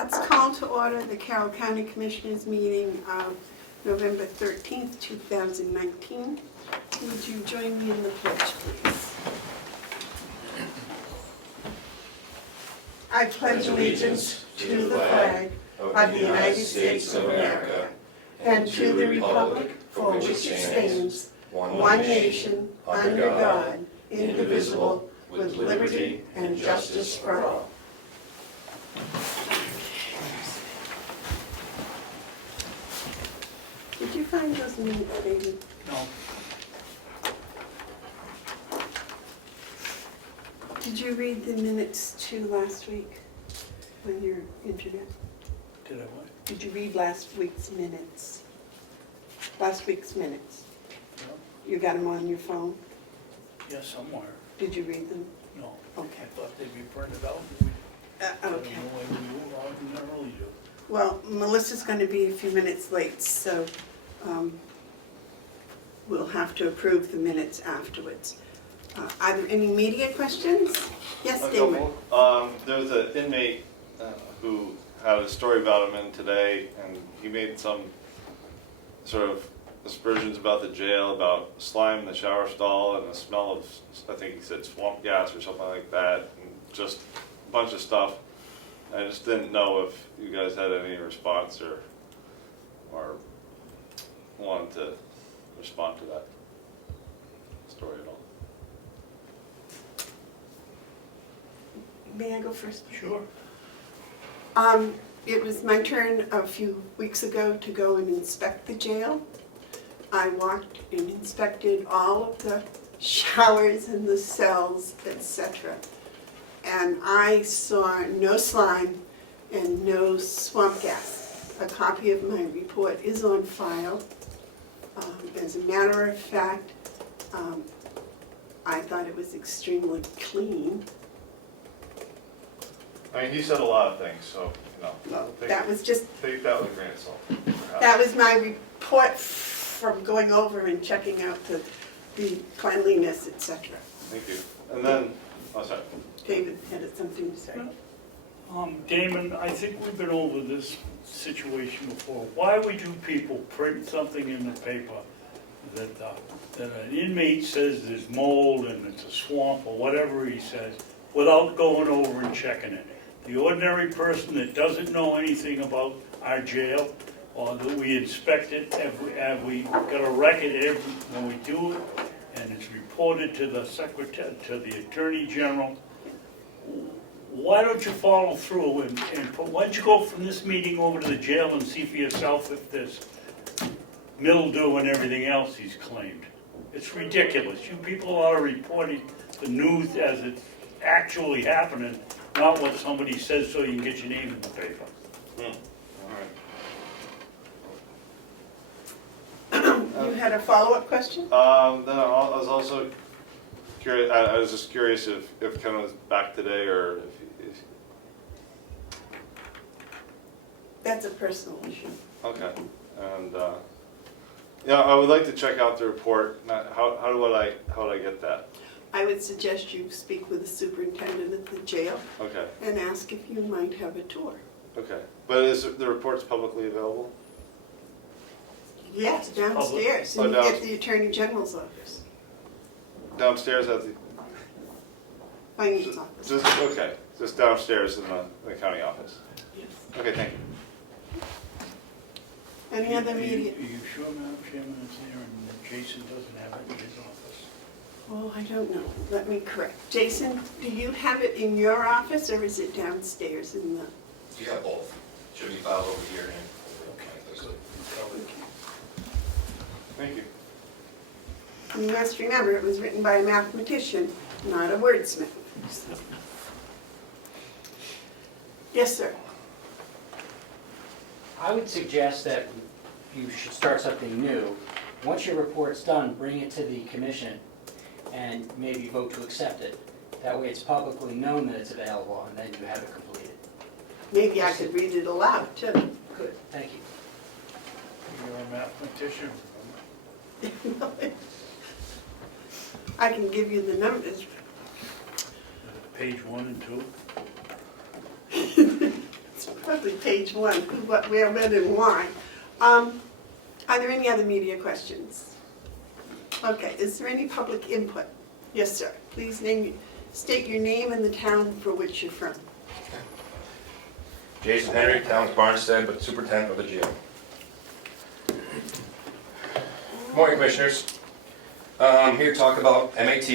Let's call to order the Carroll County Commissioners meeting of November 13th, 2019. Would you join me in the pledge, please? I pledge allegiance to the flag of the United States of America and to the republic for which it stands, one nation, under God, indivisible, with liberty and justice for all. Did you find those minutes, David? No. Did you read the minutes to last week on your internet? Did I what? Did you read last week's minutes? Last week's minutes? No. You got them on your phone? Yeah, somewhere. Did you read them? No. Okay. I thought they'd be printed out. Okay. I don't know why we do, ordinarily do. Well, Melissa's going to be a few minutes late, so we'll have to approve the minutes afterwards. Are there any media questions? Yes, David? There was an inmate who had a story about him in today, and he made some sort of aspersions about the jail, about slime in the shower stall and the smell of, I think he said swamp gas or something like that, and just a bunch of stuff. I just didn't know if you guys had any response or wanted to respond to that story at all. May I go first? Sure. It was my turn a few weeks ago to go and inspect the jail. I walked and inspected all of the showers and the cells, etc. And I saw no slime and no swamp gas. A copy of my report is on file. As a matter of fact, I thought it was extremely clean. I mean, he said a lot of things, so, Well, that was just, take that with a grain of salt. that was my report from going over and checking out the cleanliness, etc. Thank you. And then, oh, sorry. David had something to say. Damon, I think we've been over this situation before. Why would you people print something in the paper that an inmate says there's mold and it's a swamp or whatever he says without going over and checking it? The ordinary person that doesn't know anything about our jail or that we inspect it, have we got a record when we do it and it's reported to the secretary, to the attorney general. Why don't you follow through and why don't you go from this meeting over to the jail and see for yourself if there's mildew and everything else he's claimed? It's ridiculous. You people are reporting the news as it's actually happening, not what somebody says so you can get your name in the paper. You had a follow-up question? Then I was also curious. I was just curious if Ken was back today, or if That's a personal issue. okay. And yeah, I would like to check out the report. How would I get that? I would suggest you speak with the superintendent at the jail Okay. and ask if you might have a tour. Okay. But is the report's publicly available? Yes, downstairs, Oh, and you get the Attorney General's office, Downstairs at the finance office. just downstairs in the county office. Yes. Okay, thank you. Any other Are media? you sure, Madam Chairman, it's there and that Jason doesn't have it in his office? Oh, I don't know. Let me correct. Jason, do you have it in your office or is it downstairs in the? You got both. Should be filed over here and Okay, good. Thank you. You must remember, it was written by a mathematician, not a wordsmith. Yes, sir. I would suggest that you should start something new. Once your report's done, bring it to the commission and maybe vote to accept it. That way it's publicly known that it's available and then you have it completed. Maybe I could read it aloud, too. Good, thank you. You're a mathematician. I can give you the numbers. Page 1 and 2. It's probably page 1, who, what, where, when, and why. Are there any other media questions? Okay, is there any public input? Yes, sir. Please state your name and the town for which you're from. Jason Henry, Town's Barnstead, but Superintendent of the jail. Good morning, Commissioners. I'm here to talk about MAT.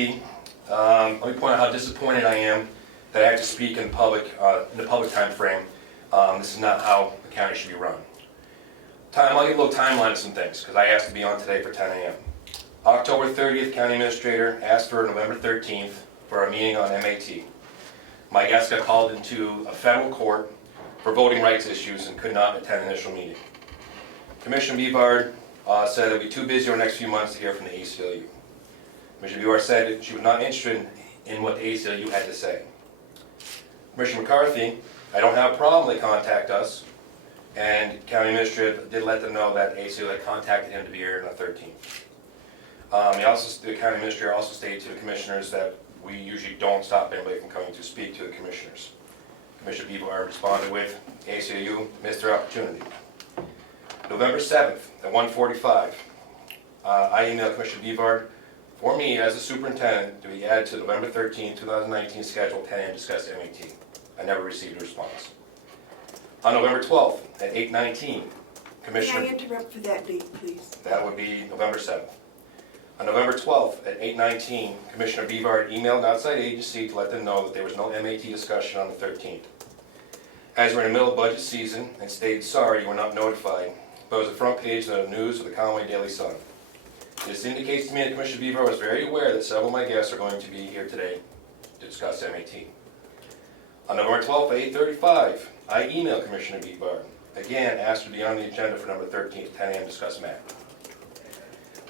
Let me point out how disappointed I am that I have to speak in the public time frame. This is not how the county should be run. I'll give a little timeline of some things, because I asked to be on today for 10 a.m. October 30th, County Administrator asked for November 13th for a meeting on MAT. My guest got called into a federal court for voting rights issues and could not attend the initial meeting. Commissioner Bevard said they'll be too busy over the next few months to hear from the ACLU. Commissioner Bevard said that she was not interested in what the ACLU had to say. Commissioner McCarthy, I don't have a problem, they contact us, and County Administrator did let them know that ACLU had contacted him to be here on the 13th. The County Administrator also stated to the Commissioners that we usually don't stop anybody from coming to speak to the Commissioners. Commissioner Bevard responded with, ACLU missed their opportunity. November 7th at 1:45, I emailed Commissioner Bevard for me as the superintendent to be added to November 13, 2019 schedule 10 a.m. discuss MAT. I never received a response. On November 12th at 8:19, Commissioner... May I interrupt for that date, please? That would be November 7th. On November 12th at 8:19, Commissioner Bevard emailed outside agency to let them know that there was no MAT discussion on the 13th. As we're in the middle of budget season, and stated sorry you were not notified, but it was the front page of the news of the Conway Daily Sun. This indicates to me that Commissioner Bevard was very aware that several of my guests are going to be here today to discuss MAT. On November 12th at 8:35, I emailed Commissioner Bevard, again asked to be on the agenda for November 13th, 10 a.m. discuss MAT.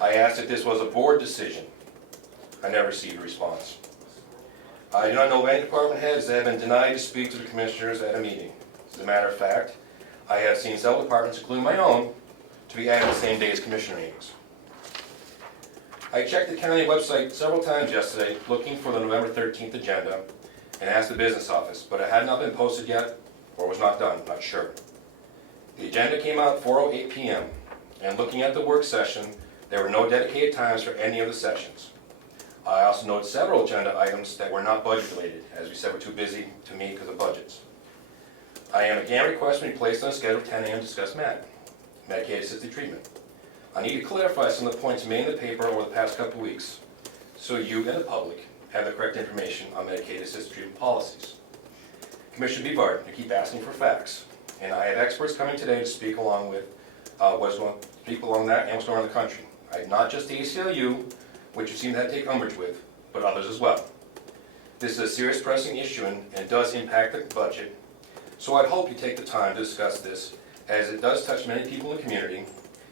I asked if this was a board decision. I never received a response. I do not know of any department heads that have been denied to speak to the Commissioners at a meeting. As a matter of fact, I have seen several departments, including my own, to be added the same day as Commissioner meetings. I checked the county website several times yesterday looking for the November 13th agenda and asked the business office, but it had not been posted yet or was not done, not sure. The agenda came out at 4:08 p.m. and looking at the work session, there were no dedicated times for any of the sessions. I also noted several agenda items that were not budget related. As we said, we're too busy to meet because of budgets. I am again requesting to be placed on a schedule of 10 a.m. to discuss MAT, Medicaid assisted treatment. I need to clarify some of the points made in the paper over the past couple of weeks so you and the public have the correct information on Medicaid assisted treatment policies. Commissioner Bevard, you keep asking for facts, and I have experts coming today to speak along with people along that and what's going on in the country. Not just the ACLU, which you seem to take umbrage with, but others as well. This is a serious pressing issue and does impact the budget, so I'd hope you take the time to discuss this, as it does touch many people in the community.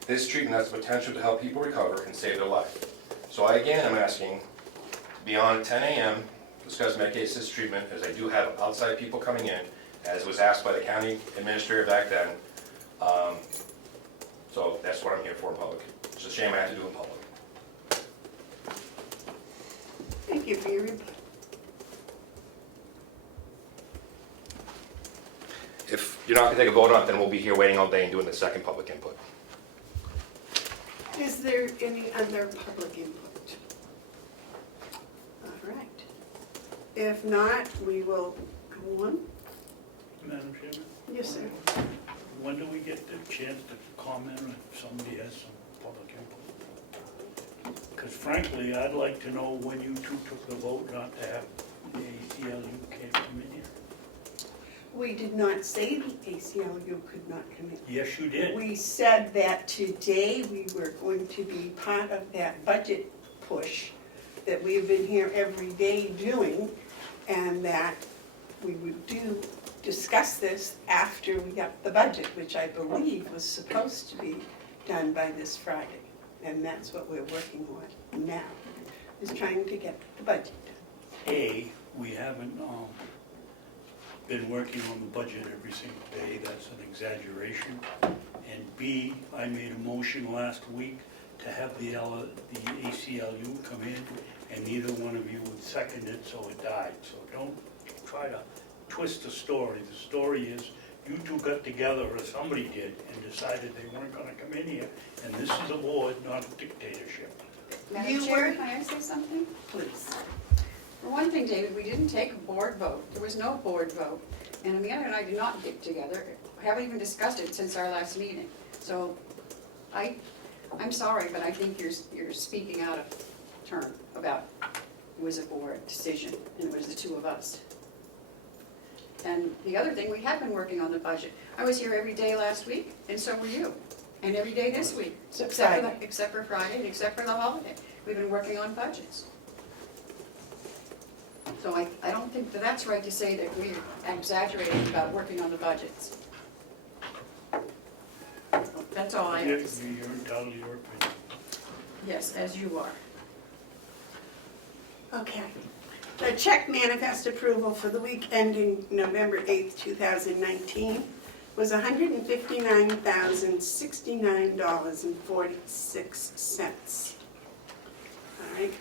This treatment has the potential to help people recover and save their life. So I again am asking to be on at 10 a.m. to discuss Medicaid assisted treatment, as I do have outside people coming in, as was asked by the county administrator back then. So that's what I'm here for in public. It's a shame I have to do it in public. Thank you for your input. If you're not going to take a vote on it, then we'll be here waiting all day and doing the second public input. Is there any other public input? All right. If not, we will go on. Madam Chairman, Yes, sir. when do we get the chance to comment if somebody has some public input? Because frankly, I'd like to know when you two took the vote not to have the ACLU come in here. We did not say the ACLU could not come in. Yes, you did. We said that today we were going to be part of that budget push that we've been here every day doing, and that we would discuss this after we got the budget, which I believe was supposed to be done by this Friday. And that's what we're working on now, is trying to get the budget done. A, we haven't been working on the budget every single day. That's an exaggeration. And B, I made a motion last week to have the ACLU come in, and neither one of you would second it, so it died. So don't try to twist the story. The story is you two got together, or somebody did, and decided they weren't gonna come in here, and this is a board, not a dictatorship. Madam You Chair, were- can I say something? Please. For one thing, David, we didn't take a board vote. There was no board vote. And Amanda and I did not get together. We haven't even discussed it since our last meeting. So I'm sorry, but I think you're speaking out of turn about it was a board decision and it was the two of us. And the other thing, we have been working on the budget. I was here every day last week and so were you. And every day this week, Except except for Friday and except for the holiday. We've been working on budgets. So I don't think that that's right to say that we're exaggerating about working on the budgets. That's all I have to say. You're entitled to your opinion. Yes, as you are. Okay. The check manifest approval for the week ending November 8th, 2019 was $159,069.46. All right.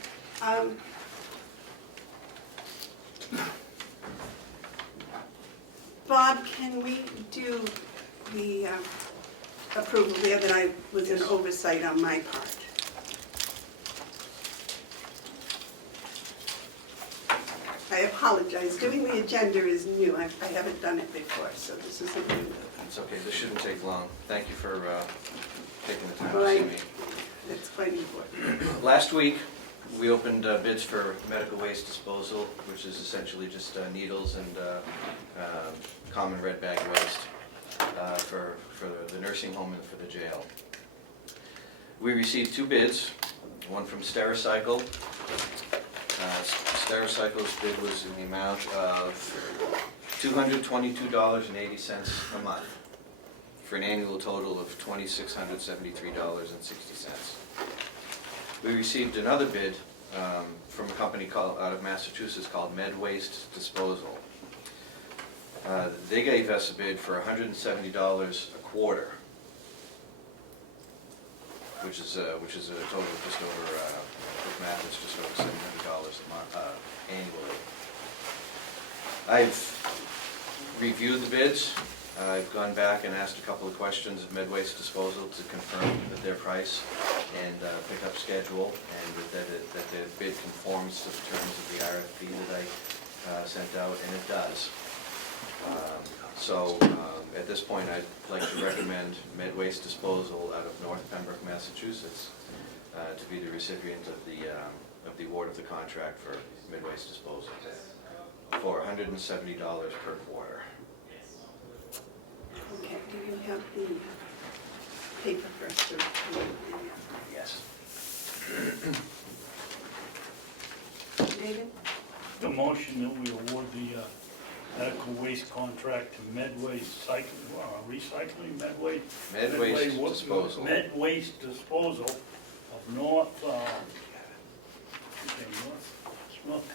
Bob, can we do the approval there that I was an oversight on my part? I apologize, doing the agenda is new, I haven't done it before, so this is a new. It's okay, this shouldn't take long. Thank you for taking the time Well, to see me. That's quite important. Last week, we opened bids for medical waste disposal, which is essentially just needles and common red bag waste for the nursing home and for the jail. We received 2 bids, one from Stericycle. Stericycle's bid was in the amount of $222.80 a month for an annual total of $2,673.60. We received another bid from a company out of Massachusetts called Med Waste Disposal. They gave us a bid for $170 a quarter, which is a total of just over, with math, it's just over $700 a month annually. I've reviewed the bids. I've gone back and asked a couple of questions of Med Waste Disposal to confirm that their price and pickup schedule, and that the bid conforms to the terms of the RFP that I sent out, and it does. So at this point, I'd like to recommend Med Waste Disposal out of North Pembroke, Massachusetts, to be the recipient of the award of the contract for Med Waste Disposal for $170 per quarter. Okay, do you have the paper for us to read? Yes. David? The motion that we award the medical waste contract to recycling, Med Waste Disposal. Med Waste Disposal of North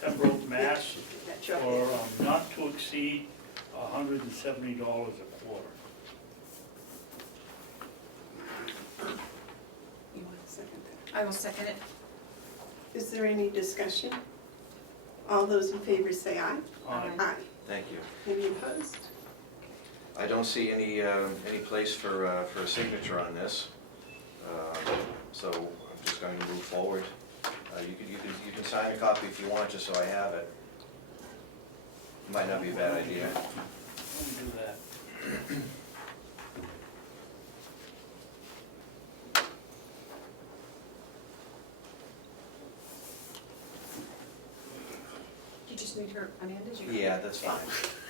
Pembroke, Mass, That's your for paper. not to exceed $170 a quarter. You want to second that? I will second it. Is there any discussion? All those in favor say aye. Aye. Aye. Thank you. Any opposed? I don't see any place for a signature on this, so I'm just going to move forward. You can sign a copy if you want, just so I have it. Might not be a bad idea. Let me do that. You just need her, Amanda's? Yeah, that's fine.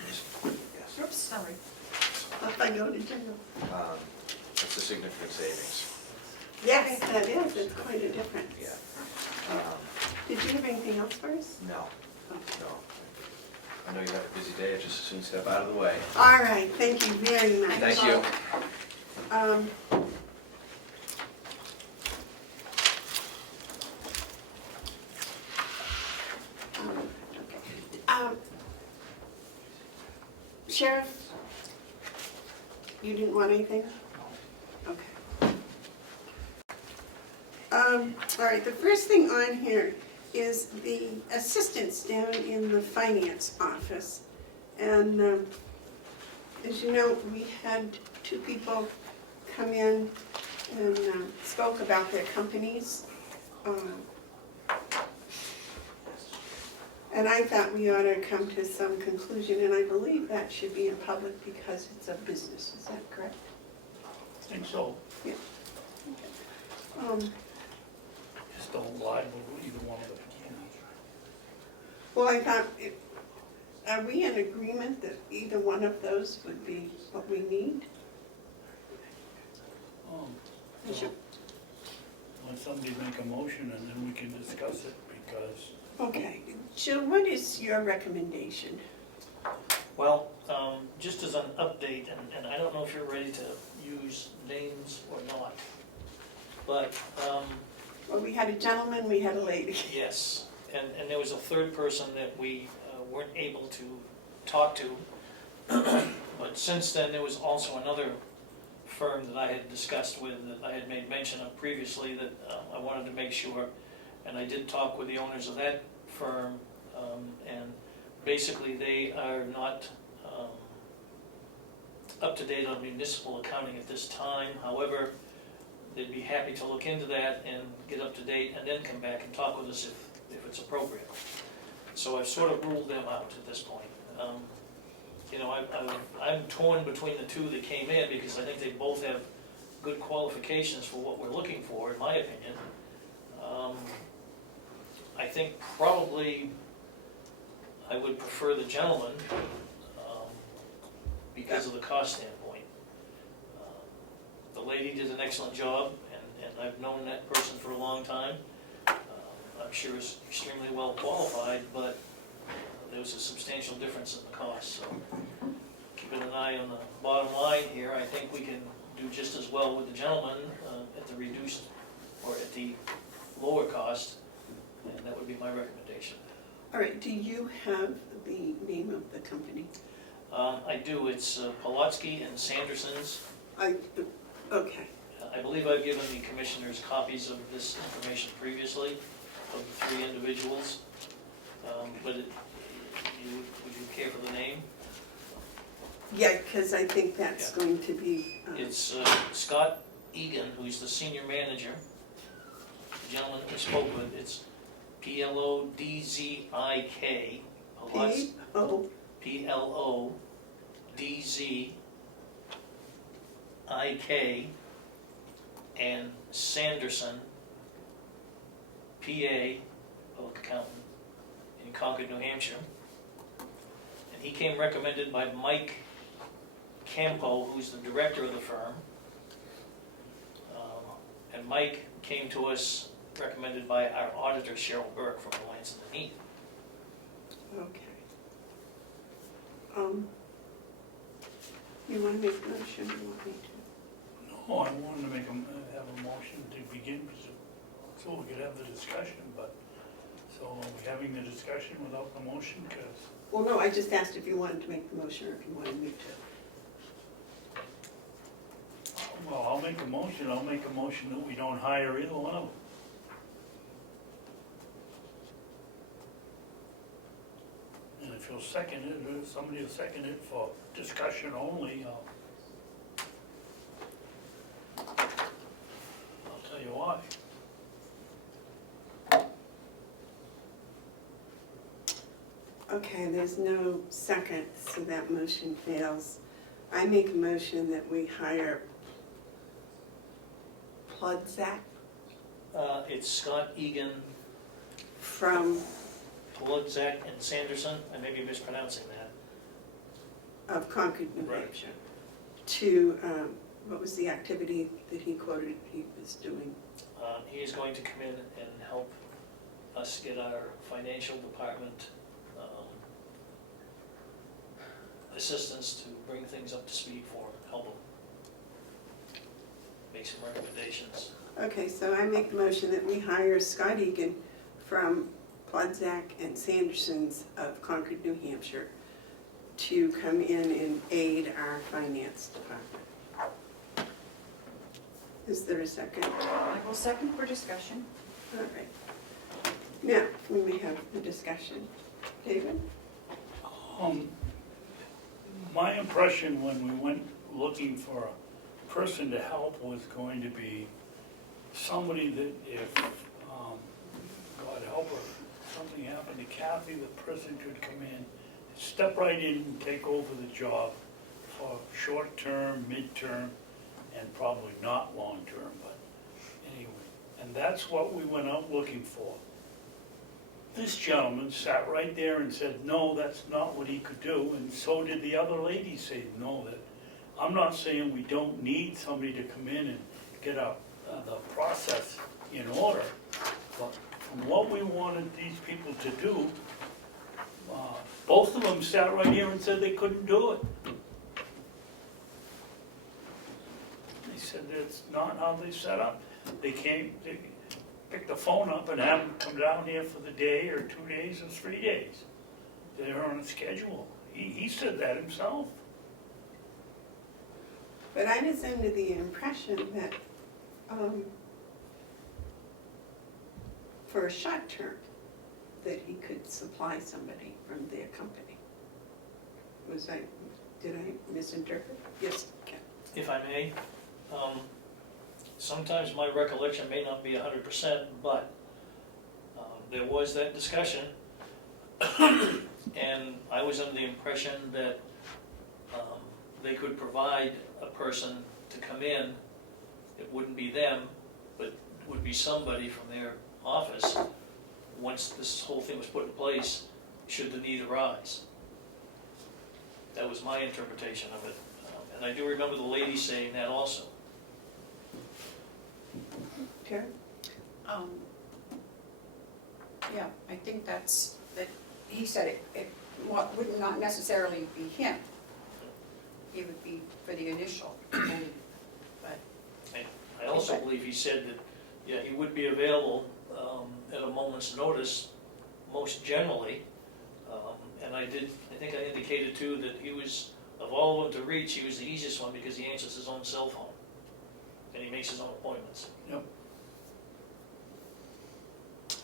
Just- yes. Oops, sorry. If I go to general. It's a significant savings, Yes, that is, it's quite a difference. yeah. Did you have anything else for us? No, no. I know you have a busy day, I just as soon step out of the way. All right, thank you very much. Thank you. Sheriff, you didn't want anything? Okay. All right, the first thing on here is the assistants down in the finance office. And As you know, we had two people come in and spoke about their companies. And I thought we ought to come to some conclusion, and I believe that should be in public because it's a business, is that correct? I think so. Just don't libel either one of them. Well, I thought, are we in agreement that either one of those would be what we need? So, let somebody make a motion and then we can discuss it, because Okay, Jill, what is your recommendation? Well, just as an update, and I don't know if you're ready to use names or not, but, Well, we had a gentleman, we had a lady. yes, and there was a third person that we weren't able to talk to. But since then, there was also another firm that I had discussed with, that I had made mention of previously, that I wanted to make sure, and I did talk with the owners of that firm, and basically they are not up to date on municipal accounting at this time. However, they'd be happy to look into that and get up to date and then come back and talk with us if it's appropriate. So I've sort of ruled them out at this point. You know, I'm torn between the two that came in, because I think they both have good qualifications for what we're looking for, in my opinion. I think probably I would prefer the gentleman because of the cost standpoint. The lady did an excellent job, and I've known that person for a long time. I'm sure is extremely well qualified, but there was a substantial difference in the cost. So keeping an eye on the bottom line here, I think we can do just as well with the gentleman at the reduced, or at the lower cost, and that would be my recommendation. All right, do you have the name of the company? I do. It's Polotsky and Sanderson's. Okay, I believe I've given the commissioners copies of this information previously, of the three individuals. But would you care for the name? yeah, because I think that's Yeah. going to be, It's Scott Egan, who's the senior manager. The gentleman we spoke with, it's Plodzik, P-O, Plodzik, and Sanderson, PA, public accountant, in Concord, New Hampshire. And he came recommended by Mike Campo, who's the director of the firm. And Mike came to us recommended by our auditor, Cheryl Burke, from Alliance and the Neat. okay. You want to make a motion, or you want me to? no, I wanted to have a motion to begin, so we could have the discussion, but, so are we having the discussion without the motion? Because Well, no, I just asked if you wanted to make the motion or if you wanted me to. well, I'll make a motion that we don't hire either one of them. And if you'll second it, or if somebody will second it for discussion only, I'll tell you why. Okay, there's no second, so that motion fails. I make a motion that we hire Plodzik It's Scott Egan, from, Polotzak, and Sanderson. I may be mispronouncing that. of Concord, New Right. Hampshire, to, what was the activity that he quoted he was doing? He is going to come in and help us get our financial department assistance to bring things up to speed for him, help him make some recommendations. Okay, so I make the motion that we hire Scott Egan from Plodzik and Sanderson's of Concord, New Hampshire, to come in and aid our finance department. Is there a second? I will second for discussion. All right. Now, we may have the discussion. David? My impression when we went looking for a person to help was going to be somebody that if, God help her, something happened to Kathy, the person could come in, step right in and take over the job for short-term, mid-term, and probably not long-term, but anyway. And that's what we went out looking for. This gentleman sat right there and said, no, that's not what he could do, and so did the other lady say, no, that, I'm not saying we don't need somebody to come in and get the process in order, but from what we wanted these people to do, both of them sat right here and said they couldn't do it. They said that's not how they set up. They picked the phone up and have them come down here for the day or 2 days or 3 days. They're on a schedule. He said that himself. But I was under the impression that for a short term, that he could supply somebody from their company. Did I misinterpret? Yes, Ken. If I may, sometimes my recollection may not be 100%, but there was that discussion, and I was under the impression that they could provide a person to come in. It wouldn't be them, but would be somebody from their office once this whole thing was put in place, should the need arise. That was my interpretation of it. And I do remember the lady saying that also. Karen? Yeah, I think that he said it would not necessarily be him. It would be for the initial, but. I also believe he said that, yeah, he would be available at a moment's notice, most generally. And I think I indicated too that he was, of all of them to reach, he was the easiest one because he answers his own cell phone. And he makes his own appointments. Yep.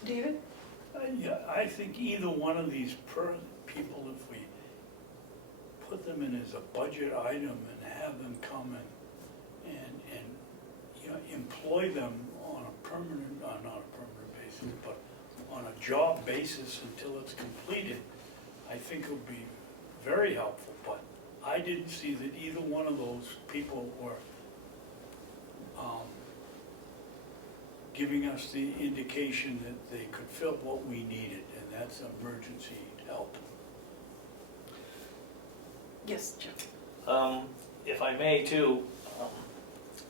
David? Yeah, I think either one of these people, if we put them in as a budget item and have them come and you know, employ them on a permanent, not a permanent basis, but on a job basis until it's completed, I think it would be very helpful. But I didn't see that either one of those people were giving us the indication that they could fill what we needed, and that's emergency help. Yes, Joe. If I may too,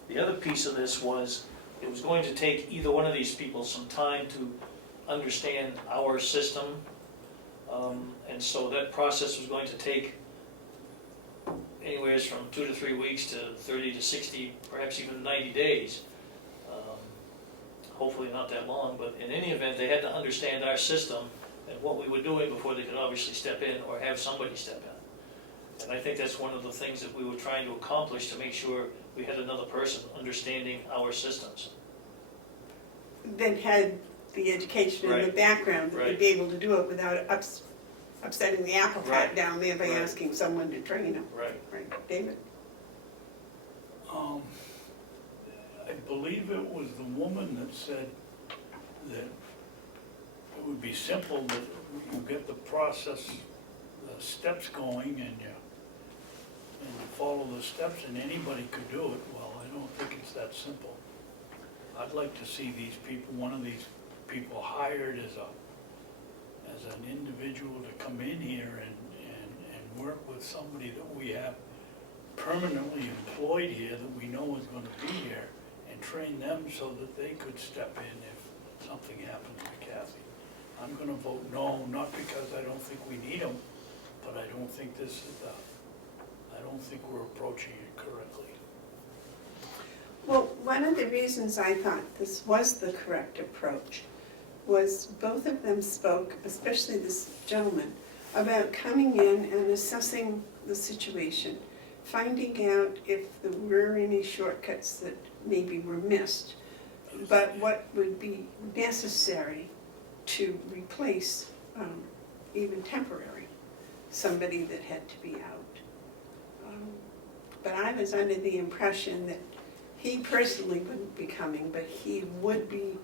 the other piece of this was, it was going to take either one of these people some time to understand our system. And so that process was going to take anywhere from 2 to 3 weeks to 30 to 60, perhaps even 90 days. Hopefully not that long, but in any event, they had to understand our system and what we were doing before they could obviously step in or have somebody step in. And I think that's one of the things that we were trying to accomplish, to make sure we had another person understanding our systems. That had the education and the Right. background that would be able to do it without upsetting the apple cart Right. down there by Right. asking someone to train them. Right. Right, David? I believe it was the woman that said that it would be simple, that you get the process, the steps going, and you follow the steps, and anybody could do it. Well, I don't think it's that simple. I'd like to see these people, one of these people hired as an individual to come in here and work with somebody that we have permanently employed here, that we know is gonna be here, and train them so that they could step in if something happens to Kathy. I'm gonna vote no, not because I don't think we need them, but I don't think this is I don't think we're approaching it correctly. Well, one of the reasons I thought this was the correct approach was both of them spoke, especially this gentleman, about coming in and assessing the situation, finding out if there were any shortcuts that maybe were missed, but what would be necessary to replace, even temporary, somebody that had to be out. But I was under the impression that he personally wouldn't be coming, but he would be,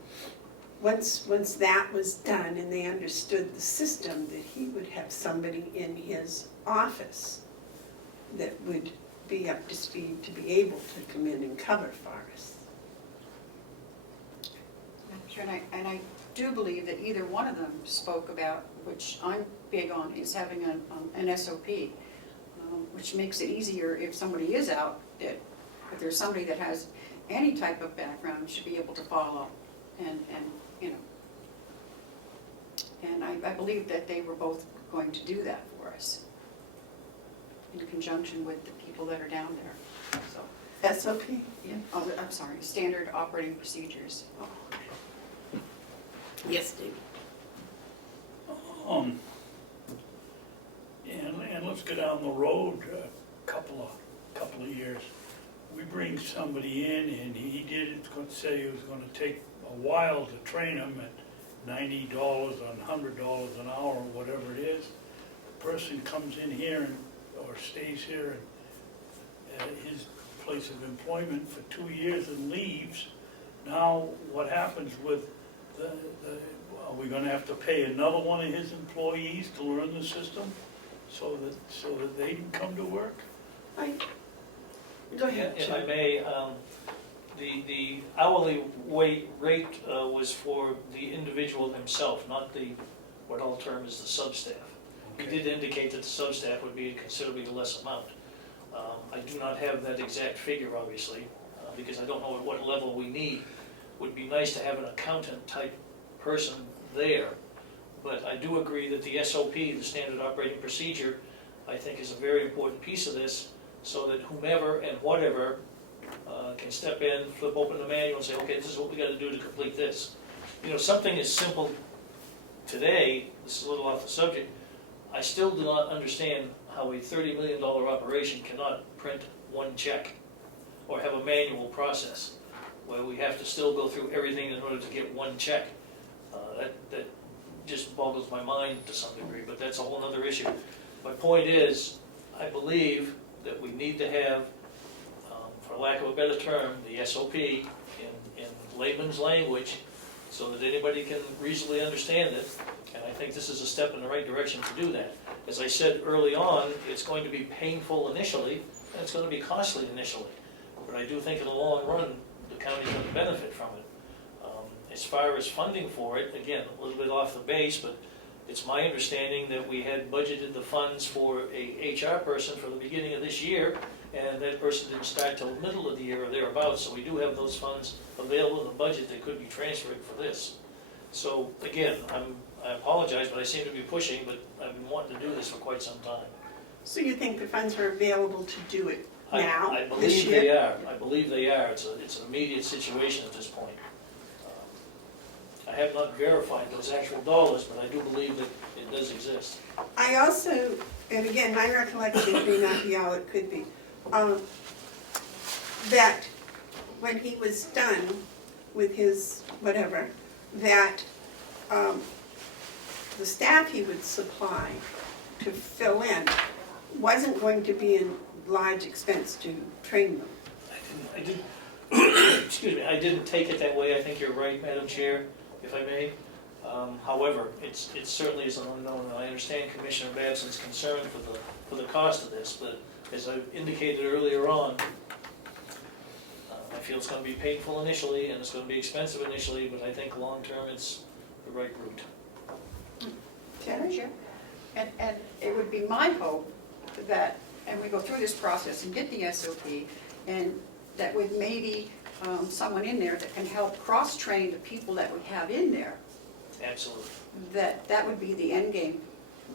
once that was done and they understood the system, that he would have somebody in his office that would be up to speed to be able to come in and cover for us. Sure, and I do believe that either one of them spoke about, which I'm big on, is having an SOP, which makes it easier if somebody is out, that if there's somebody that has any type of background, should be able to follow, and you know. And I believe that they were both going to do that for us, in conjunction with the people that are down there, so. SOP? Yeah, oh, I'm sorry, standard operating procedures. Yes, David. And let's go down the road a couple of years. We bring somebody in and he said he was gonna take a while to train him at $90 or $100 an hour, or whatever it is. The person comes in here or stays here at his place of employment for 2 years and leaves. Now, what happens with are we gonna have to pay another one of his employees to learn the system so that they can come to work? Go ahead, If I Jim. may, the hourly rate was for the individual himself, not what I'll term as the sub-staff. He did indicate that the sub-staff would be a considerably less amount. I do not have that exact figure, obviously, because I don't know at what level we need. Would be nice to have an accountant-type person there, but I do agree that the SOP, the Standard Operating Procedure, I think is a very important piece of this, so that whomever and whatever can step in, flip open the manual and say, okay, this is what we gotta do to complete this. You know, something as simple today, this is a little off the subject, I still do not understand how a $30 million operation cannot print one check or have a manual process where we have to still go through everything in order to get one check. That just boggles my mind to some degree, but that's a whole other issue. My point is, I believe that we need to have, for lack of a better term, the SOP in layman's language so that anybody can reasonably understand it, and I think this is a step in the right direction to do that. As I said early on, it's going to be painful initially, and it's going to be costly initially, but I do think in the long run, the county's going to benefit from it. As far as funding for it, again, a little bit off the base, but it's my understanding that we had budgeted the funds for a HR person for the beginning of this year, and that person didn't start till the middle of the year or thereabouts, so we do have those funds available in the budget that could be transferred for this. So again, I apologize, but I seem to be pushing, but I've been wanting to do this for quite some time. So you think the funds are available to do it now, I this believe year? they are. I believe they are. It's an immediate situation at this point. I have not verified those actual dollars, but I do believe that it does exist. I also, and again, my recollection may not be all it could be, that when he was done with his whatever, that the staff he would supply to fill in wasn't going to be a large expense to train them. I didn't, excuse me, I didn't take it that way. I think you're right, Madam Chair, if I may. However, it certainly is an unknown, and I understand Commissioner Babson's concern for the cost of this, but as I indicated earlier on, I feel it's going to be painful initially, and it's going to be expensive initially, but I think long-term it's the right route. Terry? Sure. And it would be my hope that, and we go through this process and get the SOP, and that with maybe someone in there that can help cross-train the people that we have in there, Absolutely. that would be the end game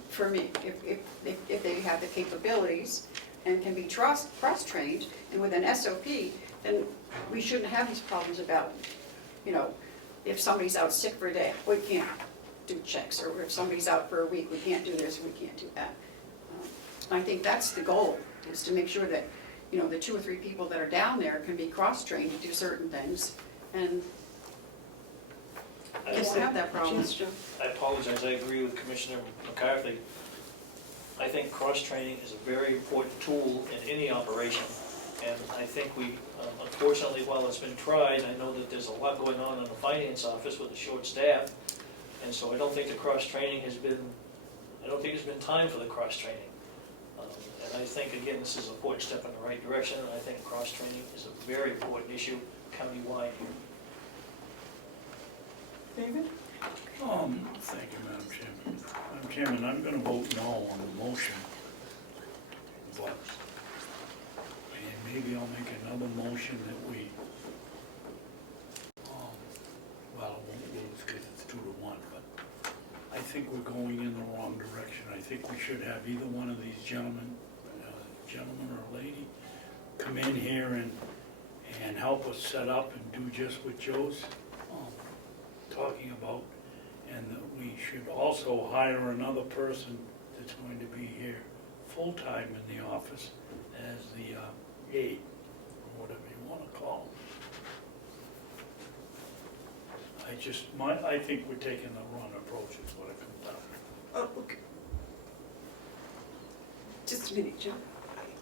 for me. If they have the capabilities and can be cross-trained, and with an SOP, then we shouldn't have these problems about, you know, if somebody's out sick for a day, we can't do checks, or if somebody's out for a week, we can't do this, we can't do that. I think that's the goal, is to make sure that, you know, the 2 or 3 people that are down there can be cross-trained to do certain things, and we won't have that problem. Yes, Joe. I apologize, I agree with Commissioner McCarthy. I think cross-training is a very important tool in any operation. And I think we, unfortunately, while it's been tried, I know that there's a lot going on in the finance office with a short staff. And so I don't think the cross-training has been, I don't think there's been time for the cross-training. And I think, again, this is an important step in the right direction, and I think cross-training is a very important issue countywide here. David? Thank you, Madam Chairman. Madam Chairman, I'm gonna vote no on the motion, but maybe I'll make another motion that we, well, I won't lose because it's 2-1, but I think we're going in the wrong direction. I think we should have either one of these gentlemen or lady, come in here and help us set up and do just what Joe's talking about. And that we should also hire another person that's going to be here full-time in the office as the aide, or whatever you want to call him. I think we're taking the wrong approach is what it comes down to. Oh, okay. Just a minute, Joe.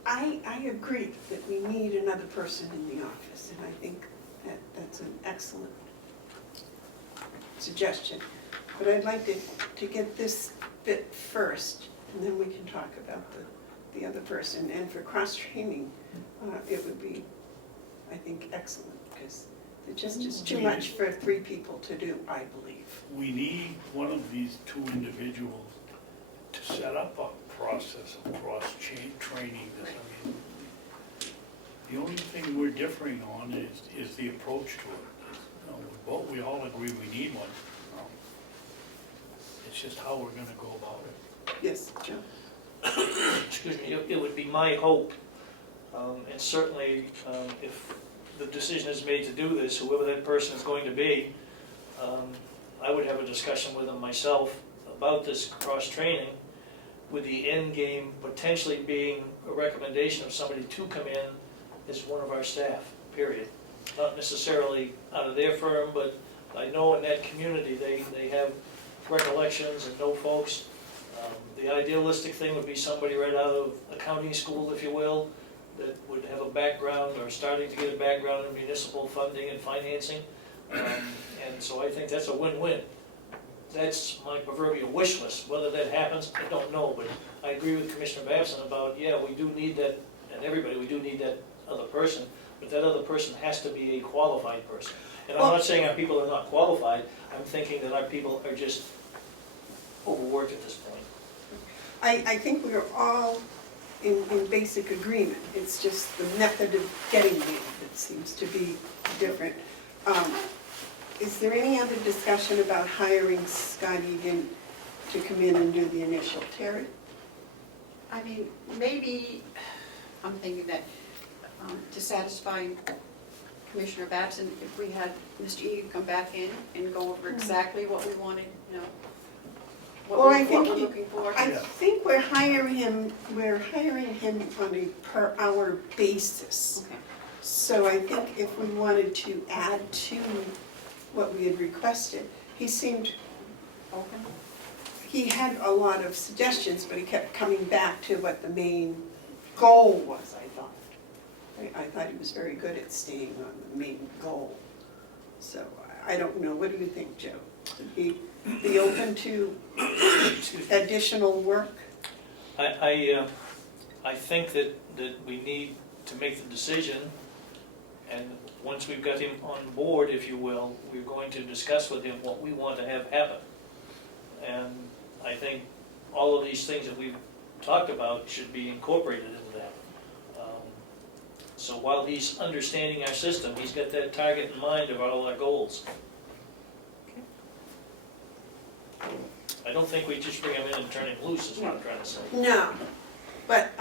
I agree that we need another person in the office, and I think that that's an excellent suggestion. But I'd like to get this bit first, and then we can talk about the other person. And for cross-training, it would be, I think, excellent, because it just is too much for 3 people to do, I believe. We need one of these 2 individuals to set up a process of cross-training this. I mean, the only thing we're differing on is the approach to it. You know, we all agree we need one. It's just how we're gonna go about it. Yes, Joe? Excuse me, it would be my hope, and certainly if the decision is made to do this, whoever that person is going to be, I would have a discussion with them myself about this cross-training, with the end game potentially being a recommendation of somebody to come in as one of our staff, period. Not necessarily out of their firm, but I know in that community they have recollections and know folks. The idealistic thing would be somebody right out of accounting school, if you will, that would have a background or starting to get a background in municipal funding and financing. And so I think that's a win-win. That's my proverbial wish list. Whether that happens, I don't know, but I agree with Commissioner Babson about, yeah, we do need that, and everybody, we do need that other person, but that other person has to be a qualified person. And I'm not saying our people are not qualified, I'm thinking that our people are just overworked at this point. I think we're all in basic agreement. It's just the method of getting there that seems to be different. Is there any other discussion about hiring Scott Egan to come in and do the initial? Terry? I mean, maybe, I'm thinking that to satisfy Commissioner Babson, if we had Mr. Egan come back in and go over exactly what we wanted, you know, Well, I what think we're looking for. I think we're hiring him on a per hour basis. Okay. So I think if we wanted to add to what we had requested, he seemed Open? he had a lot of suggestions, but he kept coming back to what the main goal was, I thought. I thought he was very good at staying on the main goal. So I don't know, what do you think, Joe? Would he be open to additional work? I think that we need to make the decision, and once we've got him on board, if you will, we're going to discuss with him what we want to have happen. And I think all of these things that we've talked about should be incorporated into that. So while he's understanding our system, he's got that target in mind of all our goals. I don't think we just bring him in and turn him loose, is what I'm trying to say. No, but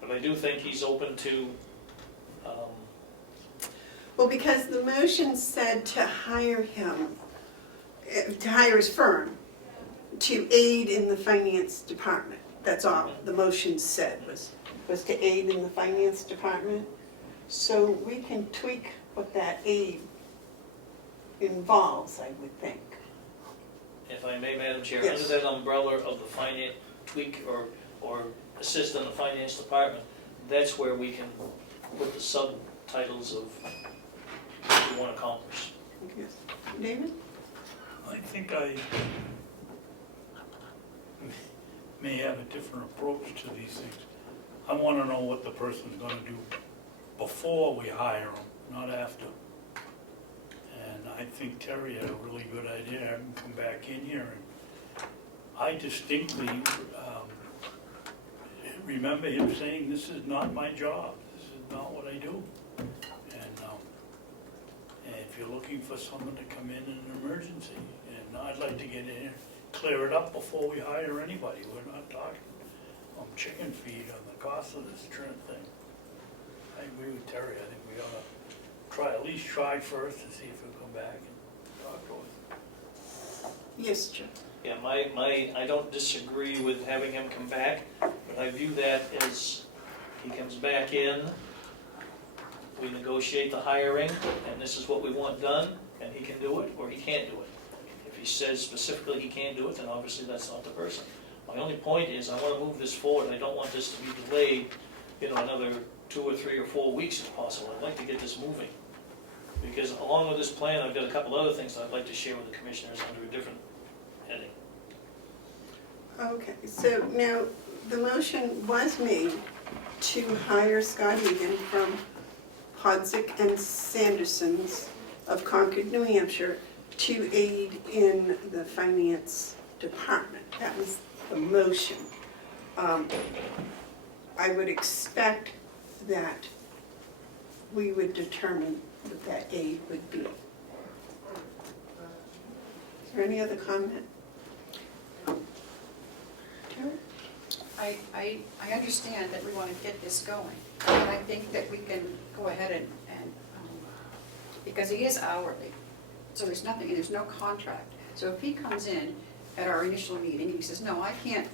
But I do think he's open to, well, because the motion said to hire him, to hire his firm, to aid in the finance department. That's all the motion said, was to aid in the finance department. So we can tweak what that aid involves, I would think. if I may, Madam Chair, Yes. under that umbrella of the finance tweak or assist in the finance department, that's where we can put the subtitles of what we want to accomplish. Yes. David? I think I may have a different approach to these things. I want to know what the person's going to do before we hire them, not after. And I think Terry had a really good idea, have him come back in here. And I distinctly remember him saying, this is not my job, this is not what I do. And if you're looking for someone to come in an emergency, and I'd like to get in here, clear it up before we hire anybody. We're not talking chicken feed on the cost of this thing. I agree with Terry, I think we ought to try, at least try first to see if he'll come back and talk to us. Yes, Joe. Yeah, I don't disagree with having him come back, but I view that as he comes back in, we negotiate the hiring, and this is what we want done, and he can do it, or he can't do it. If he says specifically he can't do it, then obviously that's not the person. My only point is, I want to move this forward, I don't want this to be delayed, another 2 or 3 or 4 weeks if possible. I'd like to get this moving. Because along with this plan, I've got a couple other things I'd like to share with the commissioners under a different heading. Okay, so now, the motion was made to hire Scott Egan from Podsick and Sanderson's of Concord, New Hampshire, to aid in the finance department. That was the motion. I would expect that we would determine what that aid would be. Is there any other comment? Terry? I understand that we want to get this going, and I think that we can go ahead and because he is hourly, so there's nothing, and there's no contract. So if he comes in at our initial meeting, and he says, no, I can't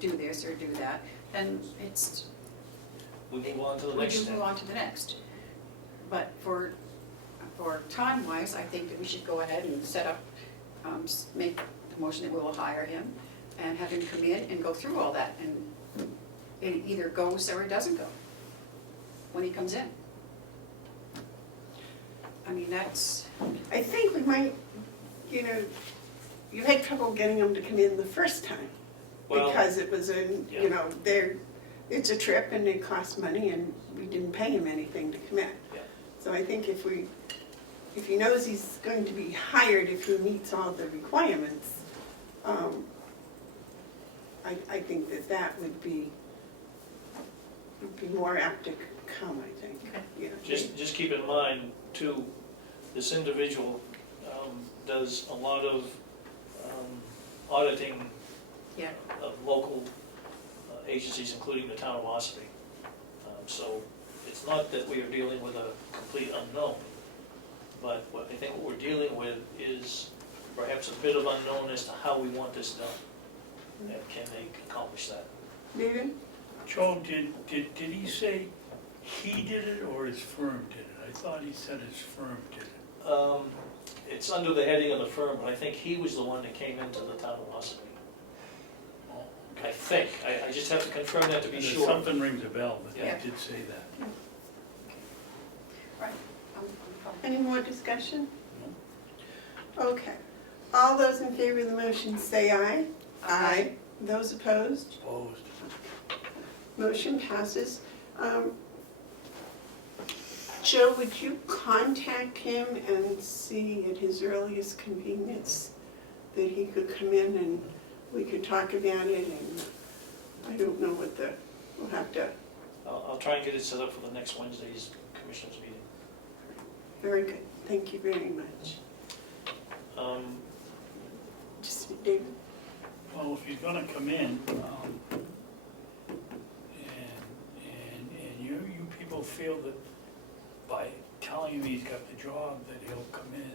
do this or do that, then it's, We move on to the we next do step. move on to the next. But for time-wise, I think that we should go ahead and set up, make the motion that we will hire him and have him come in and go through all that, and it either goes or it doesn't go when he comes in. I mean, that's, I think we might, you had trouble getting them to come in the first time. Well, Because it was yeah. it's a trip and it cost money and we didn't pay him anything to come in. Yeah. So I think if he knows he's going to be hired, if he meets all the requirements, I think that would be more apt to come, I think. Okay. Just keep in mind, too, this individual does a lot of auditing yeah, of local agencies, including the town of Ossipee. So it's not that we are dealing with a complete unknown, but I think what we're dealing with is perhaps a bit of unknown as to how we want this done. And can they accomplish that? David? Joe, did he say he did it or his firm did it? I thought he said his firm did it. It's under the heading of the firm, but I think he was the one that came into the town of Ossipee. Oh, I think, I just have to confirm that to be There's sure. something rings a bell, but Yeah. he did say that. right. Any more discussion? Okay. All those in favor of the motion say aye. Aye. Those opposed? Opposed. Motion passes. Joe, would you contact him and see at his earliest convenience that he could come in and we could talk about it? And I don't know we'll have to, I'll try and get it set up for the next Wednesday's commissioners meeting. very good. Thank you very much. Just, David? Well, if he's gonna come in, and you people feel that by telling him he's got the job, that he'll come in,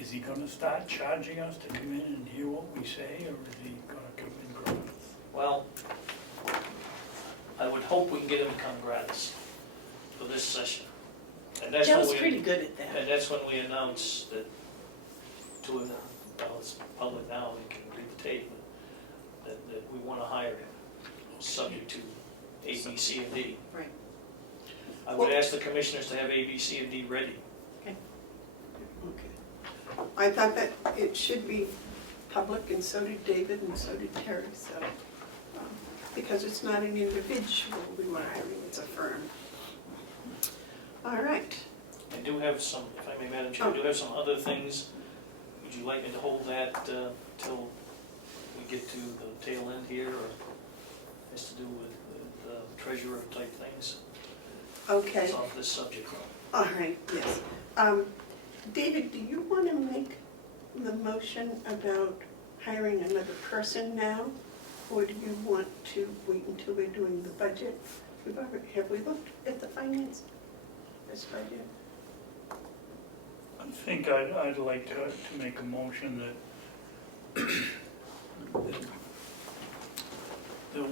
is he gonna start charging us to come in and hear what we say, or is he gonna come in gratis? Well, I would hope we can get him to come gratis for this session. And that's when Joe's we- pretty good at that. And that's when we announce that to it's public now, we can read the tape, that we want to hire him, subject to A, B, C, and D. Right. I would ask the commissioners to have A, B, C, and D ready. Okay. I thought that it should be public, and so did David, and so did Terry, so, because it's not an individual we were hiring, it's a firm. All right. I do have some, if I may, Madam Chair, I do have some other things. Would you like me to hold that till we get to the tail end here, or has to do with treasurer type things? Okay, It's off this subject though. all right, yes. David, do you want to make the motion about hiring another person now? Or do you want to wait until we're doing the budget? Have we looked at the finance, this budget? I think I'd like to make a motion that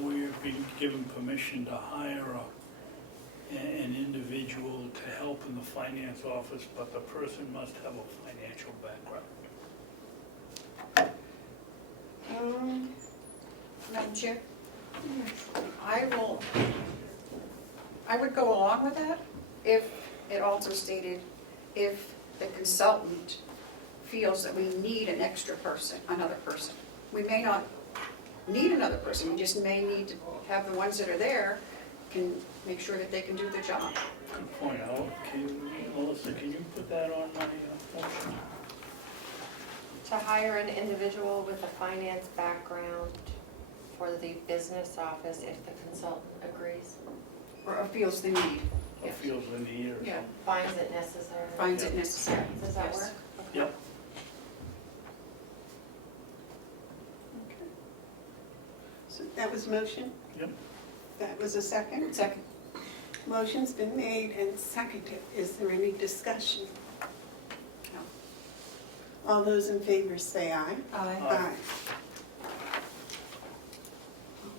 we've been given permission to hire an individual to help in the finance office, but the person must have a financial background. Madam Chair? I would go along with that if it also stated, if the consultant feels that we need an extra person, another person. We may not need another person, we just may need to have the ones that are there can make sure that they can do the job. Good point. Melissa, can you put that on my motion? To hire an individual with a finance background for the business office if the consultant agrees, Or feels the need, Or feels the need or Yeah. something? finds it necessary. finds it necessary. Does that Yes. work? Yep. Okay. So that was motion? Yep. That was a second? Second. Motion's been made and seconded. Is there any discussion? No. All those in favor say aye. Aye. Aye.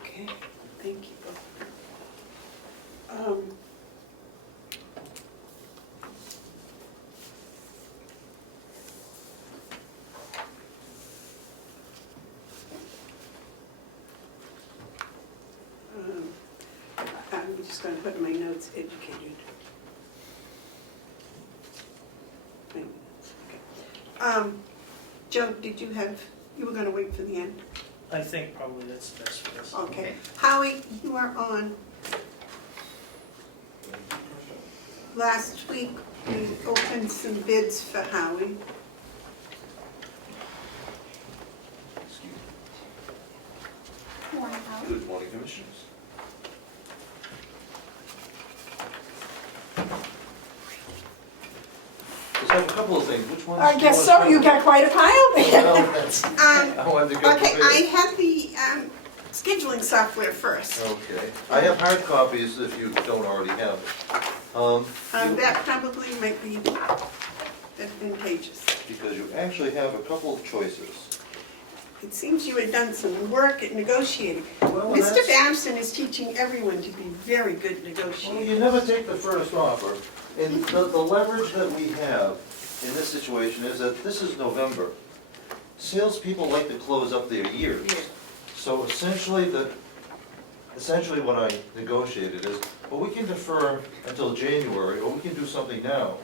Okay, thank you. I'm just going to put in my notes, educated. Okay. Joe, did you have, you were going to wait for the end? I think probably that's best for us. Okay. Howie, you are on. Last week, we opened some bids for Howie. Morning, Howard. Good morning, Commissioners. Just have a couple of things, which ones? I do guess wanna so, you got quite a pile there. Well, that's- I wanted to go Okay, through I it. have the scheduling software first. Okay, I have hard copies if you don't already have it. That probably might be advantageous. Because you actually have a couple of choices. It seems you had done some work at negotiating. Well, Mr. that's- Babson is teaching everyone to be very good Well, negotiators. you never take the first offer, and the leverage that we have in this situation is that this is November. Salespeople like to close up their years. Yeah. So essentially what I negotiated is, well, we can defer until January, or we can do something now.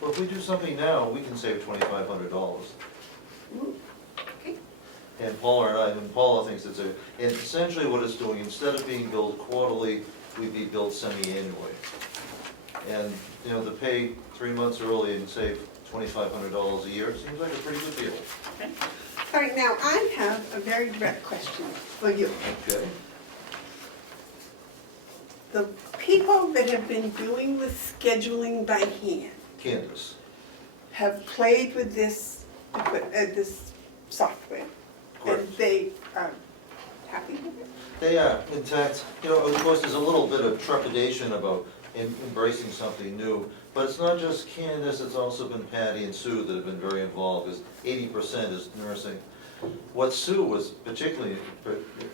Well, if we do something now, we can save $2,500. Okay. And Paula thinks it's and essentially what it's doing, instead of being billed quarterly, we'd be billed semi-annually. And, you know, to pay 3 months early and save $2,500 a year seems like a pretty good deal. All right, now I have a very direct question for you. Okay? The people that have been doing the scheduling by hand Candace. have played with this software, and Correct. they are happy with it? They are, in fact, you know, of course, there's a little bit of trepidation about embracing something new, but it's not just Candace, it's also been Patty and Sue that have been very involved, because 80% is nursing. What Sue was particularly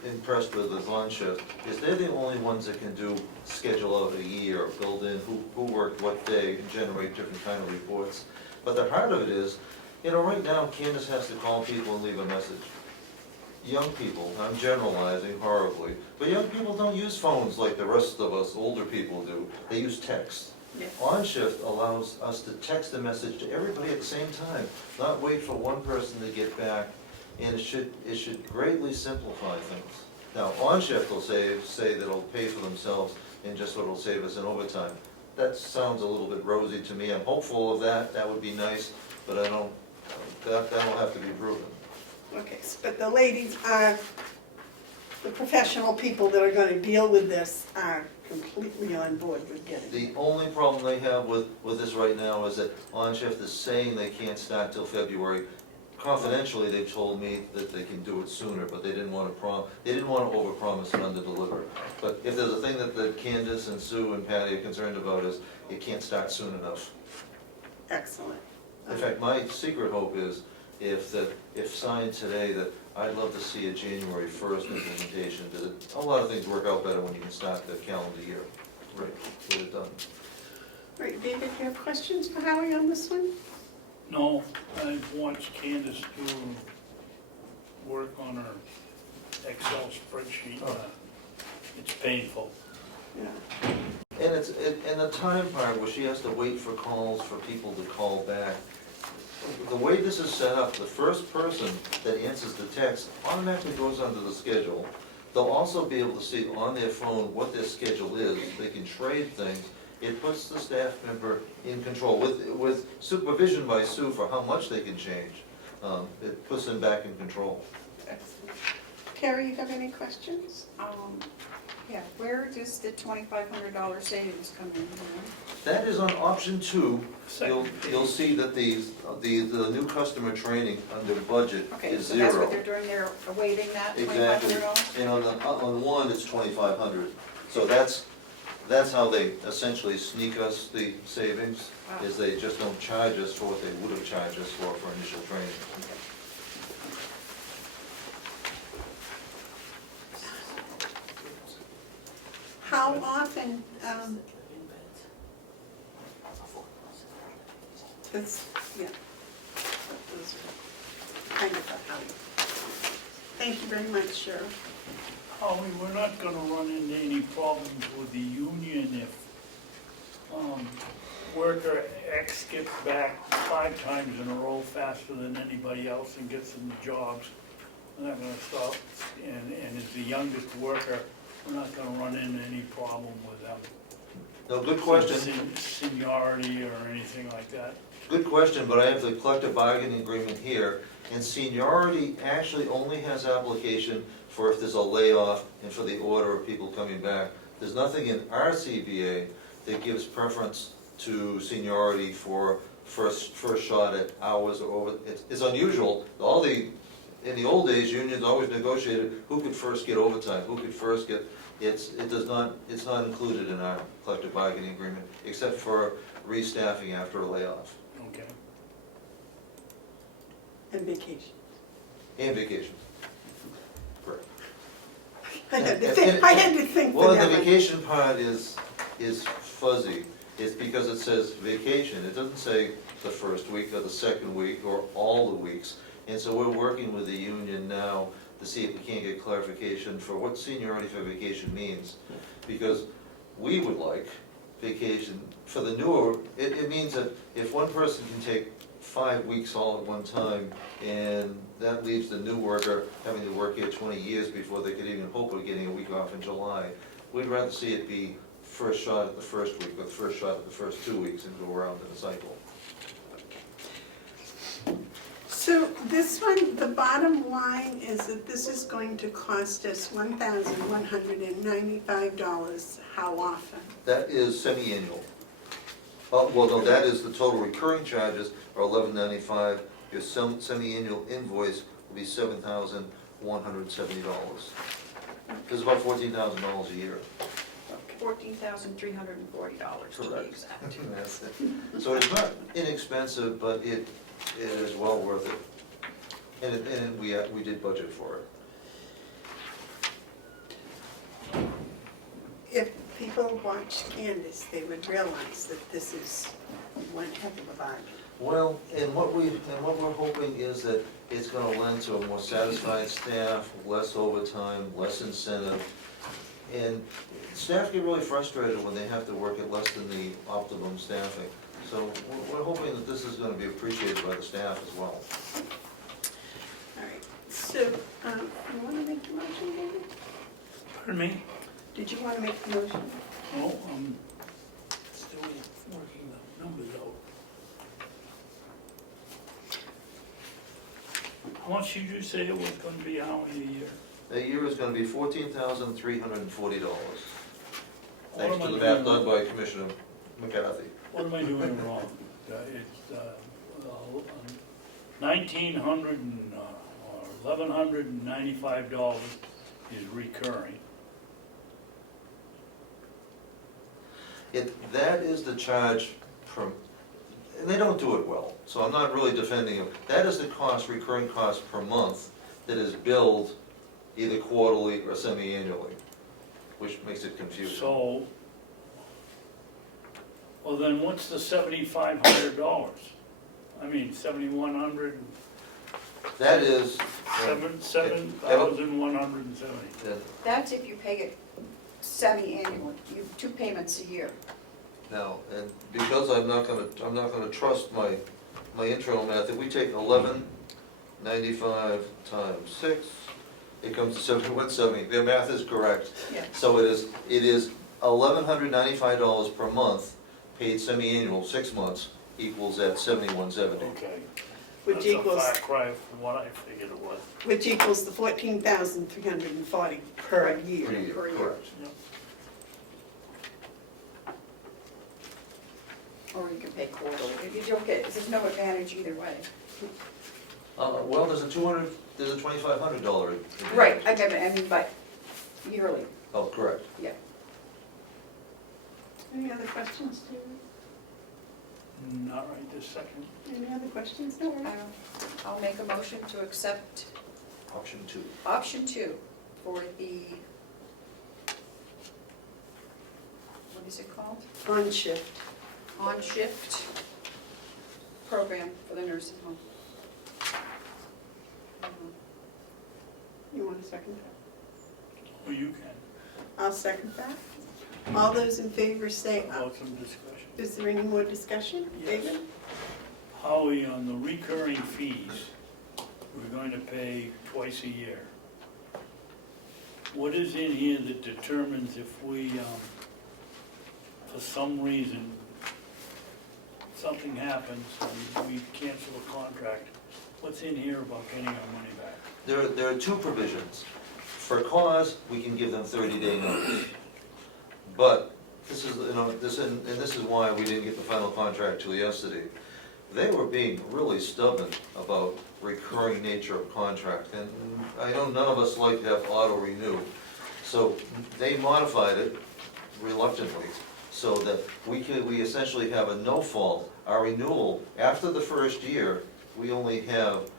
impressed with Von Shift is they're the only ones that can do schedule out a year, build in who worked what day, and generate different kind of reports. But the heart of it is, You know, right now Candace has to call people and leave a message. Young people, I'm generalizing horribly, but young people don't use phones like the rest of us older people do. They use text. Yeah. On shift allows us to text a message to everybody at the same time, not wait for one person to get back, and it should greatly simplify things. Now, on shift will say that it'll pay for themselves and just what it'll save us in overtime. That sounds a little bit rosy to me. I'm hopeful of that. That would be nice, but I don't. That'll have to be proven. Okay, but the ladies are, the professional people that are gonna deal with this are completely on board with getting it. The only problem they have with this right now is that on shift is saying they can't start till February. Confidentially, they've told me that they can do it sooner, but they didn't want to overpromise and underdeliver. But if there's a thing that Candace and Sue and Patty are concerned about is it can't start soon enough. Excellent. In fact, my secret hope is if signed today, that I'd love to see a January 1st implementation, because a lot of things work out better when you can start the calendar year. Right, get it done. All right, David, you have questions for Howie on this one? No, I've watched Candace do work on her Excel spreadsheet. It's painful. Yeah. And the time part where she has to wait for calls for people to call back, the way this is set up, the first person that answers the text automatically goes onto the schedule. They'll also be able to see on their phone what their schedule is. They can trade things. It puts the staff member in control with supervision by Sue for how much they can change. It puts them back in control. Excellent. Terry, you have any questions? Yeah, where does the $2,500 savings come in? That is on option 2. Second You'll see that the new customer training under budget Okay, is so 0. that's what they're doing, they're waiving that Exactly. $2,500? And on 1, it's 2,500. So that's how they essentially sneak us the savings, Wow. is they just don't charge us for what they would have charged us for initial training. How often, it's, yeah. Those are kind of a Howie. Thank you very much, Cheryl. Howie, we're not gonna run into any problems with the union if worker X gets back 5 times in a row faster than anybody else and gets them the jobs. We're not gonna stop, and as the youngest worker, we're not gonna run into any problem with them. No, good question. Seniority or anything like that. Good question, but I have the collective bargaining agreement here, and seniority actually only has application for if there's a layoff and for the order of people coming back. There's nothing in our CBA that gives preference to seniority for first shot at hours or over. It's unusual. In the old days, unions always negotiated who could first get overtime, who could first get. It's not included in our collective bargaining agreement, except for restaffing after a layoff. Okay. And vacation. And vacation. Correct. I had to think for Well, that the one. vacation part is fuzzy. It's because it says vacation. It doesn't say the first week or the second week or all the weeks. And so we're working with the union now to see if we can't get clarification for what seniority for vacation means. Because we would like vacation for the newer, it means that if one person can take 5 weeks all at one time, and that leaves the new worker having to work here 20 years before they could even hope of getting a week off in July, we'd rather see it be first shot at the first week, or first shot at the first 2 weeks, and go around in a cycle. So this one, the bottom line is that this is going to cost us $1,195. How often? That is semi-annual. Well, no, that is the total recurring charges are $11.95. Your semi-annual invoice will be $7,170. This is about $14,000 a year. $14,340 to be Correct. exact. That's it. So it's not inexpensive, but it is well worth it. And we did budget for it. If people watched Candace, they would realize that this is one heck of a bargain. Well, and what we're hoping is that it's gonna lend to a more satisfied staff, less overtime, less incentive. And staff get really frustrated when they have to work at less than the optimum staffing. So we're hoping that this is gonna be appreciated by the staff as well. All right, so, you wanna make the motion, David? Pardon me? Did you wanna make the motion? Oh, I'm still working the numbers out. How much did you say it was gonna be, how many a year? A year is gonna be $14,340, What thanks am to I the math doing done by Commissioner McCarthy. What am I doing wrong? It's $1,900 or $1,195 is recurring. That is the charge per, and they don't do it well, so I'm not really defending them. That is the cost, recurring cost per month that is billed either quarterly or semi-annually, which makes it confusing. So, well then what's the $7,500? I mean, 7,100, That is, 7,170. That's if you pay it semi-annually, you have 2 payments a year. now, and because I'm not gonna trust my internal math, if we take 1195 times 6, it comes to 7170. Their math is correct. Yeah. So it is $1,195 per month, paid semi-annual, 6 months, equals that 7170. Okay. Which That's a equals, far cry from what I figured it was. which equals the 14,340 per year. Per year, Per year. correct. Or you can pay quarterly, if you don't get, there's no advantage either way. Well, there's a $2,500. Right, I mean, but yearly, Oh, correct. yeah. Any other questions, David? Not right this second. Any other questions? No. I'll make a motion to accept Option 2. option 2 for the, what is it called? On shift. On-shift program for the nursing home. You want a second that? Well, you can. I'll second that. All those in favor say How aye. about some discussion? Is there any more discussion? Yes. David? Howie, on the recurring fees, we're going to pay twice a year. What is in here that determines if we, for some reason, something happens and we cancel a contract, what's in here about getting our money back? There are 2 provisions. For cause, we can give them 30-day notice. But this is, and this is why we didn't get the final contract till yesterday. They were being really stubborn about recurring nature of contract, and I know none of us like to have auto renew. So they modified it reluctantly, so that we essentially have a no fault. Our renewal, after the first year, we only have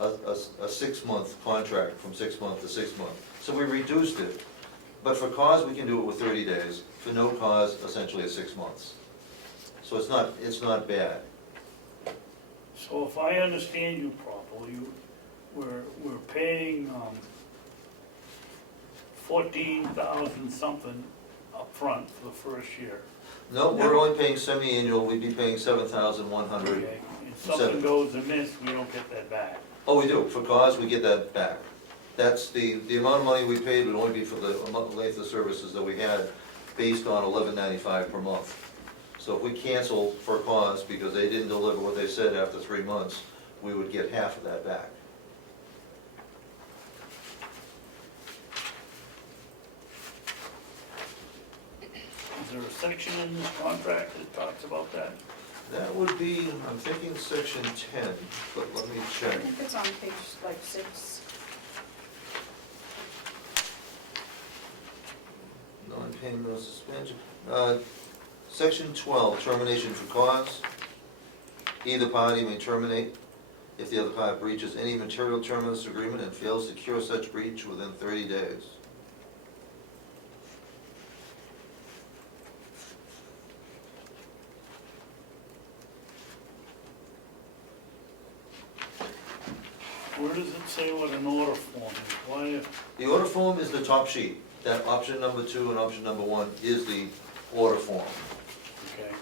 a 6-month contract, from 6 month to 6 month. So we reduced it. But for cause, we can do it with 30 days. For no cause, essentially it's 6 months. So it's not bad. So if I understand you properly, we're paying 14,000 something up front for the first year. No, we're only paying semi-annual, we'd be paying $7,100. Okay, if something goes amiss, we don't get that back. Oh, we do, for cause, we get that back. That's the amount of money we paid would only be for the length of services that we had, based on $11.95 per month. So if we cancel for cause because they didn't deliver what they said after 3 months, we would get half of that back. Is there a section in this contract that talks about that? That would be, I'm thinking section 10, but let me I check. think it's on page like 6. Non-payment or suspension. Section 12, termination for cause. Either party may terminate if the other party breaches any material term of this agreement and fails to cure such breach within 30 days. it say what an order form is? Why, The order form is the top sheet. That option number 2 and option number 1 is the order form. okay.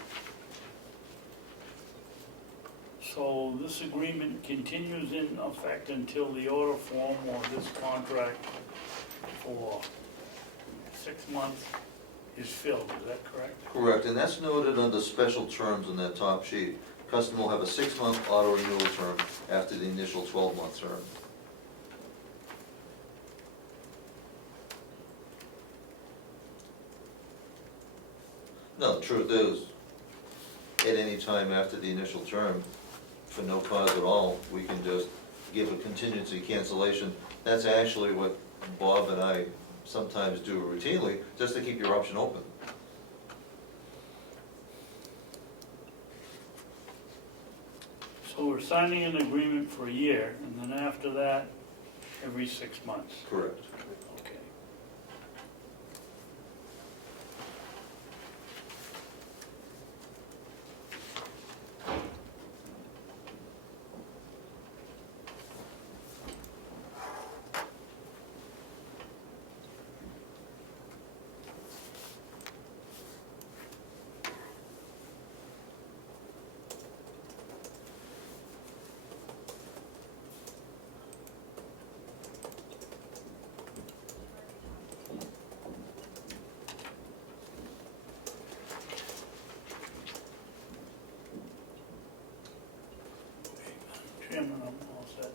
So this agreement continues in effect until the order form or this contract for 6 months is filled, is that correct? Correct, and that's noted under special terms on that top sheet. Customer will have a 6-month auto renewal term after the initial 12-month term. No, the truth is, at any time after the initial term, for no cause at all, we can just give a contingency cancellation. That's actually what Bob and I sometimes do routinely, just to keep your option open. So we're signing an agreement for a year, and then after that, every 6 months. Correct. Okay. Chairman, I'm all set.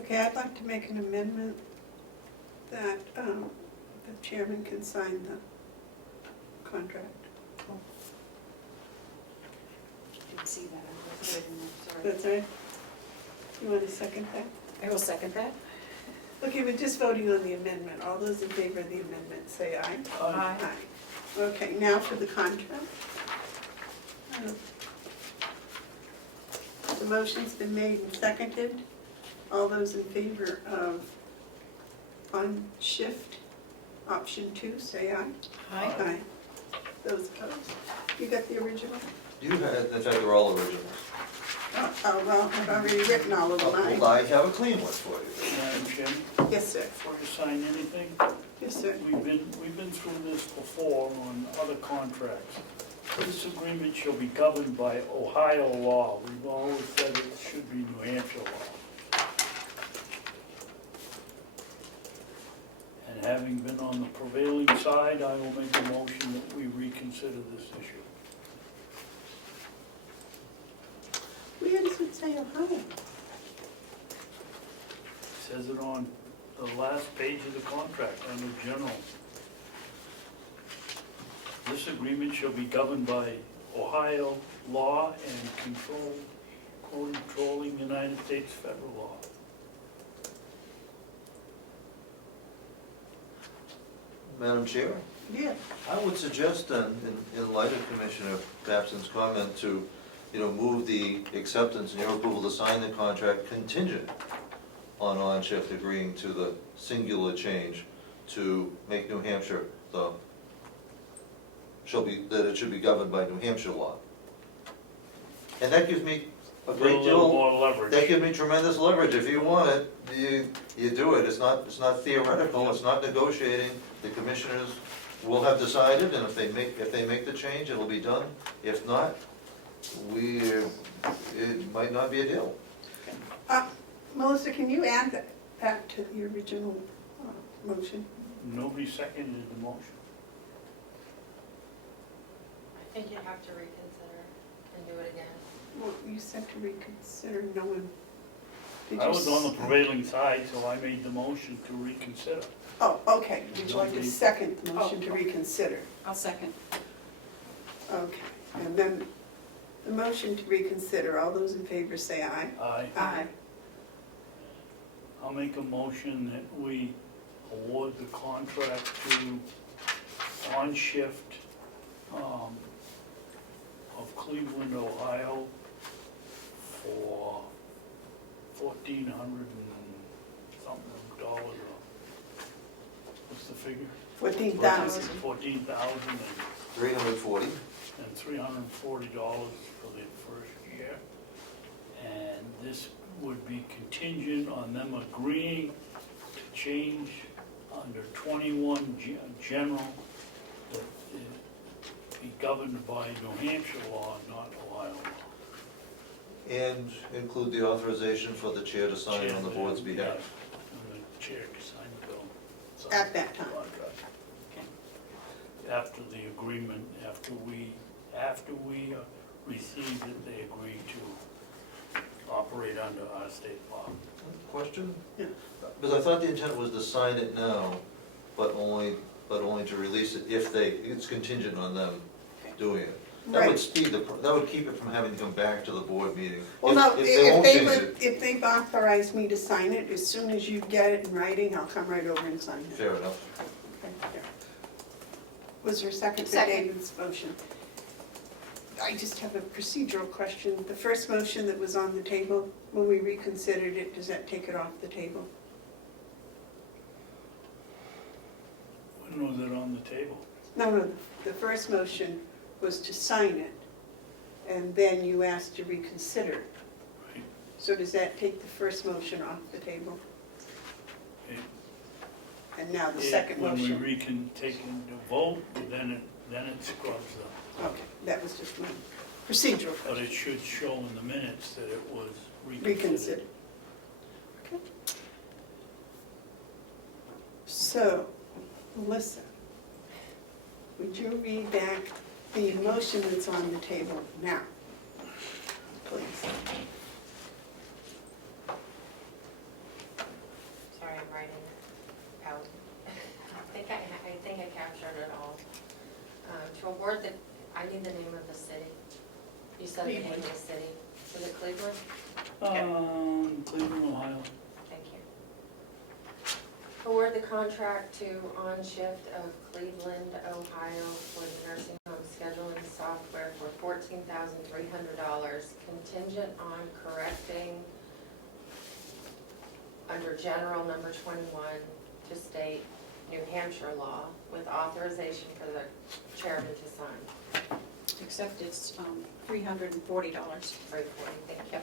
Okay, I'd like to make an amendment that the chairman can sign the contract. Didn't see that, I put it in there, sorry. That's right. You want to second that? I will second that. Okay, we're just voting on the amendment. All those in favor of the amendment, say aye. Aye. Aye. Okay, now for the contract. The motion's been made and seconded. All those in favor of on shift, option 2, say aye. Aye. Aye. Those opposed? You got the original? You had, in fact, they're all originals. Oh, well, I've already written all of them. Well, I have a clean one for you. Madam Chairman, Yes, sir. before you sign anything, Yes, sir. we've been through this before on other contracts. This agreement shall be governed by Ohio law. We've always said it should be New Hampshire law. And having been on the prevailing side, I will make a motion that we reconsider this issue. Where does it say Ohio? Says it on the last page of the contract under general. This agreement shall be governed by Ohio law and controlling United States federal law. Madam Chair, Yeah. I would suggest then, in light of Commissioner Babson's comment, to, move the acceptance and your approval to sign the contract contingent on on-shift agreeing to the singular change to make New Hampshire that it should be governed by New Hampshire law. And that gives me a great A little deal, more leverage. that gives me tremendous leverage. If you want it, you do it. It's not theoretical, it's not negotiating. The commissioners will have decided, and if they make the change, it'll be done. If not, it might not be a deal. Melissa, can you add that to the original motion? Nobody seconded the motion. I think you have to reconsider and do it again. Well, you said to reconsider, no one. Did I you was on the prevailing side, so I made the motion to reconsider. Oh, okay. Would you like to Nobody- second the motion to Oh. reconsider? I'll second. Okay. And then the motion to reconsider, all those in favor say aye. Aye. Aye. I'll make a motion that we award the contract to On Shift of Cleveland, Ohio for $1,400 and something dollars. What's the figure? 14,000. 14,000 $340. and $340 for the first year. And this would be contingent on them agreeing to change under 21 general, that it be governed by New Hampshire law, not Ohio law. And include the authorization for the chair to sign on the board's behalf. And the chair to sign the bill. Sign At that the time. contract. After the agreement, after we receive it, they agree to operate under our state law. Question? Yeah. Because I thought the intent was to sign it now, but only to release it if it's contingent on them doing it. That would Right. that would keep it from having to come back to the board meeting. Well, no, they won't change it, if they've authorized me to sign it, as soon as you get it in writing, I'll come right over and sign it. fair enough. Okay, there. Was there a second to Second. David's motion? I just have a procedural question. The first motion that was on the table, when we reconsidered it, does that take it off the table? When was it on the table? No, the first motion was to sign it, and then you asked to reconsider it. Right. So does that take the first motion off the table? It- And now the second When motion? we take into vote, then it scrubs them. Okay, that was just my procedural But question. it should show in the minutes that it was Reconsider. reconsidered. Okay. So, Melissa, would you read back the motion that's on the table now, please? Sorry, I'm writing it out. I think I captured it all. To award I need the name of the city. You said the name of the city. Was it Cleveland? Cleveland, Ohio. Thank you. Award the contract to On Shift of Cleveland, Ohio for the nursing home scheduling software for $14,300 contingent on correcting under general number 21 to state New Hampshire law with authorization for the chairman to sign. Except it's $340. 340, thank you.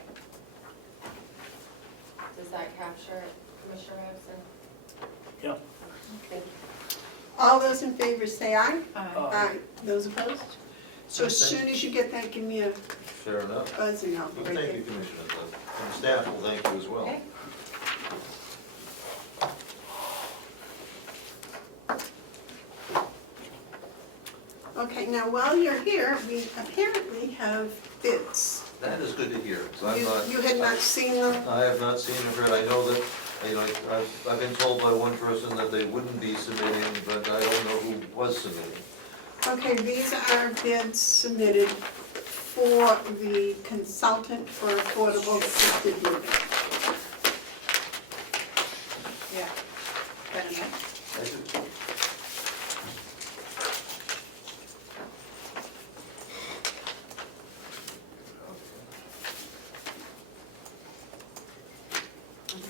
Does that capture it, Commissioner Robson? Yeah. Thank you. All those in favor say aye. Aye. Those opposed? So as soon as you get that, give me a Fair enough. buzz and I'll be Well, right thank you, there. Commissioner, and the staff will thank you as well. Okay. Okay, now while you're here, we apparently have bids. That is good to hear, 'cause You had not seen them? I have not seen or heard, I know that, I've been told by one person that they wouldn't be submitting, but I don't know who was submitting. Okay, these are bids submitted for the consultant for affordable assisted living. Yeah. Better than I do.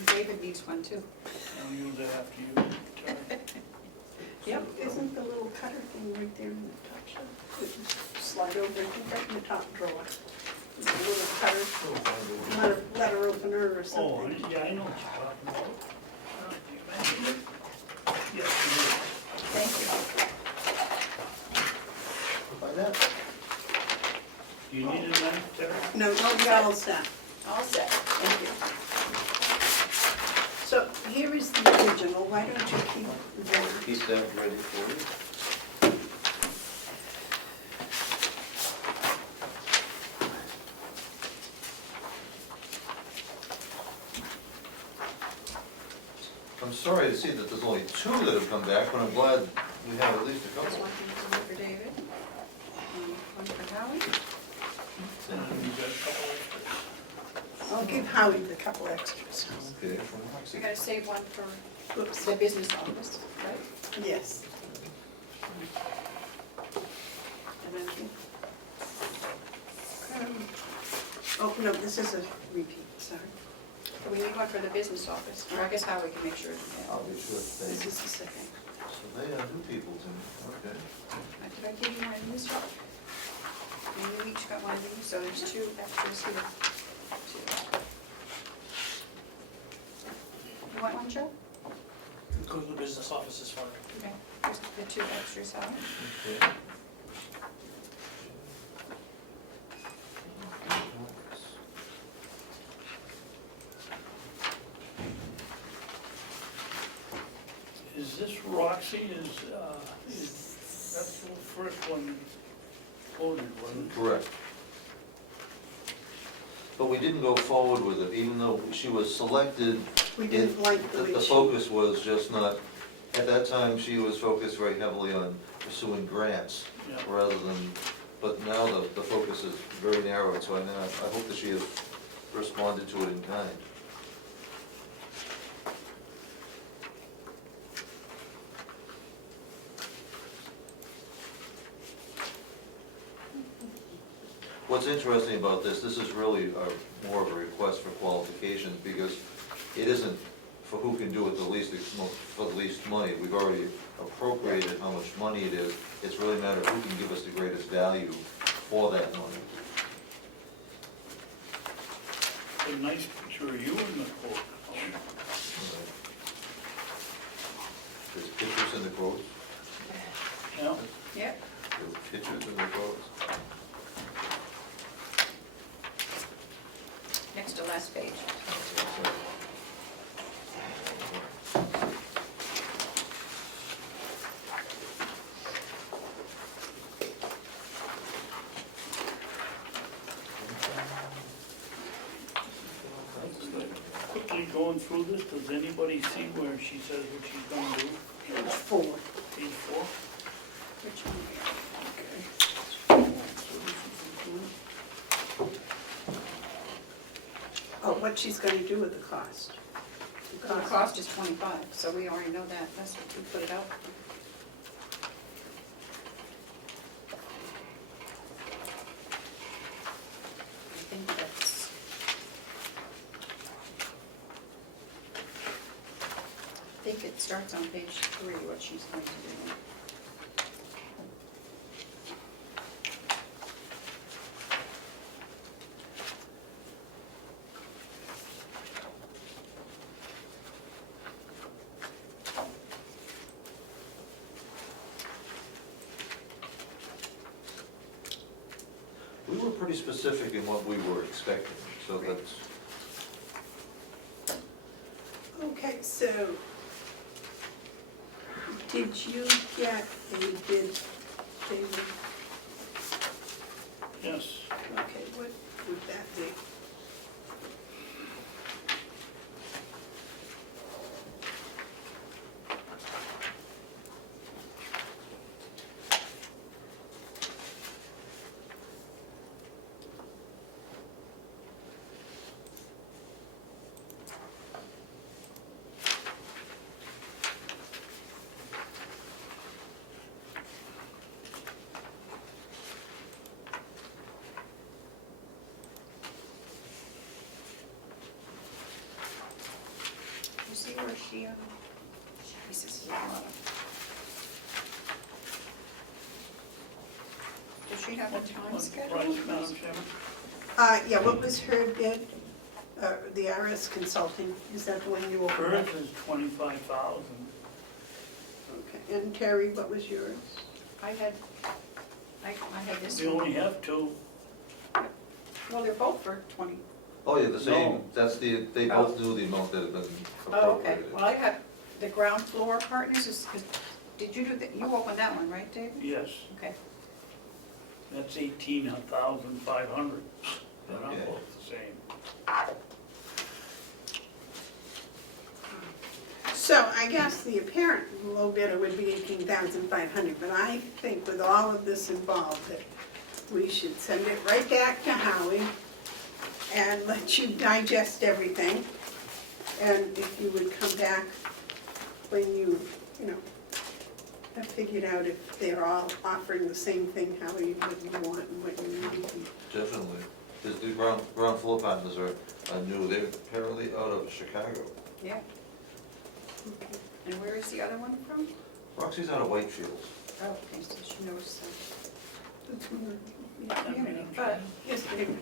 David needs one too. I'll use it after you. Terry. Yep. Isn't the little cutter thing right there in the top shelf? It just slide over, I think right in the top drawer. There's a little cutter, letter opener or Oh, something. yeah, I know what you're talking about. You mentioned it? Yes, Thank you. By that, you did. Do you need a knife, Terry? No, we got all set. All set. Thank you. So here is the original, why don't you keep that? keep that ready for you. I'm sorry to see that there's only two that have come back, but I'm glad we have at least a There's couple. one for David, one for Howie. You got a couple extras? I'll give Howie the couple extras. Okay. We gotta save one for Oops, the business office, right? yes. And then Oh, no, this is a repeat, sorry. we need one for the business office, or I guess Howie can make sure. I'll be sure. This Thank you. is the second. So they are new people to me, okay. Did I give you one of these? And you each got one of these, so there's two extras here. Two. You want one, Joe? Go to the business office is fine. Okay, just the two extras, huh? Okay. Is this Roxy, that's the first one voted, wasn't it? Correct. But we didn't go forward with it, even though she was selected. We didn't like the way The she. focus was just not, at that time, she was focused very heavily on pursuing grants Yeah. rather than, but now the focus is very narrow, so I hope that she has responded to it in kind. What's interesting about this is really more of a request for qualifications, because it isn't for who can do it the least, for the least money. We've already appropriated how much money it is. It's really a matter of who can give us the greatest value for that money. A nice picture of you in the quote. There's pictures in the quotes. Yeah, Yep. There's pictures in the quotes. Next to last page. quickly going through this, does anybody see where she says what she's gonna do? Page 4. Page 4? Which one? Okay. So this is included. Oh, what she's gonna do with the cost. The cost is 25, so we already know that, that's what we put it out. I think that's. I think it starts on page 3, what she's going to do. We were pretty specific in what we were expecting, so that's, Okay, so did you get a bid, David? Yes. Okay, what would that be? You see where she, Jesus, does she have a time schedule? Right, Madam Chairman? Yeah, what was her bid? The RS Consulting, is that the one you opened up? Hers is 25,000. Okay, and Terry, what was yours? I had this We one. only have two. Well, they're both for 20. oh yeah, the same, No. that's they both knew the amount that had been Oh, okay. appropriated. Well, I have the ground floor partners, did you do that? You opened that one, right, David? Yes, Okay. that's 18,500. They're not Okay. both the same. So I guess the apparent low bidder would be 18,500, but I think with all of this involved, that we should send it right back to Howie and let you digest everything. And if you would come back when you have figured out if they're all offering the same thing, how you would want and what you need. Definitely, because the ground floor partners are new, they're apparently out of Chicago. Yeah. And where is the other one from? Roxy's out of Whitefield. Oh, okay, so she knows. Community, but, yes, David.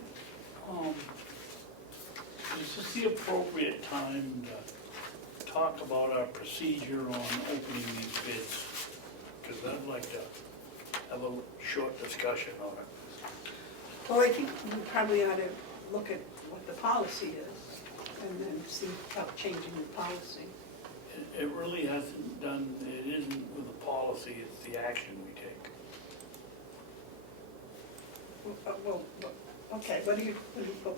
Is this the appropriate time talk about our procedure on opening these bids? Because I'd like to have a short discussion on it. Well, I think we probably ought to look at what the policy is and then see about changing the policy. It really hasn't done, it isn't with the policy, it's the action we take. Well, okay, what would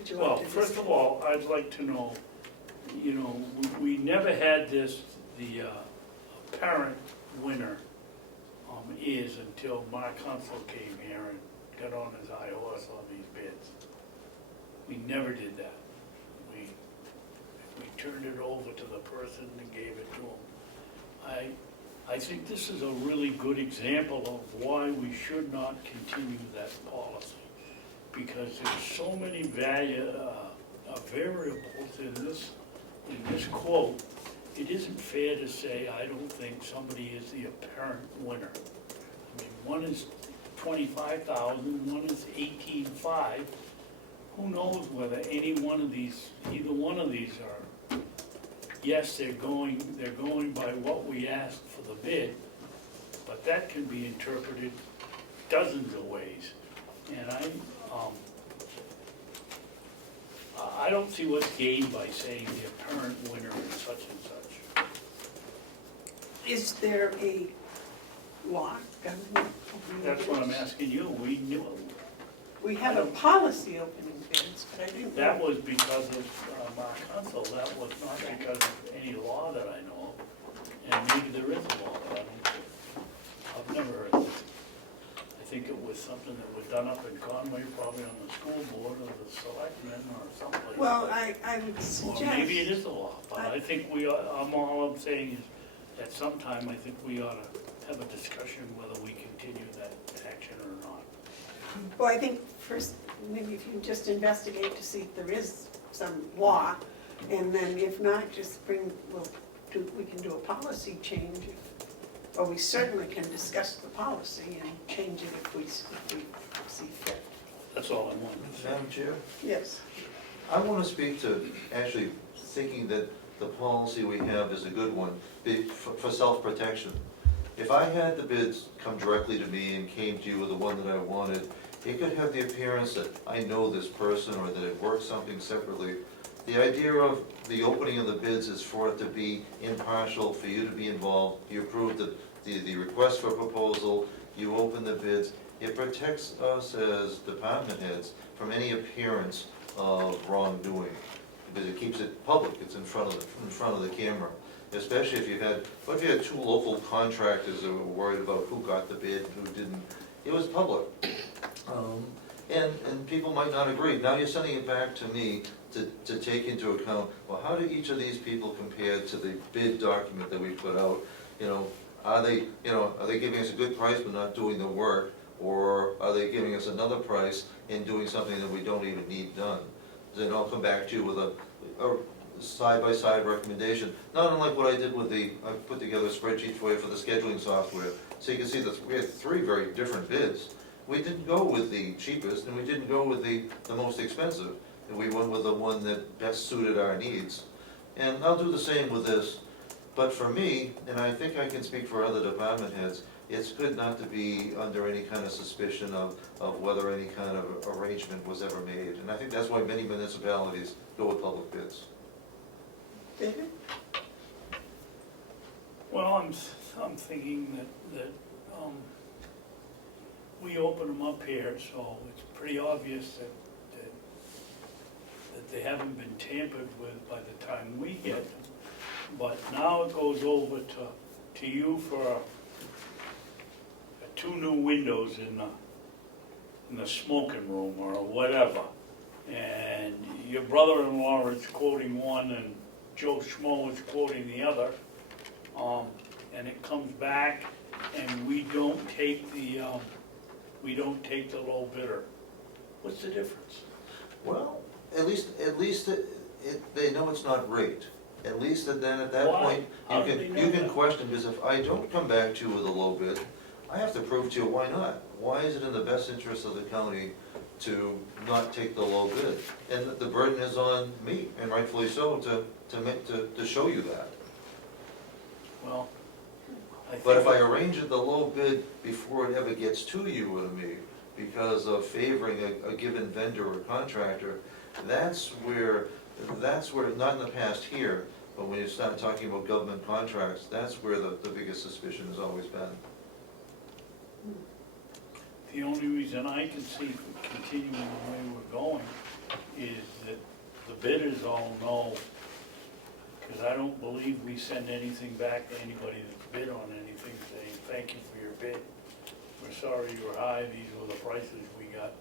you Well, like to first of all, I'd like to know, you know, we never had this, the apparent winner is until Mark Hunsel came here and got on his high horse on these bids. We never did that. We turned it over to the person and gave it to him. I think this is a really good example of why we should not continue that policy. Because there's so many variables in this quote, it isn't fair to say, I don't think somebody is the apparent winner. I mean, one is 25,000, one is 18,500. Who knows whether either one of these are, yes, they're going by what we asked for the bid, but that can be interpreted dozens of ways. And I don't see what's gained by saying the apparent winner is such and such. Is there a law, government? That's what I'm asking you. We knew, We have a policy opening bids, but I didn't. that was because of Mark Hunsel. That was not because of any law that I know of. And maybe there is a law, but I don't, I've never heard of it. I think it was something that was done up in Conway, probably on the school board or the selectmen or someplace. Well, I would Or suggest. maybe it is a law, but I think all I'm saying is, at some time, I think we ought to have a discussion whether we continue that action or not. Well, I think first, maybe if you just investigate to see if there is some law, and then if not, just we can do a policy change. Or we certainly can discuss the policy and change it if we see fit. That's all I wanted to say. Madam Chair? Yes. I want to speak to actually thinking that the policy we have is a good one for self-protection. If I had the bids come directly to me and came to you with the one that I wanted, it could have the appearance that I know this person or that it works something separately. The idea of the opening of the bids is for it to be impartial, for you to be involved. You approve the request for proposal, you open the bids. It protects us as department heads from any appearance of wrongdoing, because it keeps it public, it's in front of the camera. Especially if you had two local contractors that were worried about who got the bid and who didn't. It was public. And people might not agree. Now you're sending it back to me to take into account, well, how do each of these people compare to the bid document that we put out? Are they giving us a good price but not doing the work? Or are they giving us another price and doing something that we don't even need done? Then I'll come back to you with a side-by-side recommendation, not unlike what I did with I put together a spreadsheet for you for the scheduling software. So you can see that we had 3 very different bids. We didn't go with the cheapest and we didn't go with the most expensive. And we went with the one that best suited our needs. And I'll do the same with this. But for me, and I think I can speak for other department heads, it's good not to be under any kind of suspicion of whether any kind of arrangement was ever made. And I think that's why many municipalities go with public bids. David? Well, I'm thinking that we open them up here, so it's pretty obvious that they haven't been tampered with by the time we get them. But now it goes over to you for 2 new windows in the smoking room or whatever. And your brother-in-law is quoting one and Joe Schmo is quoting the other. And it comes back and we don't take the low bidder. What's the difference? Well, at least they know it's not rigged. At least then at that Why? point, How do they know you can that? question, because if I don't come back to you with a low bid, I have to prove to you why not. Why is it in the best interest of the county to not take the low bid? And the burden is on me, and rightfully so, to show you that. But if I arrange it the low bid before it ever gets to you and me, because of favoring a given vendor or contractor, that's where, not in the past here, but when you start talking about government contracts, that's where the biggest suspicion has always been. The only reason I can see for continuing the way we're going is that the bidders all know, because I don't believe we send anything back to anybody that's bid on anything saying, thank you for your bid. We're sorry you were high, these were the prices we got.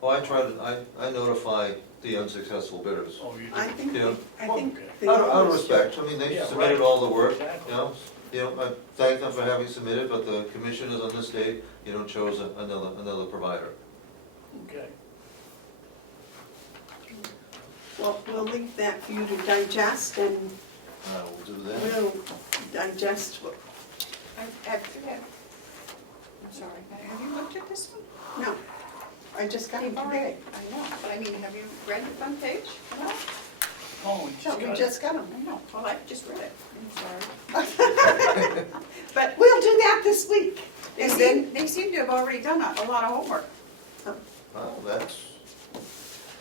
Well, I notify the unsuccessful bidders. Oh, you I did? think, Yeah. I think. Okay. they Out of always respect, I mean, they Yeah, submitted right. all the work, Exactly. I thank them for having submitted, but the commission is on this date, chose another provider. Okay. Well, we'll leave that for you to digest, and We'll do that. we'll digest what, I'm sorry, have you looked at this one? no, I just got it All today. right, I know, but I mean, have you read the front page? No? Oh, we No, just we got, just got them. I know, well, I just read it, I'm sorry. But we'll do that this week. They And then, seem, they seem to have already done a lot of homework. Well,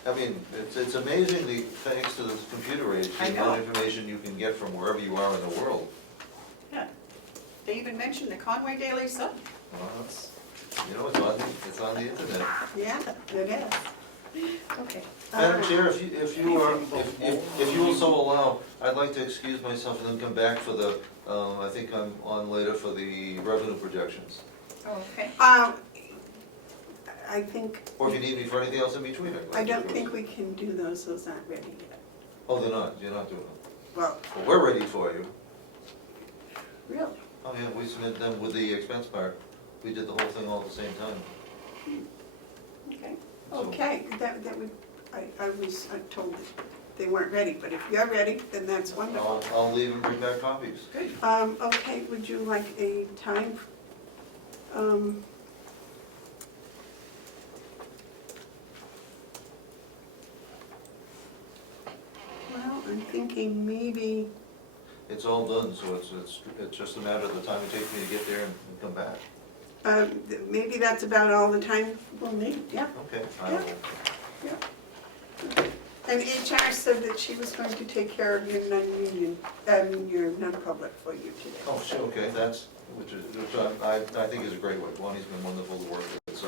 I mean, it's amazing, thanks to this computer age, I the amount know. of information you can get from wherever you are in the world. Yeah. They even mentioned the Conway Daily Sun. Well, it's on the internet. yeah, it is. Okay. Madam Chair, if you will so allow, I'd like to excuse myself and then come back for the, I think I'm on later for the revenue projections. Oh, okay. I think, Or if you need me for anything else in between. I don't think we can do those aren't ready yet. Oh, they're not, you're not doing them. Well, Well, we're ready for you. really? Oh, yeah, we submitted them with the expense part. We did the whole thing all at the same time. Okay. So- Okay, that would, I was told that they weren't ready, but if you're ready, then that's wonderful. I'll leave and bring back copies. Good. Okay, would you like a time? Well, I'm thinking maybe, It's all done, so it's just a matter of the time it takes me to get there and come back. maybe that's about all the time we'll need, yeah. Okay, I will. And HR said that she was going to take care of your non-union, your non-public for you today. Oh, sure, okay, which I think is a great way. Bonnie's been wonderful to work with, so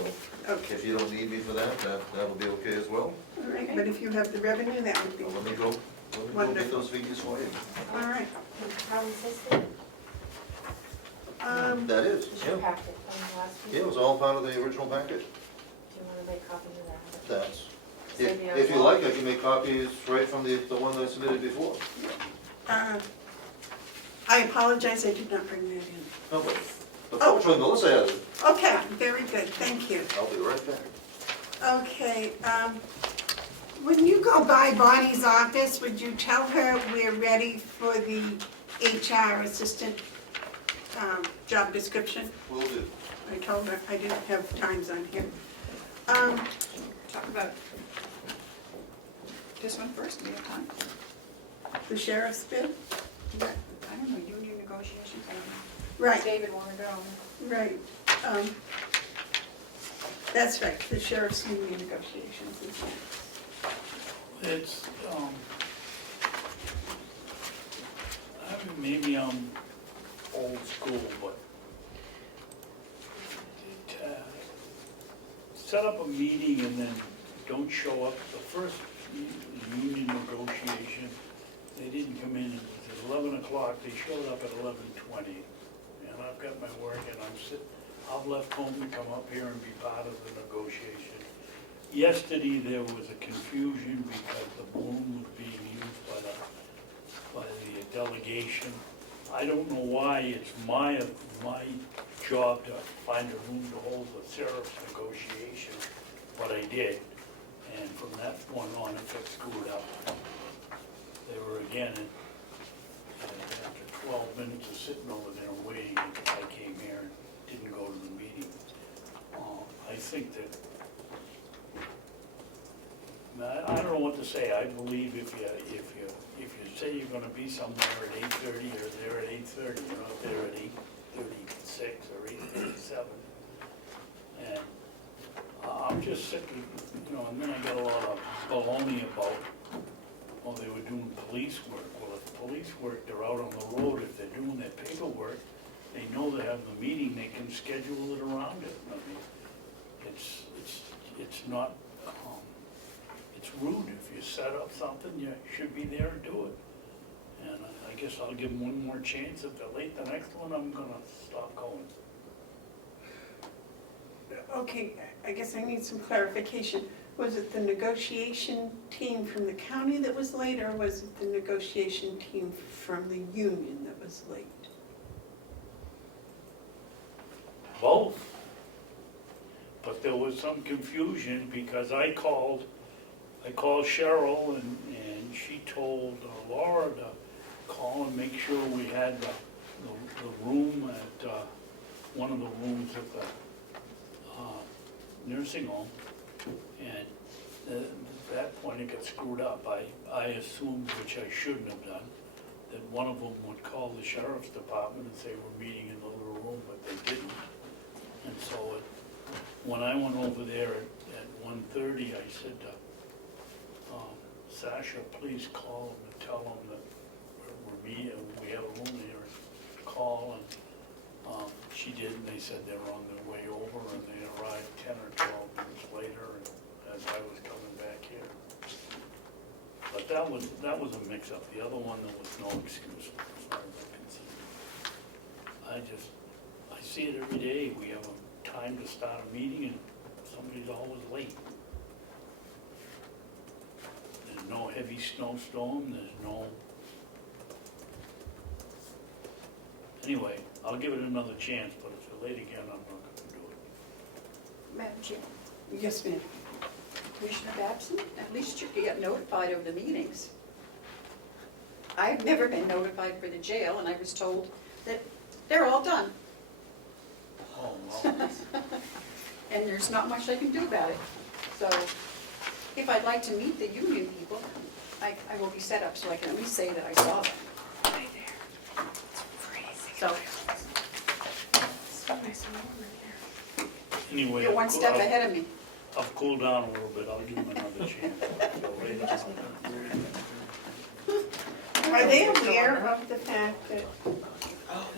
Okay, if you don't need me for that'll be okay as well. all right, but if you have the revenue, that would be, Well, let me go get Wonderful. those figures for you. all right. How is this then? That is, Is your yeah. packet from last week? Yeah, it was all part of the original package. Do you want to make copies of that? That's, Save me if you on- like, I can make copies right from the one that I submitted before. I apologize, I did not bring that in. No, but fortunately, Melissa has it. Okay, very good, thank you. I'll be right back. Okay, when you go by Bonnie's office, would you tell her we're ready for the HR assistant job description? Will do. I told her I didn't have times on here. Talk about this one first, do you have time? The sheriff's bid? I don't know, union negotiations, I don't know. Right, David wanted to go. right. That's right, the sheriff's union negotiations is next. it's, I mean, maybe I'm old school, but set up a meeting and then don't show up. The first union negotiation, they didn't come in, it was at 11 o'clock, they showed up at 11:20. And I've got my work and I've left home to come up here and be part of the negotiation. Yesterday, there was a confusion because the balloon was being used by the delegation. I don't know why it's my job to find a room to hold the sheriff's negotiation, but I did. And from that point on, it got screwed up. They were again, after 12 minutes of sitting over there and waiting, I came here and didn't go to the meeting. I think that, I don't know what to say. I believe if you say you're gonna be somewhere at 8:30, you're there at 8:30, you're not there at 8:30 27. And I'm just sick of, you know, and then I got a lot of baloney about, well, they were doing police work. Well, if police work, they're out on the road, if they're doing their paperwork, they know they have the meeting, they can schedule it around it. I mean, it's not, it's rude. If you set up something, you should be there and do it. And I guess I'll give them one more chance. If they're late the next one, I'm gonna stop going. Okay, I guess I need some clarification. Was it the negotiation team from the county that was late, or was it the negotiation team from the union that was late? Both. But there was some confusion because I called Cheryl and she told Laura to call and make sure we had the room at, one of the rooms at the nursing home. And at that point it got screwed up. I assumed, which I shouldn't have done, that one of them would call the sheriff's department and say we're meeting in the little room, but they didn't. And so when I went over there at 1:30, I said to Sasha, please call them and tell them that we're meeting, we have a room here, and call. And she did, and they said they were on their way over, and they arrived 10 or 12 minutes later, and as I was coming back here. But that was a mix-up. The other one, there was no excuse as far as I'm concerned. I see it every day. We have a time to start a meeting and somebody's always late. There's no heavy snowstorm, there's no... Anyway, I'll give it another chance, but if you're late again, I'm not gonna do it. Madam Chair, Yes, ma'am. Commissioner Babson, at least you get notified of the meetings. I've never been notified for the jail, and I was told that they're all done. Oh, well, And there's not much I can do about it. So if I'd like to meet the union people, I will be set up so I can at least say that I saw them. Right there. So So nice and warm in here. anyway, you're one step ahead of me. I'll cool down a little bit, I'll give them another chance. If you're late, Are they aware of the fact that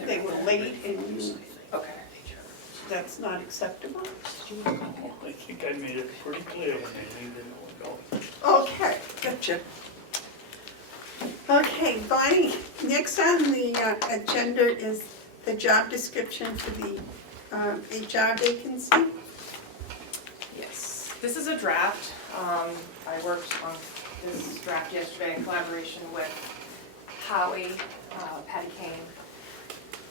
they were late and Okay. that's not acceptable? I think I made it pretty clear when they didn't know. Okay, gotcha. Okay, Bonnie, next on the agenda is the job description for the HR vacancy. Yes, this is a draft. I worked on this draft yesterday in collaboration with Howie, Patty Kane,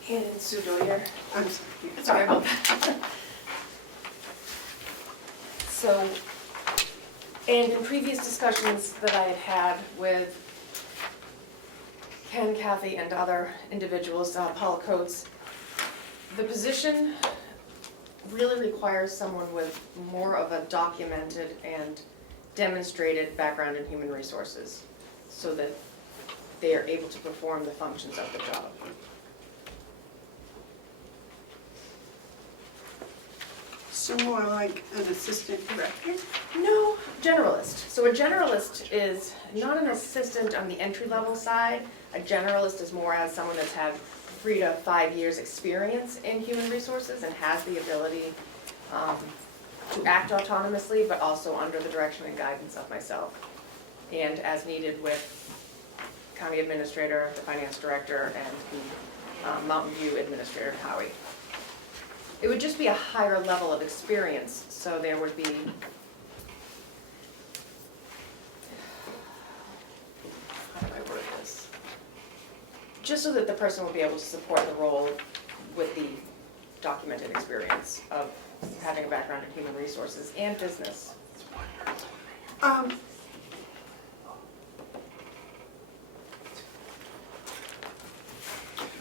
and Sue Doyer. I'm sorry. Sorry about that. So, and in previous discussions that I had had with Ken, Kathy, and other individuals, Paula Coates, the position really requires someone with more of a documented and demonstrated background in human resources so that they are able to perform the functions of the job. So more like an assistant director? No, generalist. So a generalist is not an assistant on the entry-level side. A generalist is more as someone that's had 3 to 5 years experience in human resources and has the ability to act autonomously, but also under the direction and guidance of myself. And as needed with county administrator, the finance director, and the Mountain View administrator, Howie. It would just be a higher level of experience, so there would be, how do I word this? Just so that the person will be able to support the role with the documented experience of having a background in human resources and business.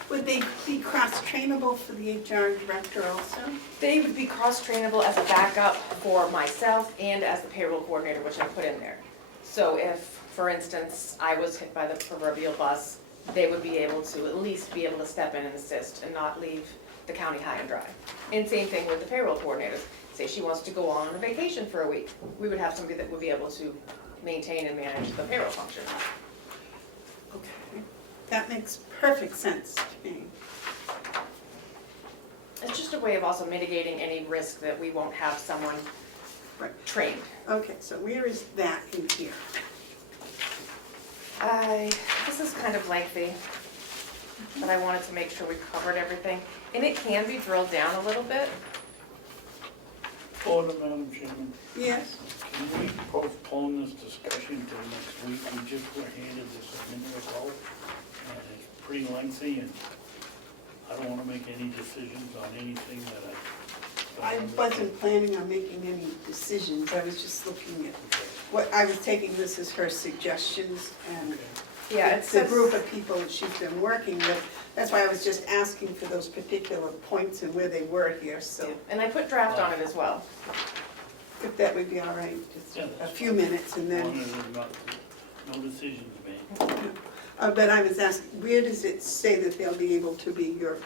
Would they be cross-trainable for the HR director also? They would be cross-trainable as a backup for myself and as the payroll coordinator, which I put in there. So if, for instance, I was hit by the proverbial bus they would be able to at least be able to step in and assist and not leave the county high and dry. And same thing with the payroll coordinators. Say she wants to go on a vacation for a week, we would have somebody that would be able to maintain and manage the payroll function. Okay, that makes perfect sense to me. It's just a way of also mitigating any risk that we won't have someone Right. trained. Okay, so where is that in here? This is kind of lengthy, but I wanted to make sure we covered everything. And it can be drilled down a little bit. Order, Madam Chairman. Yes? Can we postpone this discussion till next week? We just were handed this a minute ago, and it's pretty lengthy, and I don't wanna make any decisions on anything that I. I wasn't planning on making any decisions, I was just looking at what, I was taking this as her suggestions, and Yeah, it's a group of people that she's been working with. That's why I was just asking for those particular points and where they were here, so And I put draft on it as well. if that would be all right, just Yeah, a that's few minutes and then. One of them, no decisions made. But I was asking, where does it say that they'll be able to be your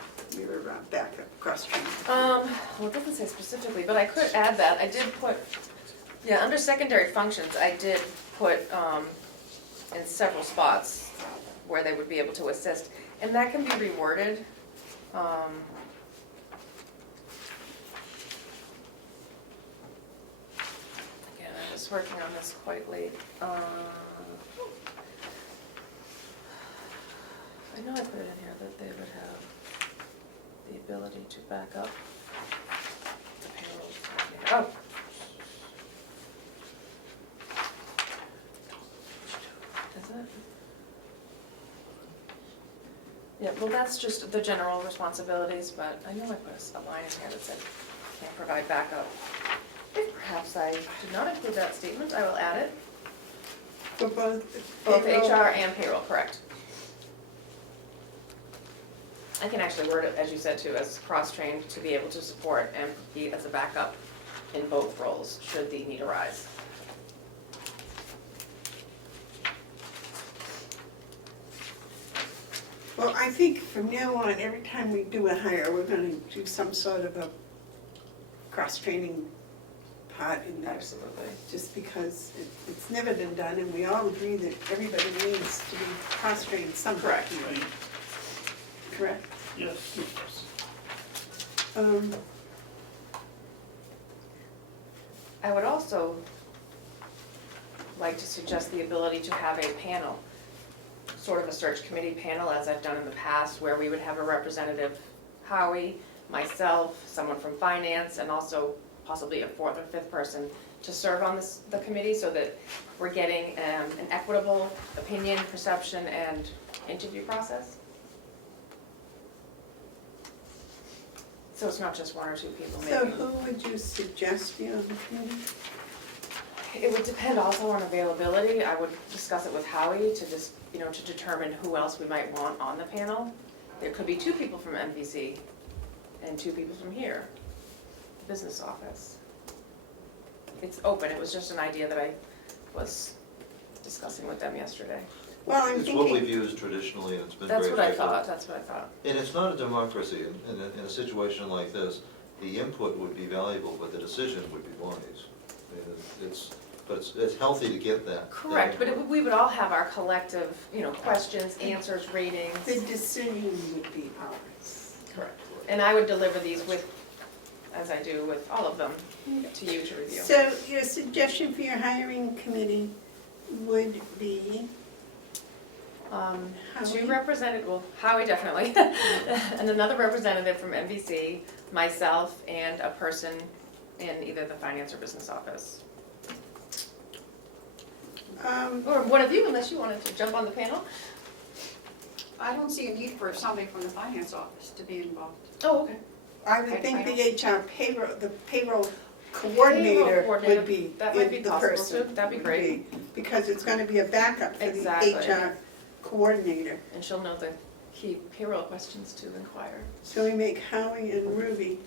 backup cross-training? Well, it doesn't say specifically, but I could add that. I did put, yeah, under secondary functions, I did put in several spots where they would be able to assist. And that can be reworded. Again, I was working on this quite late. I know I put it in here that they would have the ability to back up the payroll. Oh. Is it? Yeah, well, that's just the general responsibilities, but I know I put a line in here that said, can't provide backup. If perhaps I did not include that statement, I will add it. For both Both payroll- HR and payroll, correct. I can actually word it, as you said too, as cross-trained to be able to support and be as a backup in both roles, should the need arise. Well, I think from now on, every time we do a hire, we're gonna do some sort of a cross-training part in there. Absolutely. Just because it's never been done, and we all agree that everybody needs to be cross-trained somewhere. Correct. Right. Correct? Yes. I would also like to suggest the ability to have a panel, sort of a search committee panel, as I've done in the past, where we would have a representative, Howie, myself, someone from finance, and also possibly a fourth or fifth person to serve on the committee, so that we're getting an equitable opinion, perception, and interview process. So it's not just one or two people maybe. So who would you suggest be on the committee? It would depend also on availability. I would discuss it with Howie to just, to determine who else we might want on the panel. There could be 2 people from MVC and 2 people from here, the business office. It's open, it was just an idea that I was discussing with them yesterday. Well, I'm It's what we've thinking, used traditionally, and it's been very That's what I effective. thought, that's what I thought. And it's not a democracy. In a situation like this, the input would be valuable, but the decision would be wise. I mean, it's healthy to get that. Correct, but we would all have our collective, questions, answers, ratings. the decision would be ours. Correct. And I would deliver these with, as I do with all of them, to you to review. So your suggestion for your hiring committee would be, 2 Howie? representatives, well, Howie definitely, and another representative from MVC, myself, and a person in either the finance or business office. Or one of you, unless you wanted to jump on the panel. I don't see a need for somebody from the finance office to be involved. Oh, okay. I would think the HR payroll coordinator coordinator, would be that might be the possible person. too. That'd be would great. Because it's gonna be a backup for the Exactly. HR coordinator. And she'll know the key payroll questions to inquire. So we make Howie and Ruby.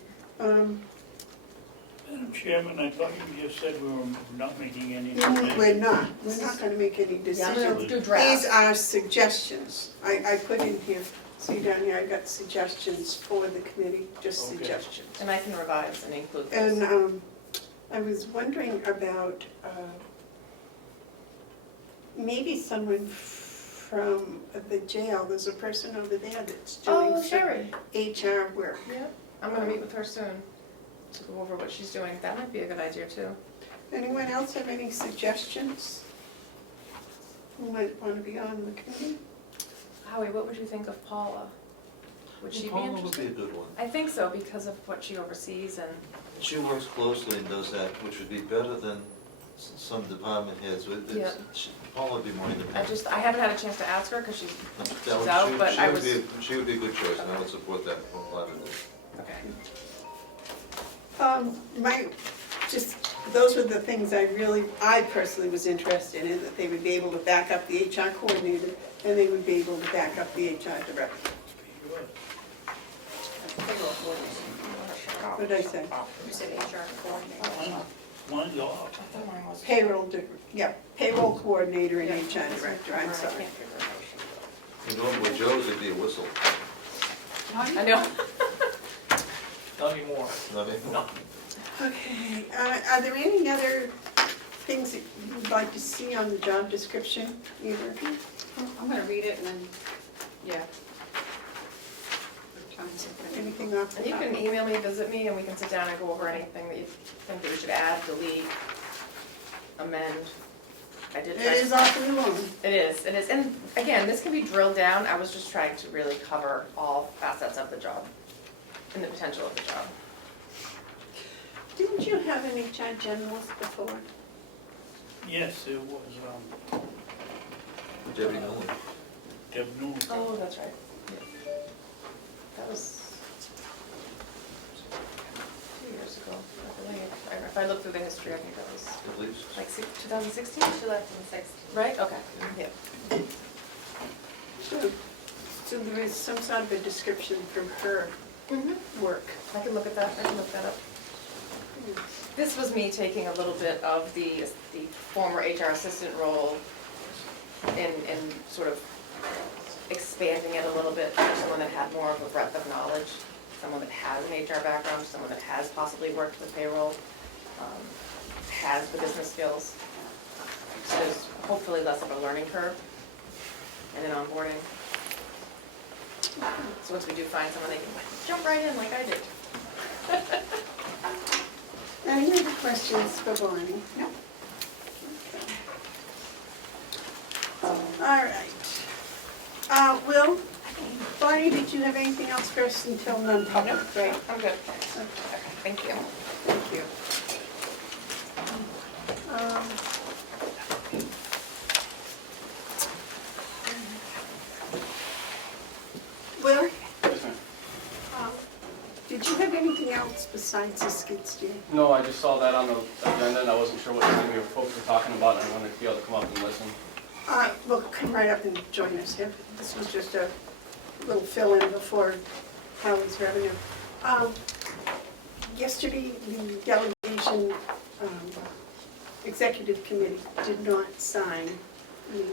Madam Chairman, I thought you just said we were not making any No, decisions. we're not gonna make any Yeah, I'm gonna decisions. do drafts. These are suggestions. I put in here, see down here, I got suggestions for the committee, just Okay. suggestions. And I can revise and include And those. I was wondering about maybe someone from the jail. There's a person over there that's doing Oh, some Sherry. HR work. Yeah, I'm gonna meet with her soon to go over what she's doing. That might be a good idea too. Anyone else have any suggestions? Who might want to be on the committee? Howie, what would you think of Paula? Would she be Paula would be interested? a good one. I think so, because of what she oversees and, She works closely and does that, which would be better than some department heads. Yeah. Paula would be more independent. I haven't had a chance to ask her, because she's, That would- out, she- but she I would was- be- She would be a good choice, and I would support that wholeheartedly. okay. Those were the things I personally was interested in, that they would be able to back up the HR coordinator, and they would be able to back up the HR director. What did I say? You said HR coordinator. Mine's off. I thought mine was. Payroll coordinator and Yeah. HR director, I'm Alright, I sorry. can't figure it out. You know, with Joe's, it'd be a whistle. I know. Not anymore. Not me? No. Okay, are there any other things that you would like to see on the job description, either of you? I'm gonna read it and then, yeah. Anything off the And you top? can email me, visit me, and we can sit down and go over anything that you think that we should add, delete, amend. I did. It is awfully long. It is, and again, this can be drilled down, I was just trying to really cover all facets of the job and the potential of the job. Didn't you have an HR generalist before? Yes, it was, Debbie Nolan. Deb Newell. Oh, that's right. That was 2 years ago, I believe. If I look through the history, I think that was At least. like 2016? She left in 60. Right, okay, yeah. So there is some sort of a description from her work. I can look at that, I can look that up. This was me taking a little bit of the former HR assistant role and sort of expanding it a little bit for someone that had more of a breadth of knowledge, someone that has an HR background, someone that has possibly worked with payroll, has the business skills. So there's hopefully less of a learning curve and then onboarding. So once we do find someone, they can jump right in like I did. Any other questions for Bonnie? No. All right. Will, Bonnie, did you have anything else for us until non-public, right? I'm good. Thank you. Thank you. Will? Did you have anything else besides the skid steer? No, I just saw that on the agenda and I wasn't sure what time you folks were talking about and I wanted to be able to come up and listen. Well, come right up and join us here. This was just a little fill-in before Howard's revenue. Yesterday, the delegation, executive committee did not sign the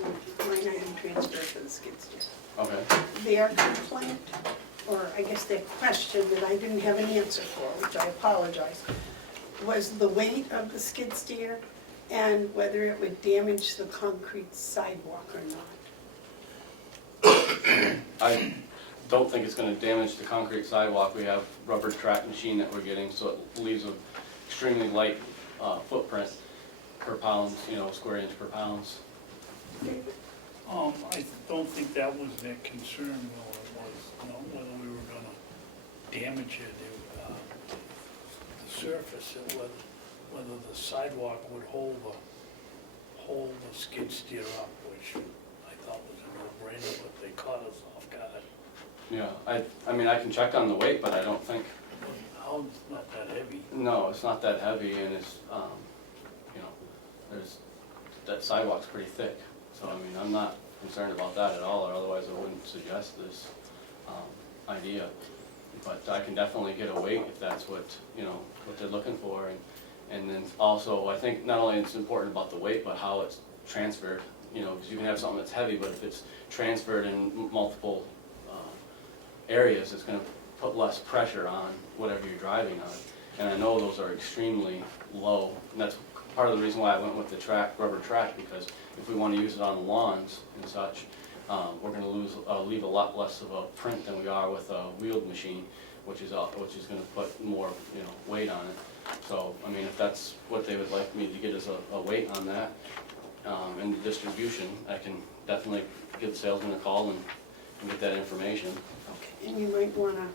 line item transfer for the skid steer. Okay. Their complaint, or I guess their question that I didn't have an answer for, which I apologize, was the weight of the skid steer and whether it would damage the concrete sidewalk or not. I don't think it's gonna damage the concrete sidewalk. We have rubber track machine that we're getting, so it leaves an extremely light footprint per pound, square inch per pounds. I don't think that was their concern, though, it was, whether we were gonna damage it, the surface, whether the sidewalk would hold the skid steer up, which I thought was a no-brainer, but they caught us off guard. Yeah, I mean, I can check on the weight, but I don't think, How, it's not that heavy. no, it's not that heavy and it's, that sidewalk's pretty thick. So, I mean, I'm not concerned about that at all, or otherwise I wouldn't suggest this idea. but I can definitely get a weight if that's what, you know, what they're looking for. And then also, I think not only it's important about the weight, but how it's transferred, you know, because you can have something that's heavy, but if it's transferred in multiple areas, it's gonna put less pressure on whatever you're driving on. And I know those are extremely low, and that's part of the reason why I went with the track, rubber track, because if we want to use it on the lawns and such, we're going to leave a lot less of a print than we are with a wheeled machine, which is going to put more, you know, weight on it. So, I mean, if that's what they would like me to get as a weight on that, and the distribution, I can definitely give the salesman a call and get that information. Okay, and you might wanna,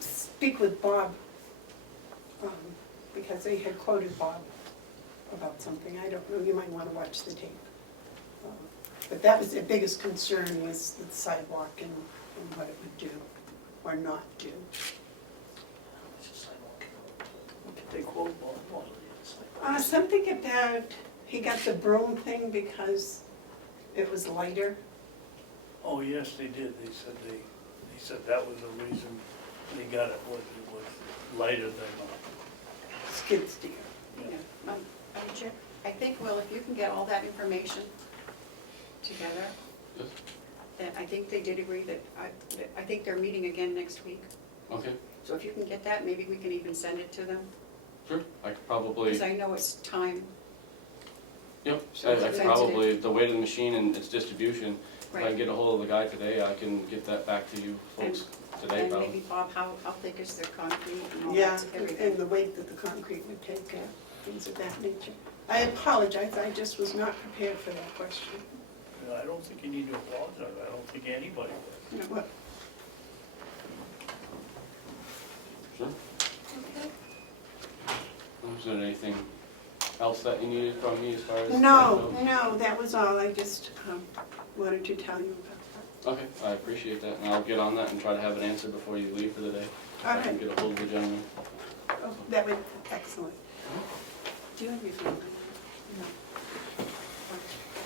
speak with Bob, because they had quoted Bob about something, I don't know, you might wanna watch the tape. But that was their biggest concern, was the sidewalk and what it would do or not do. They quote on Something about, he got the broom thing because it was lighter. Oh, yes, they did. They said that was the reason they got it, was it was lighter than Skid steer. yeah. Madam Chair, I think, Will, if you can get all that information together, Yes. then I think they did agree that, I think they're meeting again next week. Okay, So if you can get that, maybe we can even send it to them, sure, I could probably. because I know it's time. Yep, So it's I sensitive. probably, the weight of the machine and its distribution, if I Right. can get a hold of the guy today, I can get that back to you folks today And probably. maybe Bob, how thick is their concrete and all Yeah, that, everything. and the weight that the concrete would take, things of that nature. I apologize, I just was not prepared for that question. I don't think you need to apologize. I don't think anybody would. You know what? Sure. Okay. Is there anything else that you needed from me as far as? No, that was all, I just wanted to tell you about Okay, I appreciate that, and I'll get on that and try to have an answer before you leave for the day. If I can Okay. get a hold of the gentleman. that. Oh, that would, excellent. Do you have your phone number? No.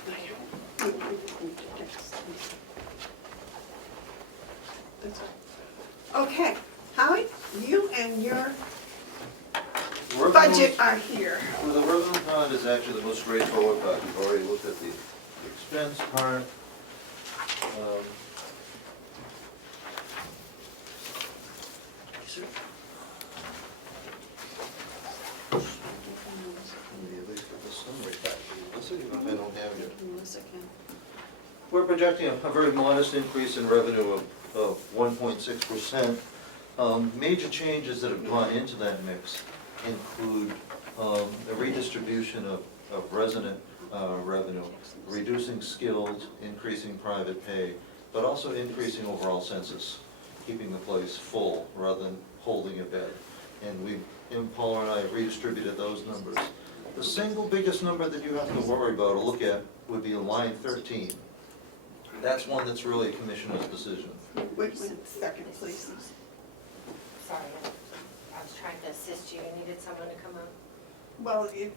I don't. I just need to text. That's all. Okay, Howie, you and your budget are here. Well, the revenue part is actually the most straightforward part. We've already looked at the expense part. Let me at least get the summary back to you. Let's see if I don't have it. Melissa can. We're projecting a very modest increase in revenue of 1.6%. Major changes that have gone into that mix include a redistribution of resident revenue, reducing skilled, increasing private pay, but also increasing overall census, keeping the place full rather than holding it back. And Paula and I have redistributed those numbers. The single biggest number that you have to worry about or look at would be line 13. That's one that's really a commissioner's decision. Wait 1 second, please. Sorry, I was trying to assist you. You needed someone to come up. Well, it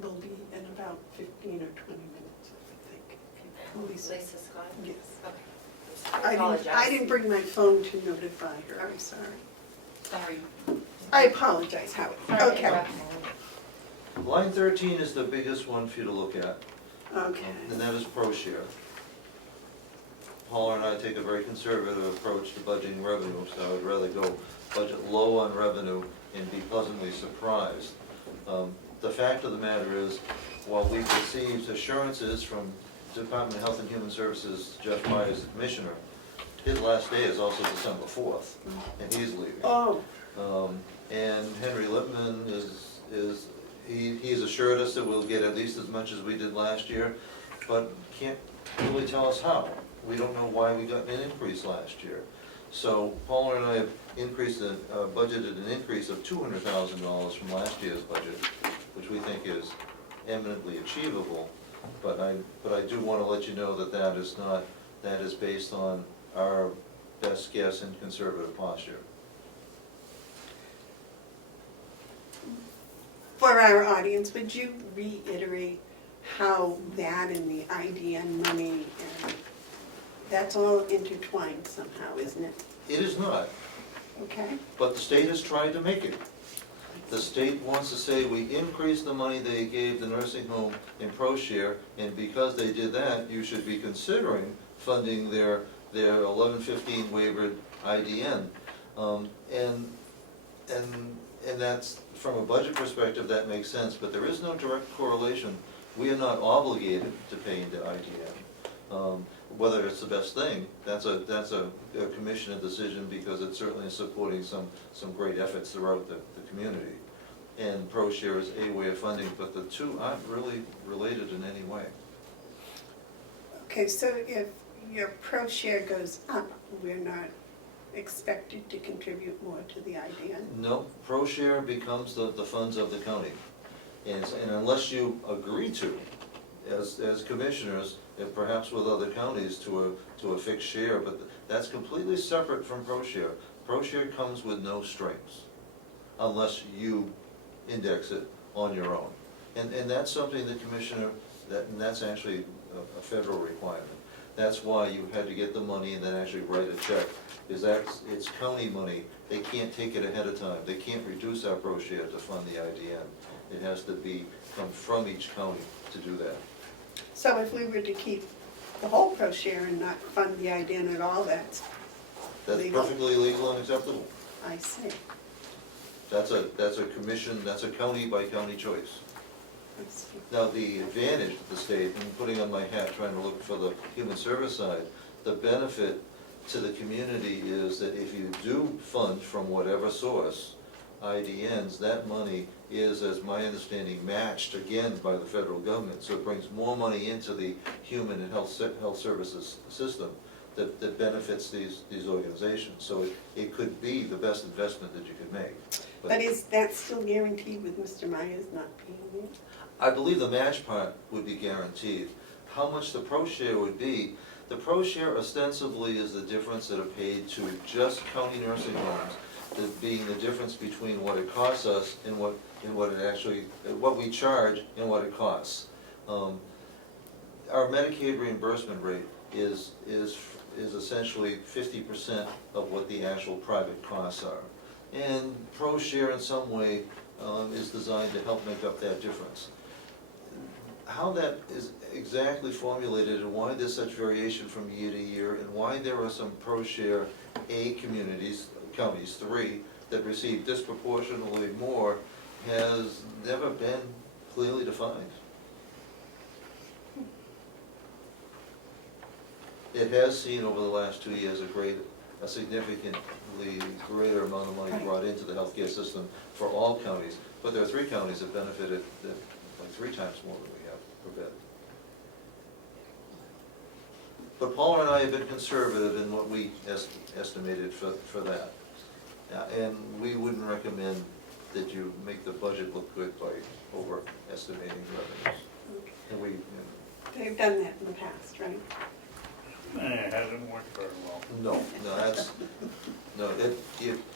will be in about 15 or 20 minutes, I think. Lisa Scott? Yes. Okay. I didn't bring my phone to notify her, I'm sorry. Sorry. I apologize, Howie. Sorry to Okay, interrupt. Line 13 is the biggest one for you to look at, okay. and that is pro share. Paula and I take a very conservative approach to budgeting revenue, so I would rather go budget low on revenue and be pleasantly surprised. The fact of the matter is, while we've received assurances from Department of Health and Human Services, Jeff Myers, the commissioner, his last day is also December 4th, and he's leaving. Oh, And Henry Lipman he's assured us that we'll get at least as much as we did last year, but can't really tell us how. We don't know why we got an increase last year. So Paula and I have budgeted an increase of $200,000 from last year's budget, which we think is eminently achievable. But I do want to let you know that that is based on our best guess and conservative posture. for our audience, would you reiterate how that and the IDN money and That's all intertwined somehow, isn't it? It is not, Okay? but the state has tried to make it. The state wants to say, we increased the money they gave the nursing home in ProShare, and because they did that, you should be considering funding their 1115 waivered IDN. And that's, from a budget perspective, that makes sense, but there is no direct correlation. We are not obligated to pay into IDN. Whether it's the best thing, that's a commissioner decision, because it certainly is supporting some great efforts throughout the community. And ProShare is a way of funding, but the two aren't really related in any way. Okay, so if your pro share goes up, we're not expected to contribute more to the IDN? No, ProShare becomes the funds of the county. And unless you agree to, as commissioners, and perhaps with other counties, to a fixed share, but that's completely separate from ProShare. ProShare comes with no strings, unless you index it on your own. And that's something the commissioner, and that's actually a federal requirement. That's why you had to get the money and then actually write a check, is it's county money. They can't take it ahead of time. They can't reduce our ProShare to fund the IDN. It has to come from each county to do that. So if we were to keep the whole pro share and not fund the IDN at all, that's legal? Perfectly legal and acceptable. I see. That's a commission, that's a county by county choice. I see. Now, the advantage of the state, and putting on my hat, trying to look for the human service side, the benefit to the community is that if you do fund from whatever source, IDNs, that money is, as my understanding, matched again by the federal government. So it brings more money into the human and health services system that benefits these organizations. So it could be the best investment that you could make. But is that still guaranteed with Mr. Myers not being here? I believe the match part would be guaranteed. How much the ProShare would be, the ProShare ostensibly is the difference that are paid to just county nursing homes, that being the difference between what it costs us and what we charge and what it costs. Our Medicaid reimbursement rate is essentially 50% of what the actual private costs are. And ProShare in some way is designed to help make up that difference. How that is exactly formulated and why there's such variation from year to year and why there are some ProShare A counties, 3, that receive disproportionately more has never been clearly defined. It has seen over the last 2 years a significantly greater amount of money brought into the healthcare system for all counties, but there are 3 counties that benefited like 3 times more than we have per bed. But Paula and I have been conservative in what we estimated for that. And we wouldn't recommend that you make the budget look good by overestimating revenues. Okay. And we, They've done that in the past, right? It hasn't worked very well.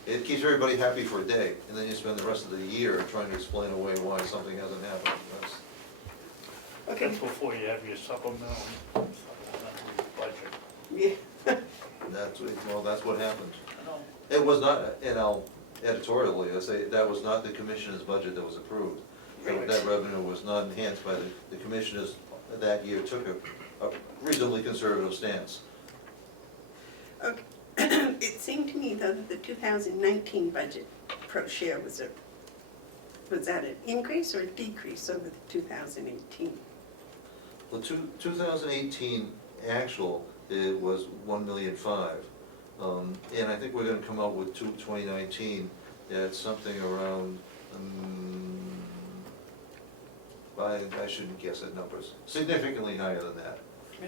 it keeps everybody happy for a day, and then you spend the rest of the year trying to explain away why something hasn't happened. Okay. That's before you have your supplemental budget. Yeah. That's what happened. I know. It was not, and I'll editorially, I say, that was not the commissioner's budget that was approved. That revenue was not enhanced by the commissioners that year took a reasonably conservative stance. Okay. It seemed to me though that the 2019 budget pro share was that an increase or a decrease over the 2018? Well, 2018 actual, it was 1,000,005. And I think we're gonna come out with 2019 at something around, I shouldn't guess at numbers, significantly higher than that.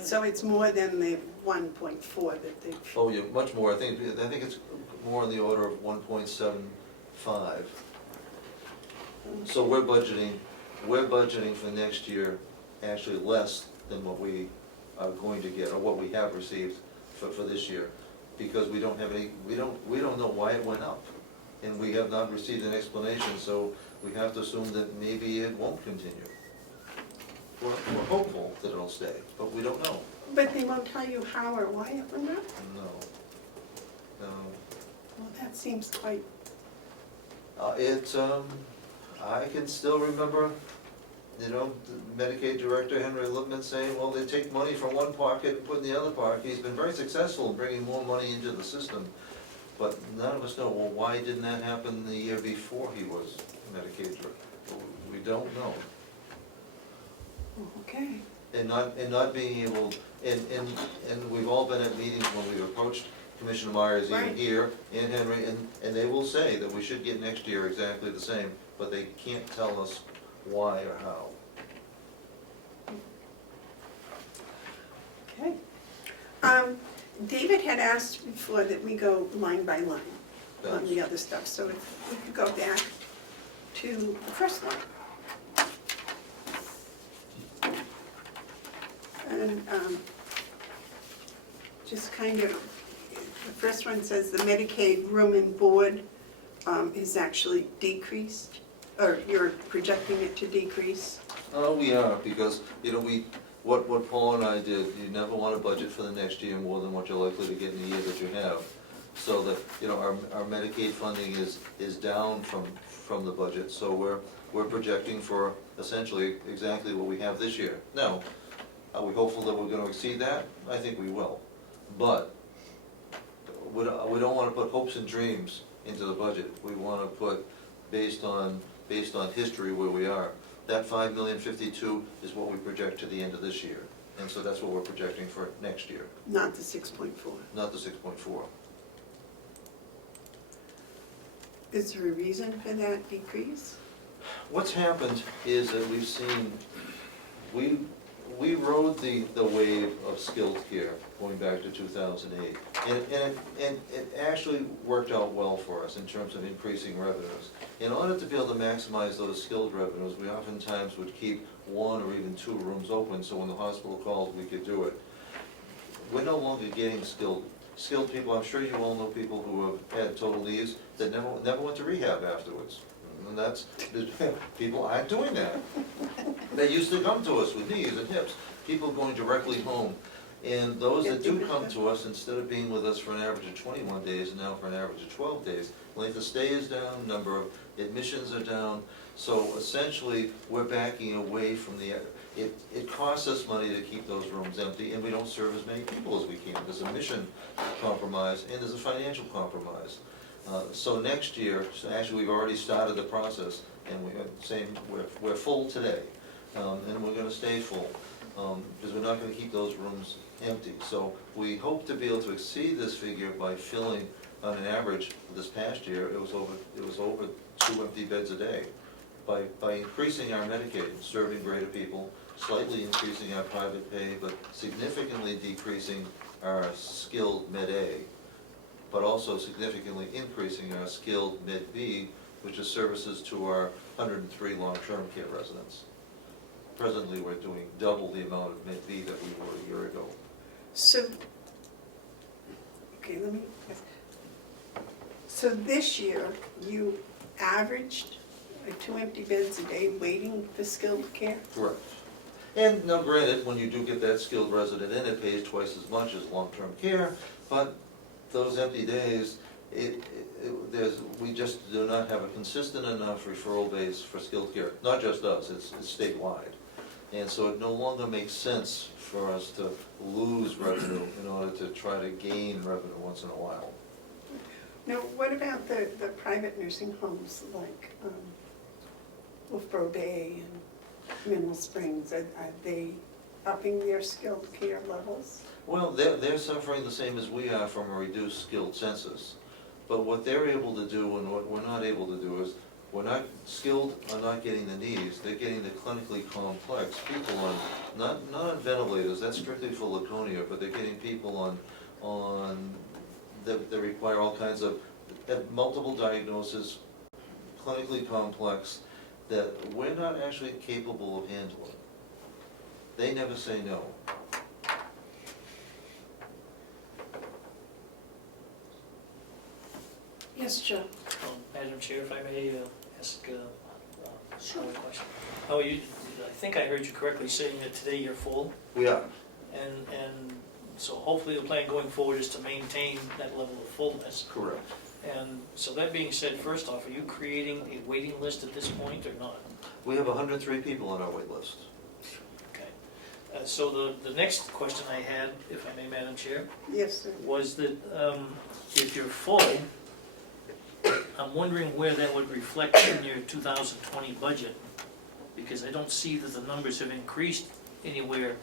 So it's more than the 1.4 that they've. Oh, yeah, much more. I think it's more in the order of 1.75. So we're budgeting for next year actually less than what we are going to get, or what we have received for this year, because we don't have any, we don't know why it went up, and we have not received an explanation, so we have to assume that maybe it won't continue. We're hopeful that it'll stay, but we don't know. But they won't tell you how or why it went up? No. No. Well, that seems quite, I can still remember, you know, the Medicaid director, Henry Lippman, saying, well, they take money from one pocket and put in the other pocket. He's been very successful in bringing more money into the system. But none of us know, well, why didn't that happen the year before he was Medicaid director? We don't know. okay. And not being able, and we've all been at meetings when we've approached Commissioner Myers, even Right. here, and Henry, and they will say that we should get next year exactly the same, but they can't tell us why or how. Okay. David had asked before that we go line by line on the other stuff, so if we could go back to the first one. And just kind of, the first one says the Medicaid room and board is actually decreased, or you're projecting it to decrease. Oh, we are, because, you know, what Paul and I did, you never want to budget for the next year more than what you're likely to get in the year that you have. So that, you know, our Medicaid funding is down from the budget, so we're projecting for essentially exactly what we have this year. Now, are we hopeful that we're gonna exceed that? I think we will. But we don't wanna put hopes and dreams into the budget. We wanna put, based on history where we are. That $5,052,000 is what we project to the end of this year. And so that's what we're projecting for next year, Not the 6.4. not the 6.4. Is there a reason for that decrease? What's happened is that we've seen, we rode the wave of skilled care going back to 2008. And it actually worked out well for us in terms of increasing revenues. In order to be able to maximize those skilled revenues, we oftentimes would keep one or even two rooms open, so when the hospital called, we could do it. We're no longer getting skilled people. I'm sure you all know people who have had total knees that never went to rehab afterwards. And that's, people aren't doing that. They used to come to us with knees and hips, people going directly home. And those that do come to us, instead of being with us for an average of 21 days, and now for an average of 12 days, length of stay is down, number of admissions are down. So essentially, we're backing away from it costs us money to keep those rooms empty, and we don't serve as many people as we can. There's a mission compromise, and there's a financial compromise. So next year, actually, we've already started the process, and we're full today, and we're gonna stay full, because we're not gonna keep those rooms empty. So we hope to be able to exceed this figure by filling, on an average, this past year, it was over 2 empty beds a day. By increasing our Medicaid, serving greater people, slightly increasing our private pay, but significantly decreasing our skilled Med-A, but also significantly increasing our skilled Med-B, which is services to our 103 long-term care residents. Presently, we're doing double the amount of Med-B that we were a year ago. So, okay, so this year, you averaged 2 empty beds a day waiting for skilled care? Correct. And now granted, when you do get that skilled resident in, it pays twice as much as long-term care, but those empty days, we just do not have a consistent enough referral base for skilled care. Not just us, it's statewide. And so it no longer makes sense for us to lose revenue in order to try to gain revenue once in a while. Now, what about the private nursing homes like Wolfboro Bay and Mineral Springs? Are they upping their skilled care levels? Well, they're suffering the same as we are from a reduced skilled census. But what they're able to do and what we're not able to do is, skilled are not getting the needs, they're getting the clinically complex people on, not on ventilators, that's strictly for Laconia, but they're getting people on that require all kinds of, multiple diagnoses, clinically complex, that we're not actually capable of handling. They never say no. Yes, Joe. Madam Chair, if I may ask a question. Oh, I think I heard you correctly saying that today you're full. We are. And so hopefully the plan going forward is to maintain that level of fullness. Correct. And so that being said, first off, are you creating a waiting list at this point or not? We have 103 people on our wait list. Okay. So the next question I had, if I may, Madam Chair, Yes, sir. was that if you're full, I'm wondering where that would reflect in your 2020 budget, because I don't see that the numbers have increased anywhere.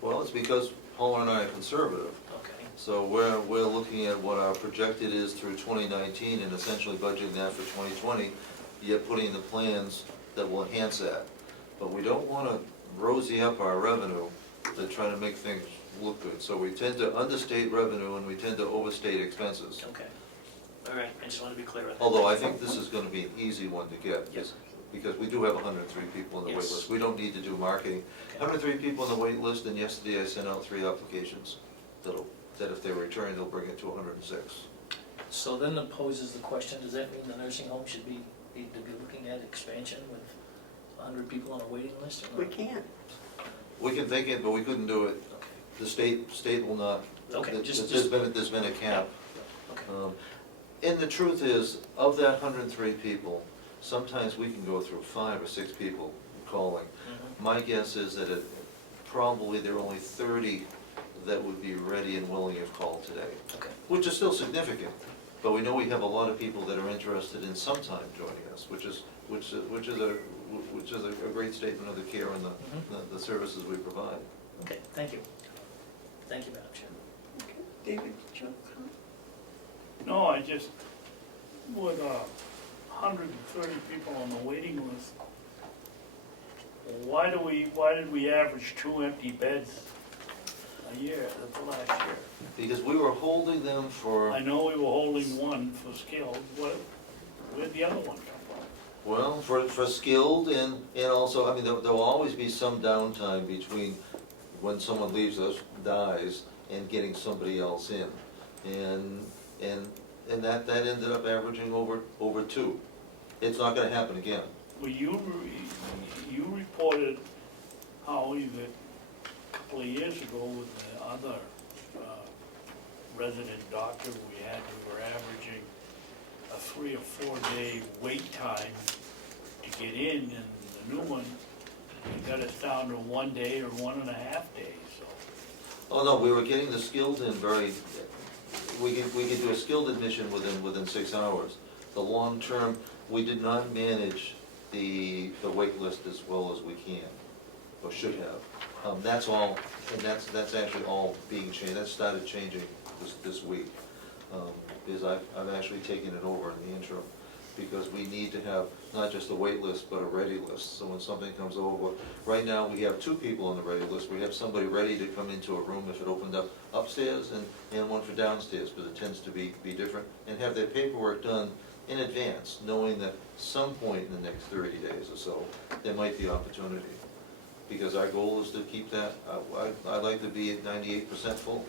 Well, it's because Paul and I are conservative. Okay. So we're looking at what our projected is through 2019 and essentially budgeting that for 2020, yet putting the plans that will enhance that. But we don't want to rosy up our revenue to try to make things look good. So we tend to understate revenue and we tend to overstate expenses. Okay. All right, I just want to be clear on that. Although I think this is going to be an easy one to get. Yes. Because we do have 103 people on the wait Yes. list. We don't need to do marketing. Okay. 103 people on the wait list, and yesterday I sent out 3 applications that if they return, they'll bring it to 106. So then it poses the question, does that mean the nursing home should be looking at expansion with 100 people on a waiting list or We not? can't. We can think it, but we couldn't do it. Okay. The state will not. Okay, There's been a cap. Okay. And the truth is, of that 103 people, sometimes we can go through 5 or 6 people calling. Mhm. My guess is that probably there are only 30 that would be ready and willing if called today, Okay. which is still significant. But we know we have a lot of people that are interested in sometime joining us, which is a great statement of the care and the services we provide. Okay, thank you. Thank you, Madam Chair. Okay. David, did you have a comment? No, I just, with 130 people on the waiting list, why did we average 2 empty beds a year, that's the last year? Because we were holding them for, I know we were holding one for skilled, where'd the other one come from? well, for skilled and also, I mean, there'll always be some downtime between when someone leaves us, dies, and getting somebody else in. And that ended up averaging over 2. It's not gonna happen again. Well, you reported, Howie, that a couple of years ago with the other resident doctor we were averaging a 3 or 4 day wait time to get in, and the new one, they got us down to 1 day or 1.5 days, so. Oh, no, we were getting the skilled in we could do a skilled admission within 6 hours. The long term, we did not manage the wait list as well as we can, or should have. That's all, and that's actually all being changed. That started changing this week. Because I've actually taken it over in the interim, because we need to have not just a wait list, but a ready list. So when something comes over, right now we have 2 people on the ready list. We have somebody ready to come into a room if it opened up upstairs, and one for downstairs, but it tends to be different, and have their paperwork done in advance, knowing that some point in the next 30 days or so, there might be opportunity. Because our goal is to keep that, I'd like to be at 98% full.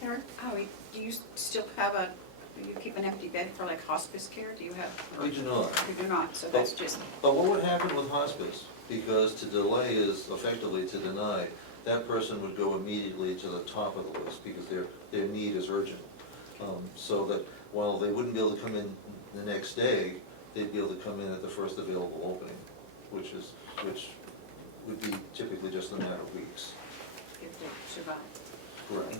Karen? Howie, do you still do you keep an empty bed for like hospice care? Do you have? We do not. You do not, so that's just, But what would happen with hospice, because to delay is effectively to deny, that person would go immediately to the top of the list, because their need is urgent. So that while they wouldn't be able to come in the next day, they'd be able to come in at the first available opening, which would be typically just a matter of weeks. if they survive. Correct.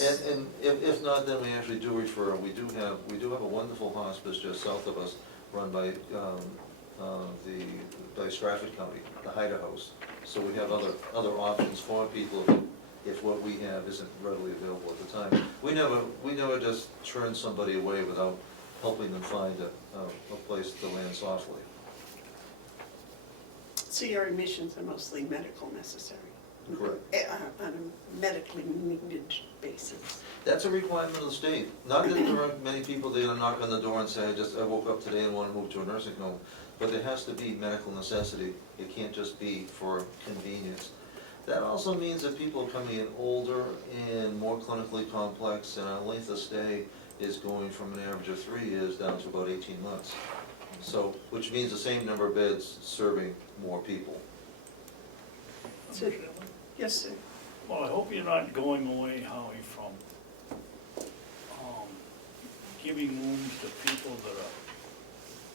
And and if not, then we actually do refer, we do have a wonderful hospice just south of us, run by by Stratford County, the Hyder House. So we have other options for people if what we have isn't readily available at the time. We never just turn somebody away without helping them find a place to land softly. So your admissions are mostly medical necessary? Correct. On a medically needed basis? That's a requirement of the state. Not that there are many people that are gonna knock on the door and say, I woke up today and want to move to a nursing home. But there has to be medical necessity. It can't just be for convenience. That also means that people are coming in older and more clinically complex, and our length of stay is going from an average of 3 years down to about 18 months. So, which means the same number of beds serving more people. So- Yes, sir. Well, I hope you're not going away, Howie, from giving rooms to people that are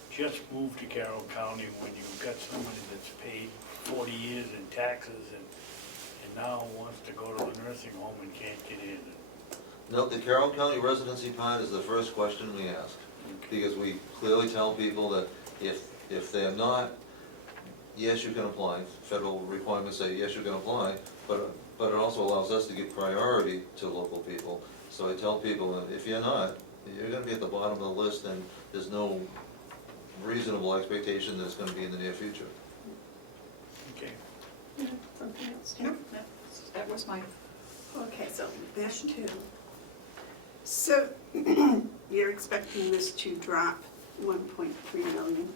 just moved to Carroll County when you've got somebody that's paid 40 years in taxes and now wants to go to a nursing home and can't get in. No, the Carroll County residency part is the first question we ask, because we clearly tell people that if they're not, yes, you can apply. Federal requirements say, yes, you can apply, but it also allows us to give priority to local people. So I tell people that if you're not, you're gonna be at the bottom of the list, and there's no reasonable expectation that it's gonna be in the near future. Okay. Something else? No, that was my, Okay, so back to, so you're expecting this to drop 1.3 million,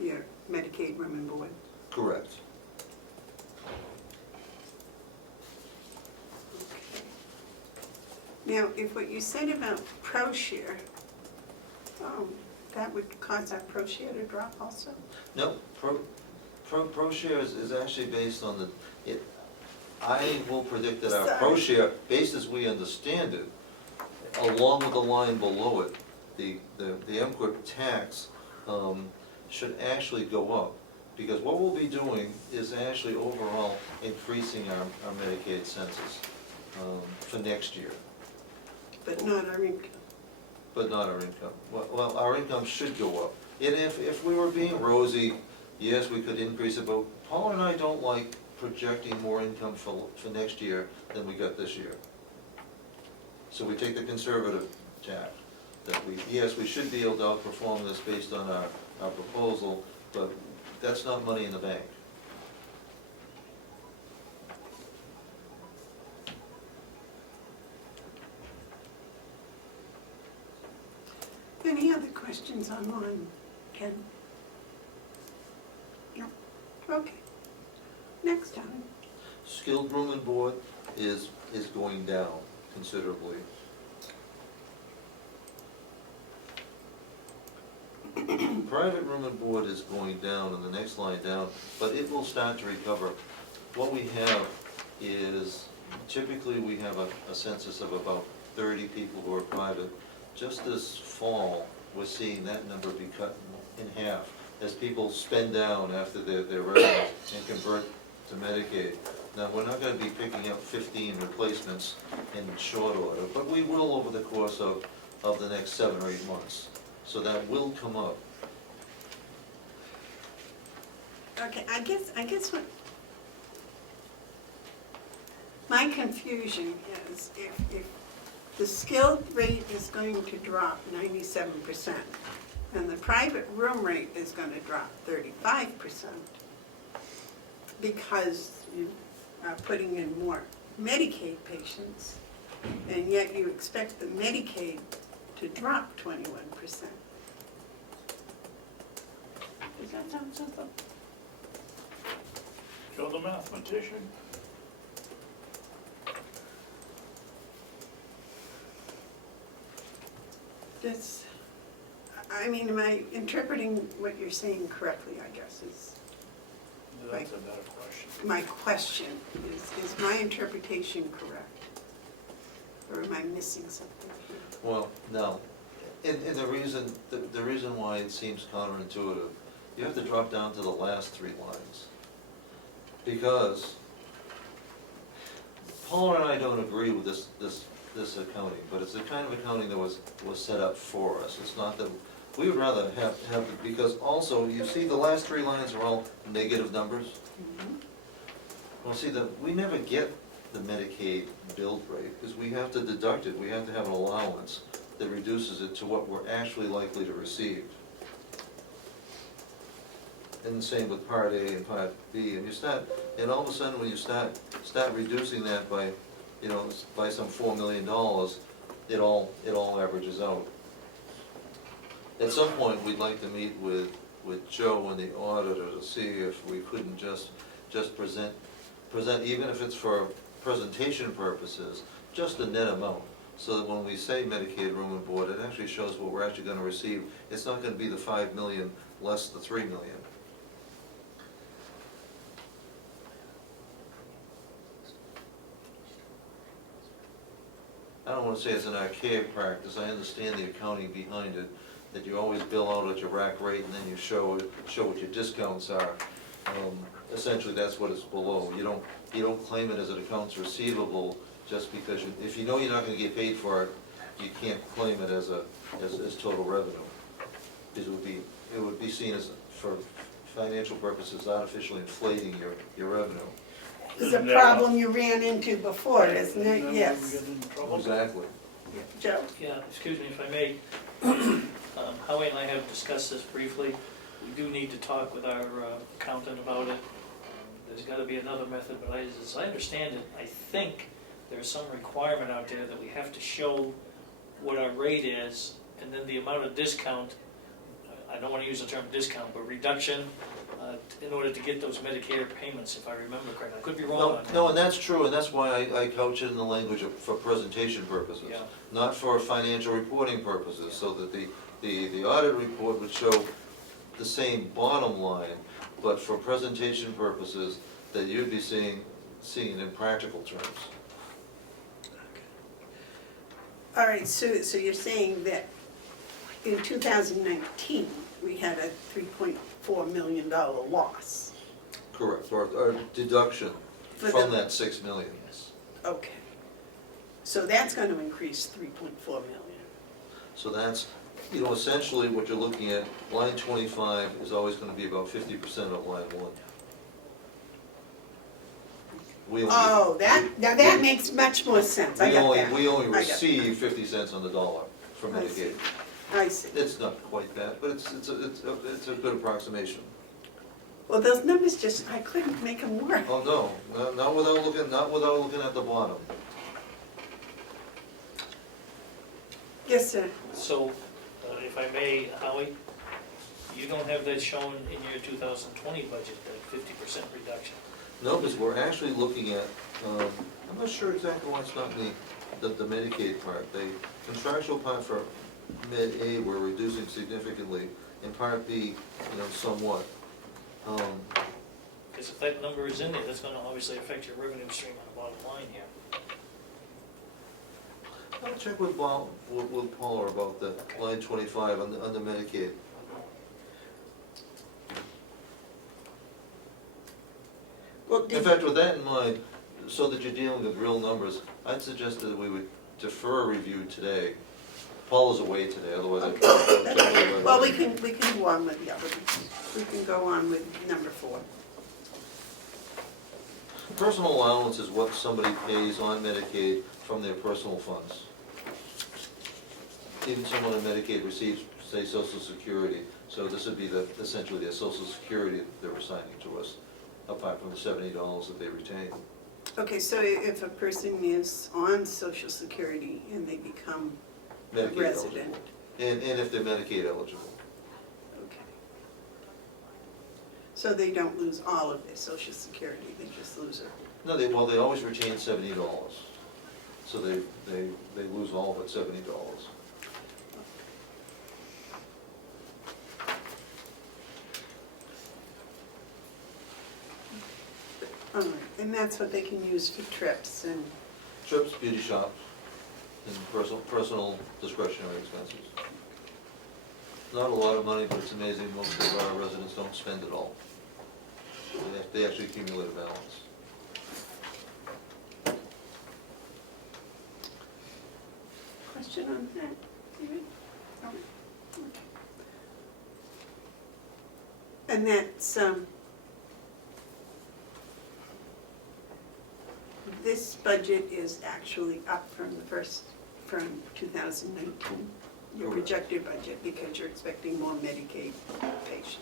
your Medicaid room and board? Correct. Okay. Now, if what you said about ProShare, that would cause our ProShare to drop also? No, ProShare is actually based on I will predict that our Sorry. ProShare, based as we understand it, along with the line below it, the MQuick tax should actually go up. Because what we'll be doing is actually overall increasing our Medicaid census for next year, But not our income. but not our income. Well, our income should go up. And if we were being rosy, yes, we could increase it, but Paul and I don't like projecting more income for next year than we got this year. So we take the conservative tack, that yes, we should be able to outperform this based on our proposal, but that's not money in the bank. Any other questions online, Ken? No? Okay. Next time. Skilled room and board is going down considerably. Private room and board is going down in the next line down, but it will start to recover. What we have is, typically we have a census of about 30 people who are private. Just this fall, we're seeing that number be cut in half as people spend down after their residence and convert to Medicaid. Now, we're not gonna be picking up 15 replacements in short order, but we will over the course of the next 7 or 8 months. So that will come up. Okay, I guess what my confusion is, if the skilled rate is going to drop 97%, and the private room rate is gonna drop 35%, because you are putting in more Medicaid patients, and yet you expect the Medicaid to drop 21%. Does that sound simple? You're the mathematician. That's, I mean, am I interpreting what you're saying correctly, I guess, is That's a better question. my question. Is my interpretation correct? Or am I missing something here? Well, no. And the reason why it seems counterintuitive, you have to drop down to the last 3 lines. Because Paul and I don't agree with this accounting, but it's the kind of accounting that was set up for us. It's not that, we would rather have, because also, you see the last 3 lines are all negative numbers. Well, see, we never get the Medicaid billed rate, because we have to deduct it, we have to have an allowance that reduces it to what we're actually likely to receive. And the same with Part A and Part B, and all of a sudden, when you start reducing that by, by some $4 million, it all averages out. At some point, we'd like to meet with Joe and the auditor to see if we couldn't just present, even if it's for presentation purposes, just the net amount. so that when we say Medicaid room and board, it actually shows what we're actually gonna receive. It's not gonna be the 5 million less the 3 million. I don't wanna say it's an archaic practice, I understand the accounting behind it, that you always bill out at your rack rate and then you show what your discounts are. Essentially, that's what it's below. You don't claim it as an accounts receivable just because if you know you're not gonna get paid for it, you can't claim it as total revenue. Because it would be seen as, for financial purposes, artificially inflating your revenue. It's a problem you ran into before, isn't And it? then we Yes. get in trouble. Exactly. Joe? Yeah, excuse me if I may. Howie and I have discussed this briefly. We do need to talk with our accountant about it. There's gotta be another method, but as I understand it, I think there's some requirement out there that we have to show what our rate is, and then the amount of discount, I don't wanna use the term discount, but reduction, in order to get those Medicare payments, if I remember correctly. I could be wrong on that. No, and that's true, and that's why I couch it in the language for presentation purposes, Yeah. not for financial reporting purposes, so that the audit report would show the same bottom line, but for presentation purposes, that you'd be seeing in practical terms. All right, so you're saying that in 2019, we had a $3.4 million loss. Correct, or deduction For from the- that 6 million. Okay. So that's going to increase 3.4 million. So that's, essentially what you're looking at, line 25 is always gonna be about 50% of line 1. We only- Oh, now that makes much more sense. I got that. We only I got that. receive 50 cents on the dollar from I see. Medicaid. I see. It's not quite that, but it's a good approximation. Well, those numbers I couldn't make them work. Oh, no, not without looking at the bottom. Yes, sir. So, if I may, Howie, you don't have that shown in your 2020 budget, that 50% reduction. No, because we're actually looking at, I'm not sure exactly why it's not in the Medicaid part. The contractual part for Med A, we're reducing significantly, in Part B, somewhat. Because if that number is in there, that's gonna obviously affect your revenue stream on the bottom line here. I'll check with Paula about the line 25 on the Medicaid. Well, In fact, with that in mind, so that you're dealing with real numbers, I'd suggest that we would defer a review today. Paula's away today, otherwise I'd Okay. Well, we can go on with the other ones. We can go on with number 4. Personal allowance is what somebody pays on Medicaid from their personal funds. Even someone on Medicaid receives, say, Social Security, so this would be essentially their Social Security they're assigning to us, apart from the $70 that they retain. Okay, so if a person is on Social Security and they become a Medicaid resident, eligible. And if they're Medicaid eligible. okay. So they don't lose all of their Social Security, they just lose it. No, they always retain $70, so they lose all but $70. All right, and that's what they can use for trips and, Trips, beauty shop, and personal discretionary expenses. Not a lot of money, but it's amazing, most of our residents don't spend it all. They actually accumulate a balance. question on that, David? All right, okay. And that's, this budget is actually up from 2019, your Correct. projected budget, because you're expecting more Medicaid patients.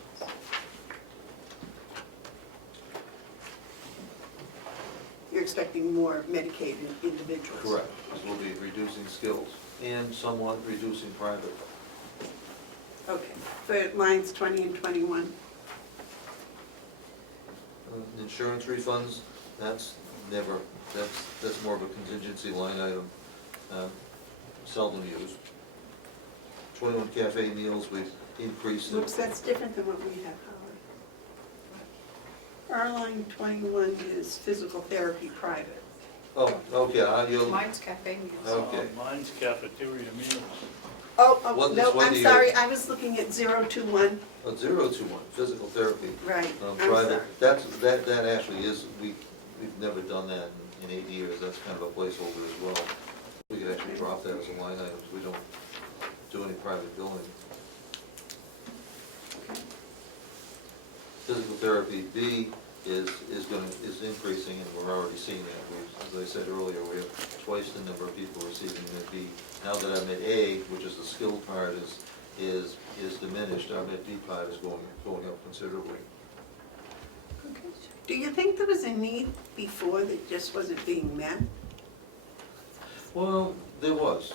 You're expecting more Medicaid individuals. Correct, because we'll be reducing skills and somewhat reducing private. Okay, for lines 20 and 21. Insurance refunds, that's more of a contingency line item. seldom used. 21 cafe meals, we've increased it. Looks, that's different than what we have, Howard. Our line 21 is physical therapy private. Oh, okay, you'll, Mine's cafe meals. okay. Mine's cafeteria meals. Oh, What is no, one I'm do you- sorry, I was looking at 021. 021, physical therapy. Right, I'm Private, sorry. that actually is, we've never done that in 8 years, that's kind of a placeholder as well. We could actually drop that as a line item, we don't do any private billing. Physical therapy B is increasing, and we're already seeing that. As I said earlier, we have twice the number of people receiving that B. Now that our Med A, which is the skilled part, is diminished, our Med B part is going up considerably. Do you think there was a need before that just wasn't being met? Well, there was.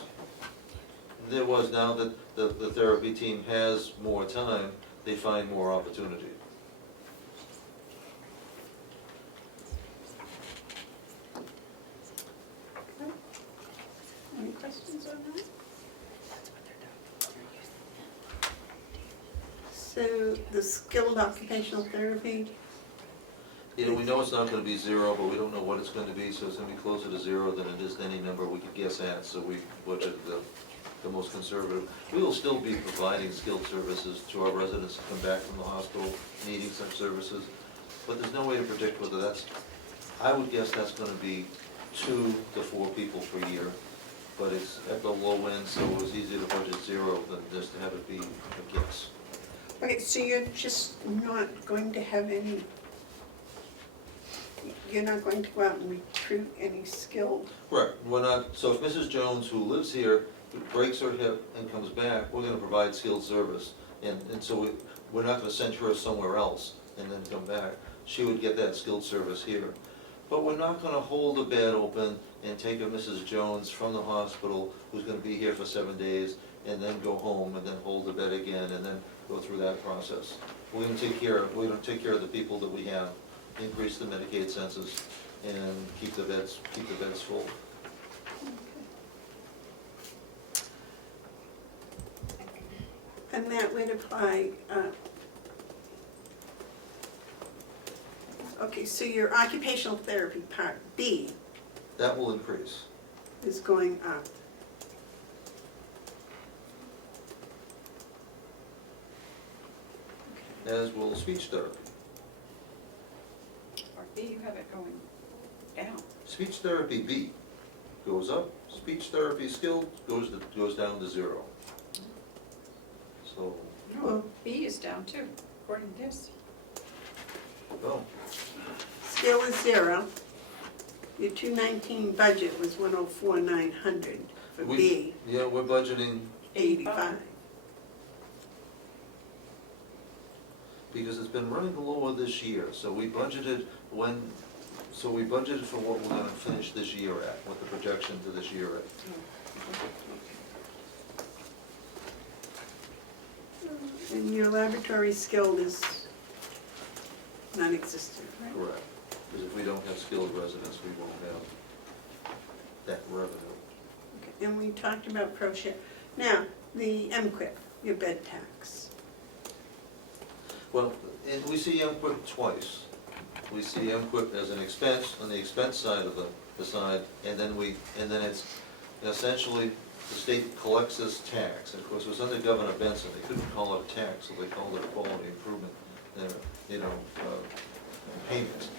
There was. Now that the therapy team has more time, they find more opportunity. Any questions on that? So the skilled occupational therapy, You know, we know it's not gonna be 0, but we don't know what it's gonna be, so it's gonna be closer to 0 than it is to any number we could guess at, so we budgeted the most conservative. We will still be providing skilled services to our residents who come back from the hospital needing such services, but there's no way to predict whether that's, I would guess that's gonna be 2 to 4 people per year, but it's at the low end, so it's easier to budget 0 than just to have it be a guess. okay, so you're just not going to have any, you're not going to go out and recruit any skilled? Right, we're not, so if Mrs. Jones, who lives here, breaks her hip and comes back, we're gonna provide skilled service. And so we're not gonna send her somewhere else and then come back. She would get that skilled service here. But we're not gonna hold a bed open and take a Mrs. Jones from the hospital, who's gonna be here for 7 days, and then go home and then hold the bed again and then go through that process. We're gonna take care of the people that we have, increase the Medicaid census, and keep the beds full. And that would apply, okay, so your occupational therapy part B That will increase. is going up. As will speech therapy. Or B, you have it going down. Speech therapy B goes up, speech therapy skilled goes down to 0. So, No, B is down too, according to this. well, Skill is 0. Your 219 budget was 104,900 for B, yeah, we're budgeting, 85. because it's been running lower this year, so we budgeted for what we're gonna finish this year at, what the projection to this year at. And your laboratory skilled is non-existent, right? Correct. Because if we don't have skilled residents, we won't have that revenue. Okay, and we talked about pro share. Now, the MQIP, your bed tax. Well, and we see MQIP twice. We see MQIP as an expense on the expense side of the side, and then it's essentially the state collects this tax. And of course, it was under Governor Benson, they couldn't call it a tax, so they called it a quality improvement, payment.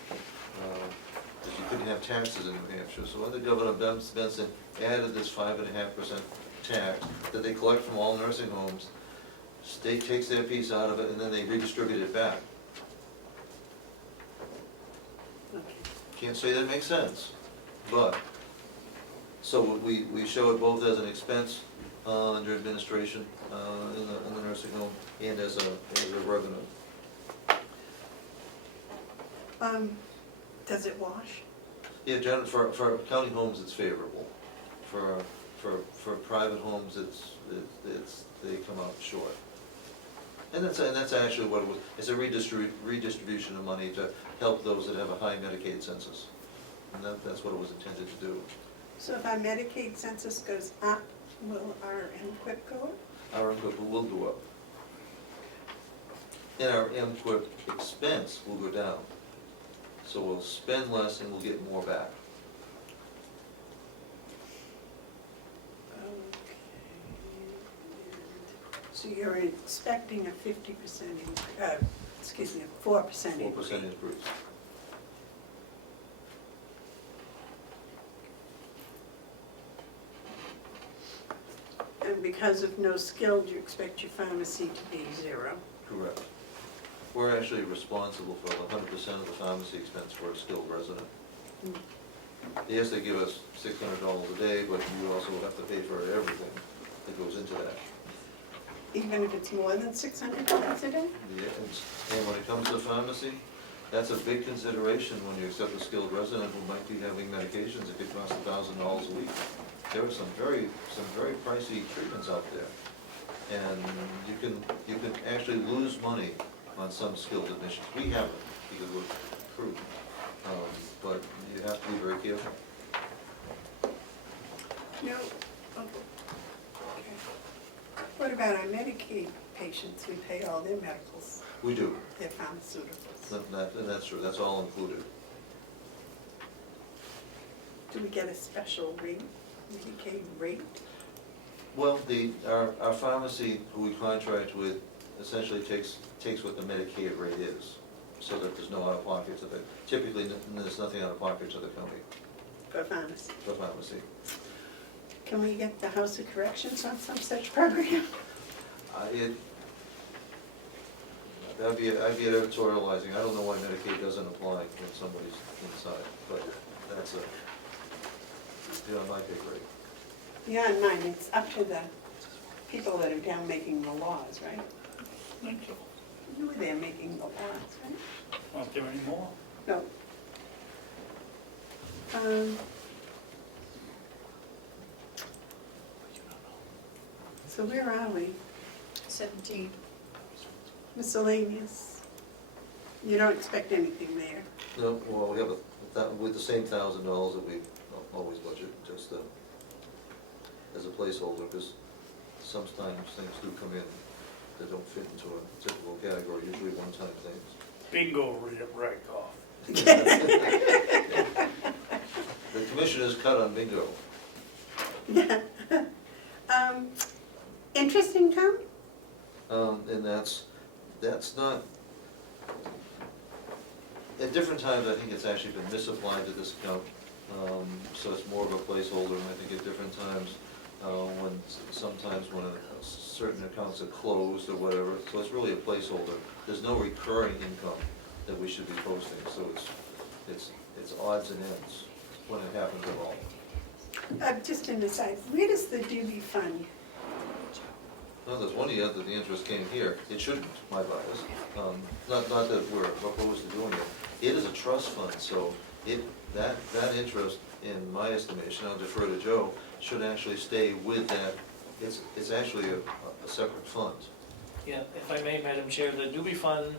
Because you couldn't have taxes in New Hampshire. So under Governor Benson added this 5.5% tax that they collect from all nursing homes. State takes their piece out of it, and then they redistribute it back. Okay. Can't say that makes sense, but, so we show it both as an expense under administration in the nursing home and as a revenue. Does it wash? Yeah, for county homes, it's favorable. For private homes, they come out short. And that's actually what it was, it's a redistribution of money to help those that have a high Medicaid census. And that's what it was intended to do. So if our Medicaid census goes up, Will our MQuip go up? Our MQuip will go up. And our MQuip expense will go down. So we'll spend less and we'll get more back. Okay. So you're expecting a 50%, excuse me, a 4% increase? 4% increase. And because of no skilled, you expect your pharmacy to be 0? Correct. We're actually responsible for 100% of the pharmacy expense for a skilled resident. Yes, they give us $600 a day, but you also have to pay for everything that goes into that. Even if it's more than $600 a day? And when it comes to pharmacy, that's a big consideration when you accept a skilled resident who might be having medications that could cost $1,000 a week. There are some very pricey treatments out there. And you can actually lose money on some skilled admissions. We haven't, because we're prudent. But you have to be very careful. No. Okay. What about our Medicaid patients? We pay all their medicals, We do. their pharmaceuticals. And that's true. That's all included. Do we get a special rate, Medicaid rate? Well, our pharmacy, who we contract with, essentially takes what the Medicaid rate is, so that there's no out-of-pocket to the, typically, there's nothing out-of-pocket to the county For pharmacy? for pharmacy. Can we get the House of Corrections on some such program? I'd be editorializing. I don't know why Medicaid doesn't apply when somebody's inside, but that's beyond my pay grade. Beyond mine, it's up to the people that are down making the laws, right? I think so. You were there making the laws, right? Not there anymore. No. So where are we? 17. Miscellaneous. You don't expect anything there? No, well, we have with the same $1,000 that we always budget, just as a placeholder, because sometimes things do come in that don't fit into a typical category, usually one-time things. Bingo, right off. The commissioner's cut on bingo. Yeah. Interest income? And that's not, at different times, I think it's actually been misapplied to this account. So it's more of a placeholder, and I think at different times, sometimes when certain accounts are closed or whatever, so it's really a placeholder. There's no recurring income that we should be posting, so it's odds and ends when it happens at all. Just an aside, where does the duty fund? No, there's one year that the interest came here. It shouldn't, my bias. Not that we're opposed to doing it. It is a trust fund, so that interest, in my estimation, I'll defer to Joe, should actually stay with that. It's actually a separate fund. Yeah, if I may, Madam Chair, the Doobie Fund,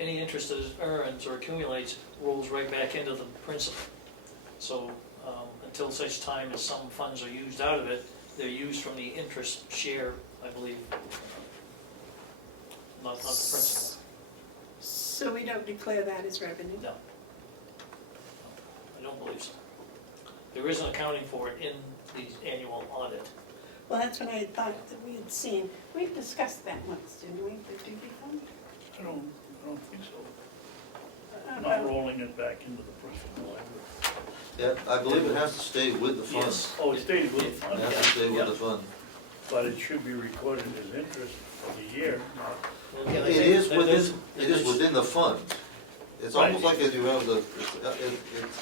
any interest that it earns or accumulates rolls right back into the principal. So until such time as some funds are used out of it, they're used from the interest share, I believe, not the principal. So we don't declare that as revenue? No. I don't believe so. There is an accounting for it in the annual audit. Well, that's what I had thought that we had seen. We discussed that once, didn't we, the duty fund? I don't think so. Not rolling it back into the principal. Yeah, I believe it has to stay with the fund. Yes. Oh, it stays with the fund, It has to stay Yeah. with the fund. but it should be recorded as interest for the year, not Well, again, I It think is that within, within the fund. It's almost Right. like if you have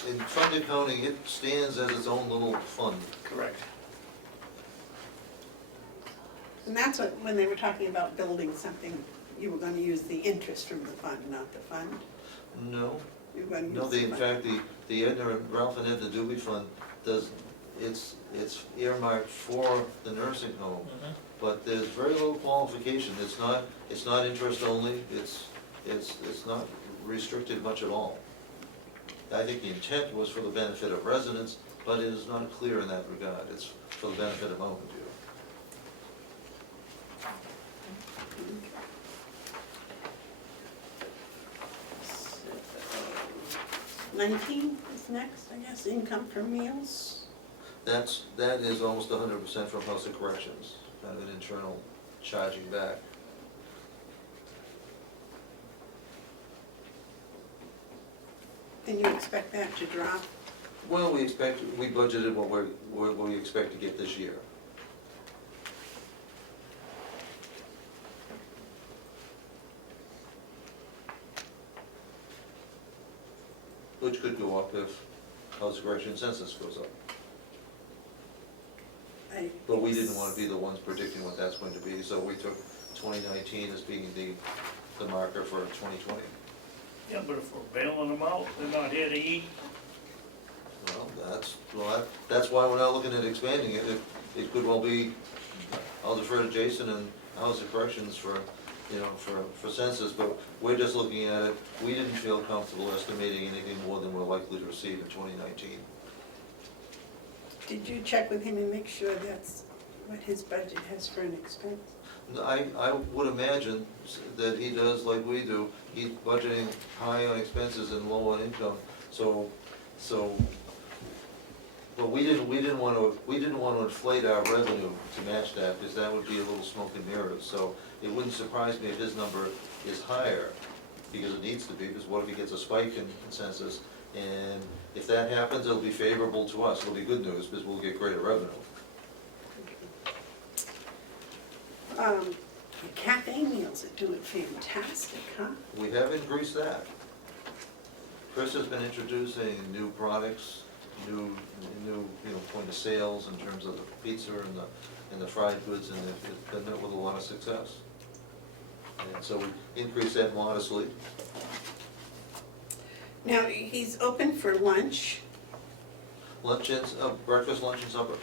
in fund accounting, it stands as its own little fund. correct. And that's what, when they were talking about building something, you were gonna use the interest from the fund, not the fund? No, You were gonna use no, the in fund. fact, the Edna, Ralph and Edna Doobie Fund it's earmarked for the nursing home, Mhm. but there's very little qualification. It's not interest only, it's not restricted much at all. I think the intent was for the benefit of residents, but it is not clear in that regard. It's for the benefit of Mountain View. So, 19 is next, I guess, income from meals. That is almost 100% from House of Corrections, kind of an internal charging back. And you expect that to drop? Well, we budgeted what we expect to get this year. Which could go up if House of Correction census goes up. But we didn't want to be the ones predicting what that's going to be, so we took 2019 as being the marker for 2020. Yeah, but if we're bailing them out, they're not here to eat. Well, that's why we're not looking at expanding it. It could well be, I'll defer to Jason and House of Corrections for census, but we're just looking at it. We didn't feel comfortable estimating anything more than we're likely to receive in 2019. Did you check with him and make sure that's what his budget has for an expense? I would imagine that he does like we do. He's budgeting high on expenses and low on income, but we didn't want to inflate our revenue to match that, because that would be a little smoke and mirrors. So it wouldn't surprise me if his number is higher, because it needs to be, because what if he gets a spike in census? And if that happens, it'll be favorable to us. It'll be good news, because we'll get greater revenue. The cafe meals are doing fantastic, huh? We have increased that. Chris has been introducing new products, new point of sales in terms of the pizza and the fried goods, and it's been met with a lot of success. And so we increased that modestly. Now, he's open for lunch. Breakfast, lunch, and supper.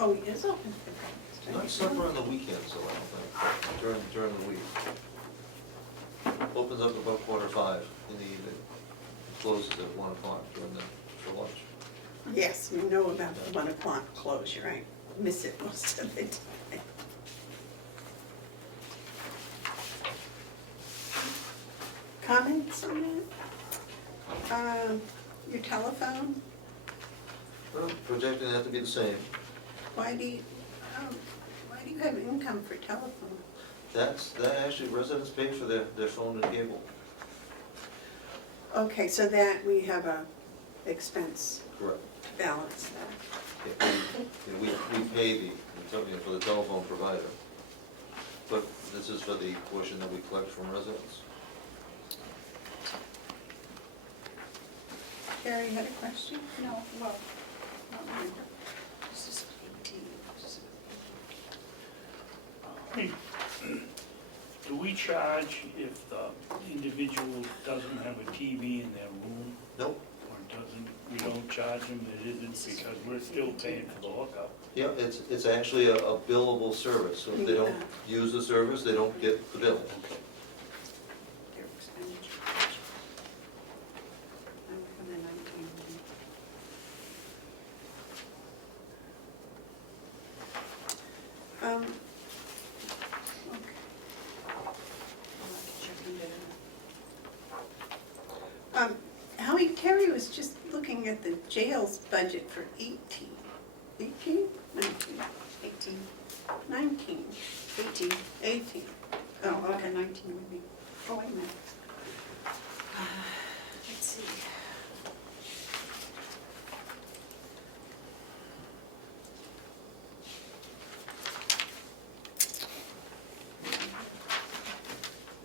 Oh, he is open for breakfast, right? Not supper on the weekends, though, I don't think, during the week. Opens up about 4:45 in the evening. Closes at 1 o'clock for lunch. Yes, we know about the 1 o'clock close, you're right. Miss it most of the time. Comments on that? Your telephone, Well, projecting that to be the same. why do you have income for telephone? That actually, residents pay for their phone and cable. Okay, so that we have a expense Correct. to balance that. Yeah, we pay for the telephone provider, but this is for the portion that we collect from residents. Carrie, you had a question? No, well, not mine. This is 18. Do we charge if the individual doesn't have a TV in their room? Nope. Or we don't charge them, it isn't, because we're still paying for the hookup? Yeah, it's actually a billable service, so if they don't use the service, they don't get the bill. Their expenditure. I'm from the 19. Okay. I'll have to check into that. Terry was just looking at the jail's budget for 18. 18? 19. 18. 19. 18. 18. Oh, Okay, okay. 19 would be, oh, wait a minute. Let's see.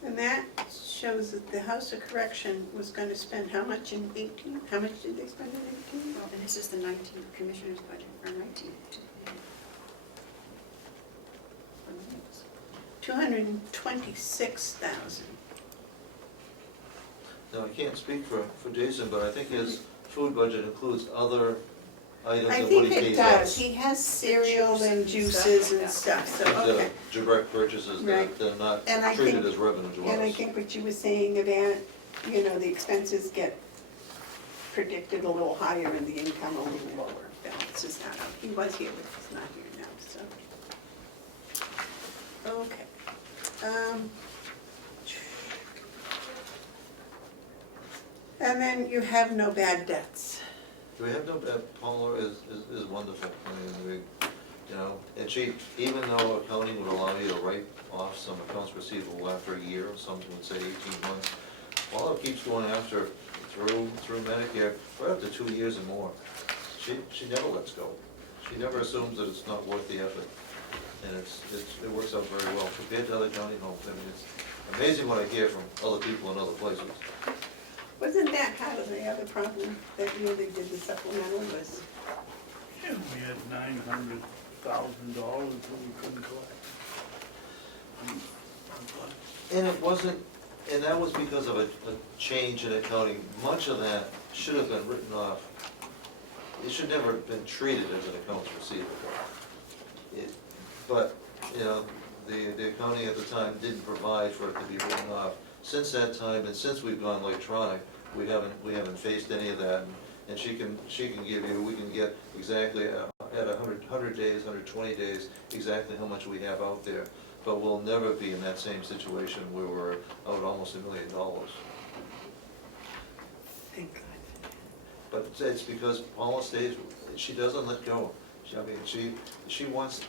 And that shows that the House of Correction was going to spend how much in 18? How much did they spend in 18? Well, and this is the 19 commissioner's budget for 19. 226,000. Now, I can't speak for Jason, but I think his food budget includes other items I than what think he it pays does. us. He has cereal and juices and stuff, so, These are okay. direct purchases Right. that are not And I treated think- as revenue to us. And I think what you were saying about, the expenses get predicted a little higher and the income a little lower, balances that out. He was here, but he's not here now, so. Okay. And then you have no bad debts. We have no, Paula is wonderful, I mean, we, you know, and she, even though accounting would allow you to write off some accounts receivable after a year, some would say 18 months, Paula keeps going after through Medicare, right up to 2 years and more. She never lets go. She never assumes that it's not worth the effort, and it works out very well compared to other county homes. I mean, it's amazing what I hear from other people in other places. Wasn't that part of the other problem that really did the supplemental was? Yeah, we had $900,000 that we couldn't collect. And it wasn't, and that was because of a change in accounting. Much of that should have been written off. It should never have been treated as an accounts receivable. But, you know, the accounting at the time didn't provide for it to be written off. Since that time, and since we've gone electronic, we haven't faced any of that. And she can give you, we can get exactly at 100 days, 120 days, exactly how much we have out there. But we'll never be in that same situation where we're out almost $1 million. Thank God. But it's because Paula stays, she doesn't let go. I mean, she wants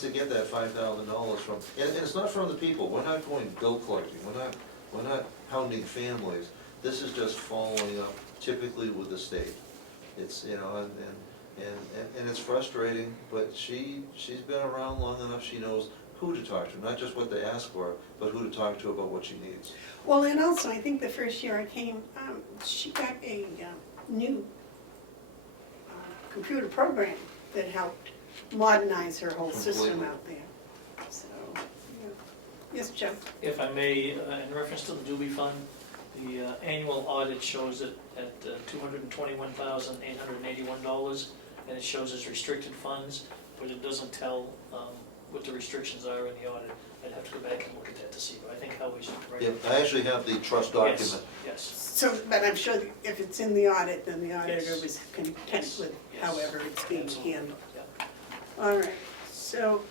to get that $5,000 from, and it's not from the people. We're not going bill collecting. We're not hounding families. This is just following up typically with the state. It's, you know, and it's frustrating, but she's been around long enough. She knows who to talk to, not just what they ask for, but who to talk to about what she needs. Well, and also, I think the first year I came, she got a new computer program that helped modernize her whole system Completely. out there. So, yeah. Yes, Joe? If I may, in reference to the Doobie Fund, the annual audit shows it at $221,881, and it shows as restricted funds, but it doesn't tell what the restrictions are in the audit. I'd have to go back and look at that to see, but I think how we should write Yeah, it. I actually have the trust document. Yes, So, but I'm sure if it's in the audit, then the auditor Yes. was content Yes. with Yes. however it's being Absolutely. handled. Yeah. All right, so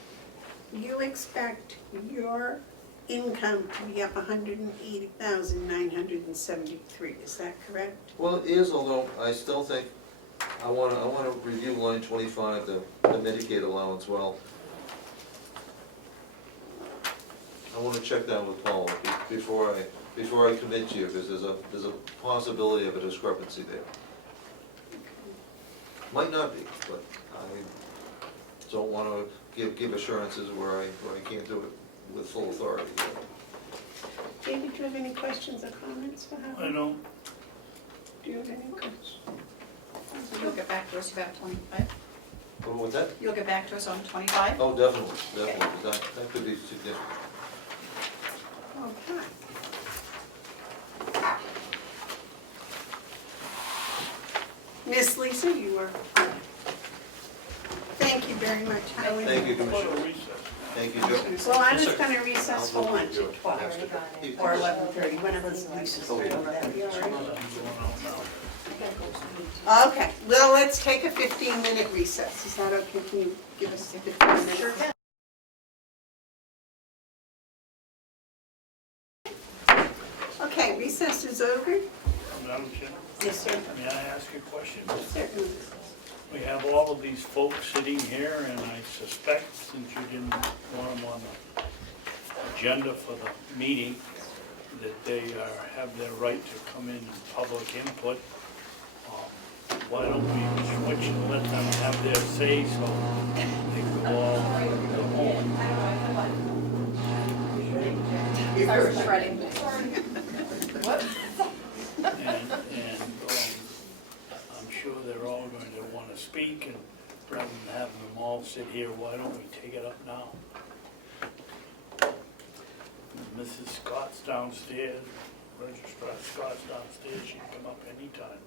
you expect your income to be up 180,973, is that correct? Well, it is, although I still think, I wanna review line 25, the Medicaid allowance. Well, I wanna check that with Paul before I commit to you, because there's a possibility of a discrepancy there. Might not be, but I don't wanna give assurances where I can't do it with full authority. David, do you have any questions or comments for I Howard? don't, Do you have any questions? So you'll get back to us about 25? But with that, You'll get back to us on 25? oh, definitely, that could be significant. Okay. Miss Lisa, you are on. Thank you very much, Howard. Thank you, what Commissioner. a recess. Thank you, Joe. So I'm just gonna recess for lunch at 12 Already got it. or 11:30, whenever Lisa's over that, be all right? I'm going out now. Okay, well, let's take a 15-minute recess. Is that okay? Can you give us 15 minutes? Sure can. Okay, recess is over. Madam Chair, Yes, sir. may I ask you a question? Certainly. We have all of these folks sitting here, and I suspect, since you didn't want them on the agenda for the meeting, that they have their right to come in and public input. Why don't we switch and let them have their say, so they could all go home? Start shredding. And I'm sure they're all going to want to speak, and rather than having them all sit here, why don't we take it up now? Mrs. Scott's downstairs, Registrar Scott's downstairs, she can come up anytime.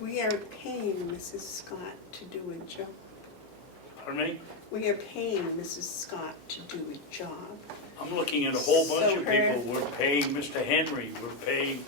We are paying Mrs. Scott to do a job. I Pardon me? We are paying Mrs. Scott to do a job. I'm looking at a whole bunch So of her- people. We're paying Mr. Henry, we're paying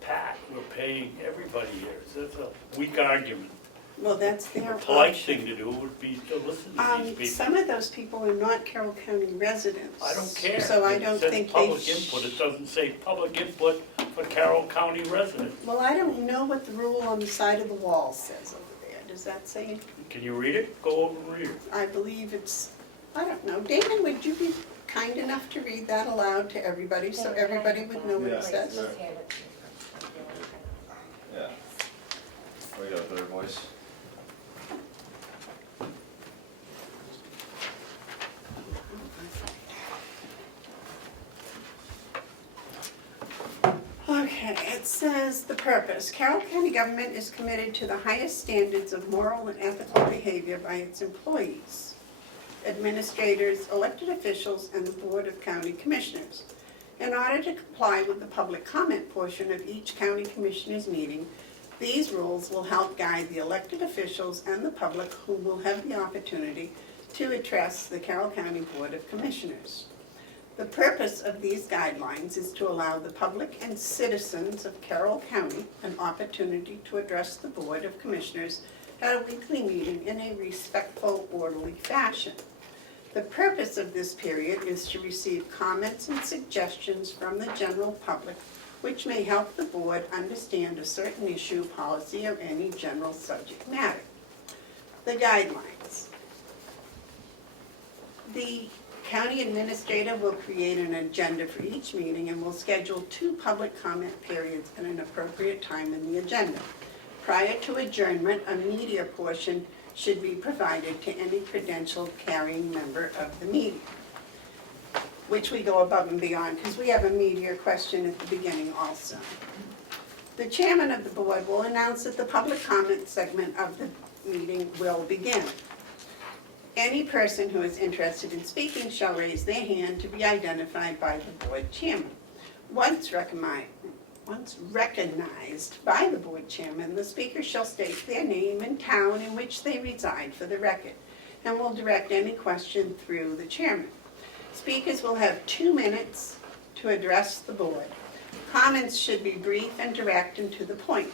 Pat, we're paying everybody here. So that's a weak argument. Well, that's The their polite option. thing to do would be to listen to these people. Some of those people are not Carroll County residents. I don't care. So I It don't says think they public input, it doesn't say public input for Carroll County residents. Well, I don't know what the rule on the side of the wall says over there. Does that say? Can you read it? Go over and read it. I believe it's, I don't know. Damon, would you be kind enough to read that aloud to everybody so everybody would know what Yeah. it says? Just hand it to me. Yeah. We got a better voice. Okay, it says the purpose. Carroll County government is committed to the highest standards of moral and ethical behavior by its employees, administrators, elected officials, and the Board of County Commissioners. In order to comply with the public comment portion of each county commissioners meeting, these rules will help guide the elected officials and the public who will have the opportunity to address the Carroll County Board of Commissioners. The purpose of these guidelines is to allow the public and citizens of Carroll County an opportunity to address the Board of Commissioners at a weekly meeting in a respectful, orderly fashion. The purpose of this period is to receive comments and suggestions from the general public which may help the board understand a certain issue, policy, or any general subject matter. The guidelines. The county administrator will create an agenda for each meeting and will schedule 2 public comment periods at an appropriate time in the agenda. Prior to adjournment, a media portion should be provided to any credentialed carrying member of the meeting, which we go above and beyond because we have a media question at the beginning also. The chairman of the board will announce that the public comment segment of the meeting will begin. Any person who is interested in speaking shall raise their hand to be identified by the board chairman. Once recognized by the board chairman, the speaker shall state their name and town in which they reside for the record, and will direct any question through the chairman. Speakers will have 2 minutes to address the board. Comments should be brief and direct and to the point.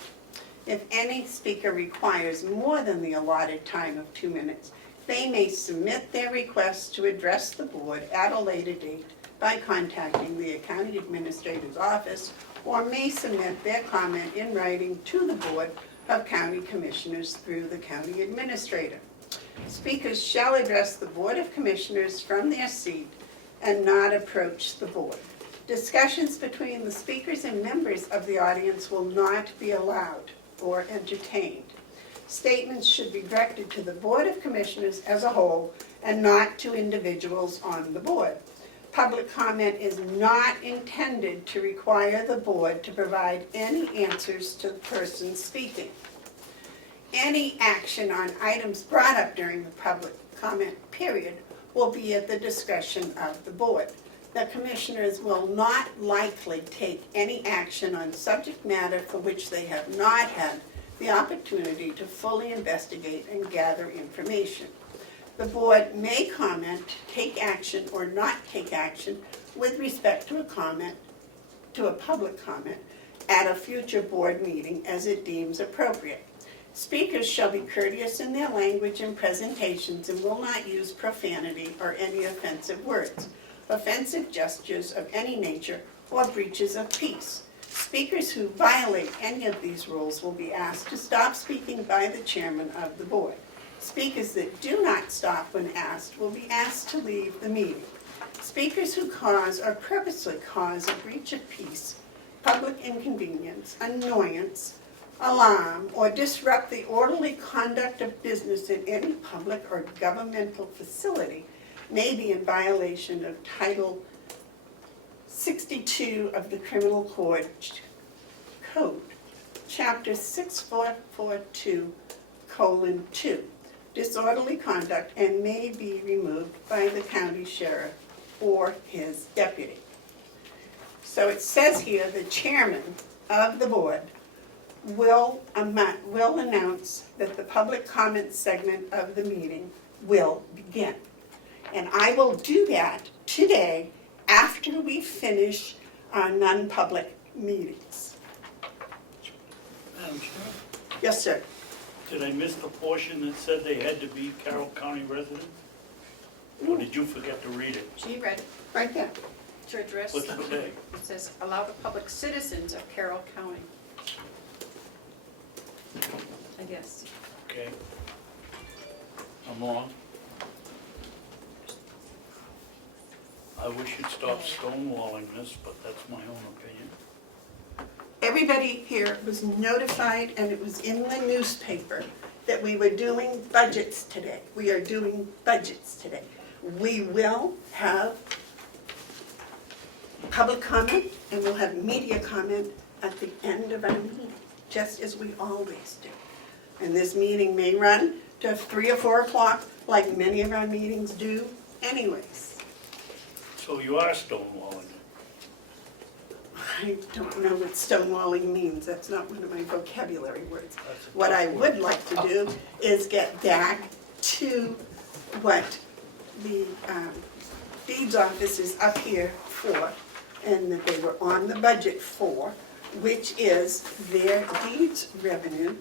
If any speaker requires more than the allotted time of 2 minutes, they may submit their request to address the board at a later date by contacting the county administrator's office, or may submit their comment in writing to the Board of County Commissioners through the county administrator. Speakers shall address the Board of Commissioners from their seat and not approach the board. Discussions between the speakers and members of the audience will not be allowed or entertained. Statements should be directed to the Board of Commissioners as a whole and not to individuals on the board. Public comment is not intended to require the board to provide any answers to the person speaking. Any action on items brought up during the public comment period will be at the discretion of the board. The commissioners will not likely take any action on subject matter for which they have not had the opportunity to fully investigate and gather information. The board may comment, take action, or not take action with respect to a comment, to a public comment, at a future board meeting as it deems appropriate. Speakers shall be courteous in their language and presentations and will not use profanity or any offensive words, offensive gestures of any nature, or breaches of peace. Speakers who violate any of these rules will be asked to stop speaking by the chairman of the board. Speakers that do not stop when asked will be asked to leave the meeting. Speakers who cause or purposely cause a breach of peace, public inconvenience, annoyance, alarm, or disrupt the orderly conduct of business in any public or governmental facility may be in violation of Title 62 of the Criminal Code, Chapter 6442:2, disorderly conduct, and may be removed by the county sheriff or his deputy. So it says here the chairman of the board will announce that the public comment segment of the meeting will begin. And I will do that today after we finish our non-public meetings. Madam Chair, Yes, sir. did I miss the portion that said they had to be Carroll County residents? Or did you forget to read it? She read it Right there. to address, What's it say? it says, allow the public citizens of Carroll County. I guess. Okay. I'm wrong. I wish you'd stop stonewalling this, but that's my own opinion. Everybody here was notified, and it was in the newspaper, that we were doing budgets today. We are doing budgets today. We will have public comment, and we'll have media comment at the end of our meeting, just as we always do. And this meeting may run to 3 or 4 o'clock, like many of our meetings do anyways. So you are stonewalling it. I don't know what stonewalling means, that's not one of my vocabulary words. That's a What I tough would word. like to do is get back to what the deeds office is up here for, and that they were on the budget for, which is their deeds revenue.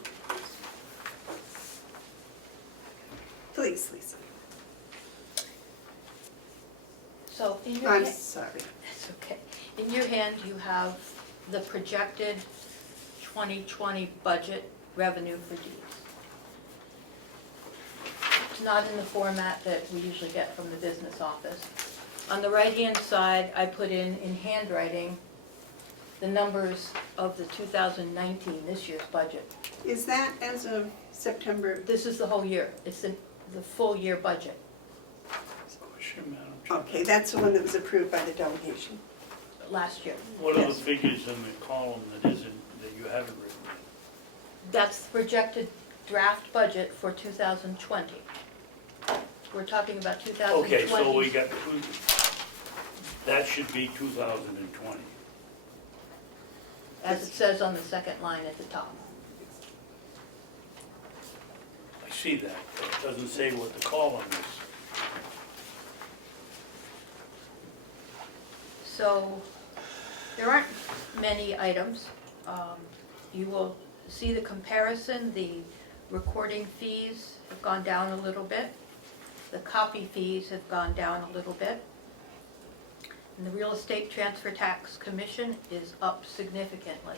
Please, Lisa. So in your I'm hand, sorry. it's okay. In your hand, you have the projected 2020 budget revenue for deeds. It's not in the format that we usually get from the business office. On the right-hand side, I put in handwriting, the numbers of the 2019, this year's budget. Is that as of September? This is the whole year. It's the full year budget. Question, Madam Chair. Okay, that's the one that was approved by the delegation. Last year. What are the Yes. figures in the column that isn't, that you haven't written? That's the projected draft budget for 2020. We're talking about 2020. Okay, so we got that should be 2020. As it says on the second line at the top. I see that, but it doesn't say what the column is. So there aren't many items. You will see the comparison. The recording fees have gone down a little bit. The copy fees have gone down a little bit. And the real estate transfer tax commission is up significantly.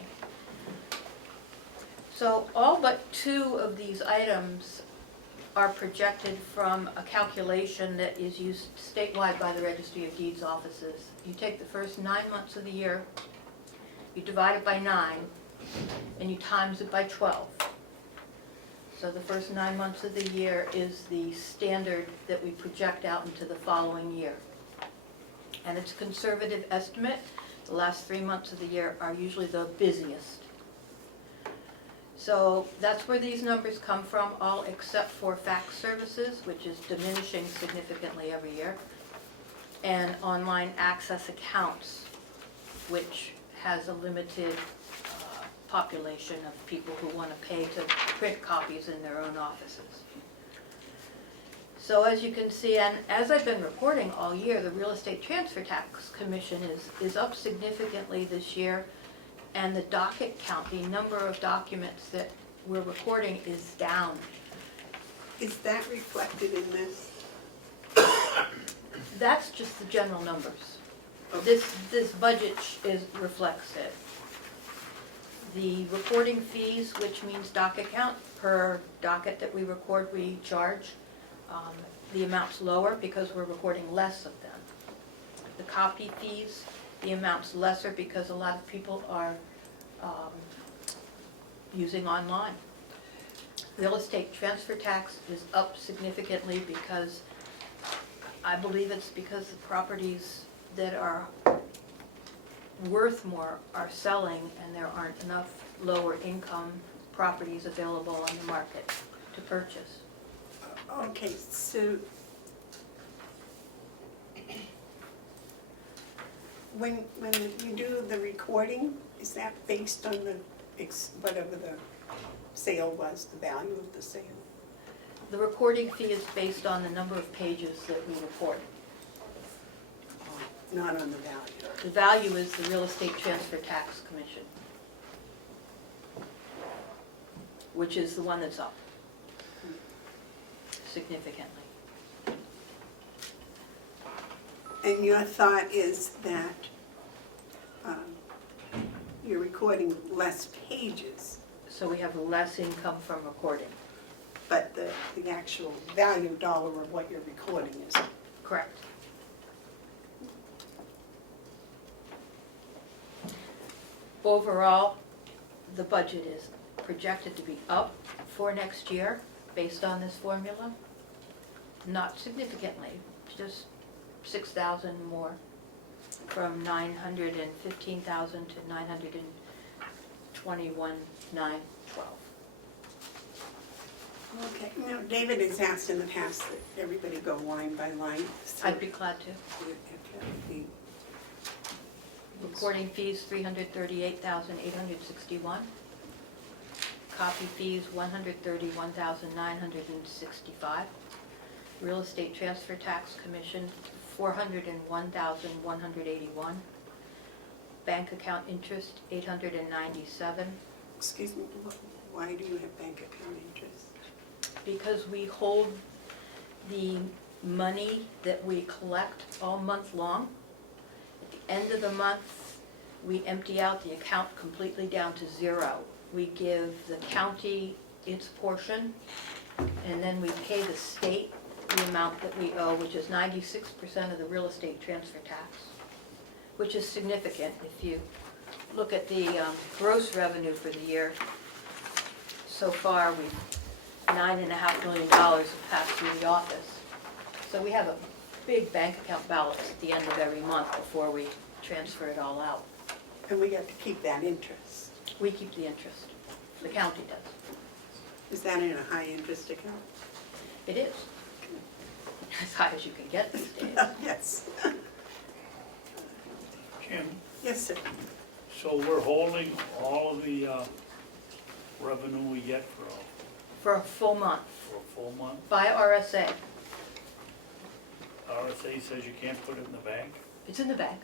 So all but 2 of these items are projected from a calculation that is used statewide by the Registry of Deeds offices. You take the first 9 months of the year, you divide it by 9, and you times it by 12. So the first 9 months of the year is the standard that we project out into the following year. And it's a conservative estimate. The last 3 months of the year are usually the busiest. So that's where these numbers come from, all except for fax services, which is diminishing significantly every year, and online access accounts, which has a limited population of people who want to pay to print copies in their own offices. So as you can see, and as I've been reporting all year, the Real Estate Transfer Tax Commission is up significantly this year, and the docket count, the number of documents that we're recording is down. Is that reflected in this? That's just the general numbers. Okay. This budget reflects it. The recording fees, which means docket count, per docket that we record, we charge. The amount's lower because we're recording less of them. The copy fees, the amount's lesser because a lot of people are using online. Real estate transfer tax is up significantly because I believe it's because the properties that are worth more are selling and there aren't enough lower income properties available on the market to purchase. Okay, so when you do the recording, is that based on the whatever the sale was, the value of the sale. The recording fee is based on the number of pages that we report. Not on the value. The value is the real estate transfer tax commission, which is the one that's up significantly. And your thought is that you're recording less pages, So we have less income from recording. but the actual value dollar of what you're recording is. Correct. Overall, the budget is projected to be up for next year based on this formula. Not significantly, just 6,000 more, from 915,000 to 921,912. Okay, now, David has asked in the past that everybody go line by line. so- I'd be glad to. Recording fees, 338,861. Copy fees, 131,965. Real estate transfer tax commission, 401,181. Bank account interest, 897. Excuse me, why do you have bank account interest? Because we hold the money that we collect all month long. At the end of the month, we empty out the account completely down to zero. We give the county its portion, and then we pay the state the amount that we owe, which is 96% of the real estate transfer tax, which is significant. If you look at the gross revenue for the year, so far, we've $9.5 million have passed through the office. So we have a big bank account balance at the end of every month before we transfer it all out. And we have to keep that interest. We keep the interest. The county does. Is that in a high interest account? It is. As high as you can get these days. Yes. Jim, Yes, sir. so we're holding all of the revenue we get For a full month, for a full month? by RSA. RSA says you can't put it in the bank? It's in the bank,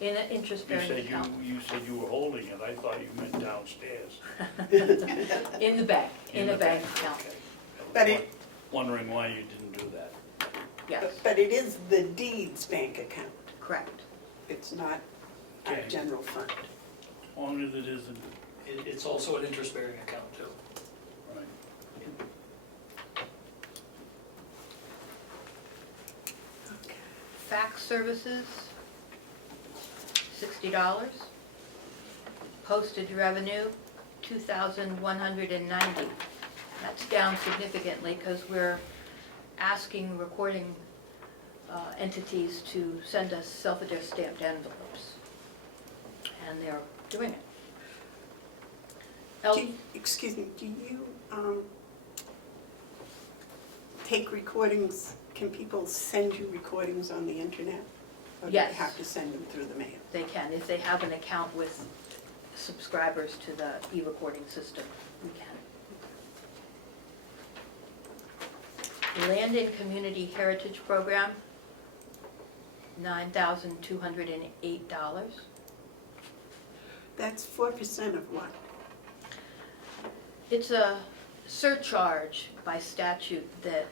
in an interest-bearing account. You said you were holding it, I thought you meant downstairs. In the bank, in a the bank account, Okay. But it- Wondering why you didn't do that. yes, But it is the deeds bank account. correct. It's not a Okay. general fund. As long as it isn't, It's also an interest-bearing account too. right. Okay. Fax services, $60. Postage revenue, $2,190. That's down significantly because we're asking recording entities to send us self-addressed stamped envelopes. And they're doing it. Excuse me, do you take recordings, can people send you recordings on the internet? Or do Yes. they have to send them through the mail? They can, if they have an account with subscribers to the e-recording system, we can. Land and Community Heritage Program, $9,208. That's 4% of what? It's a surcharge by statute that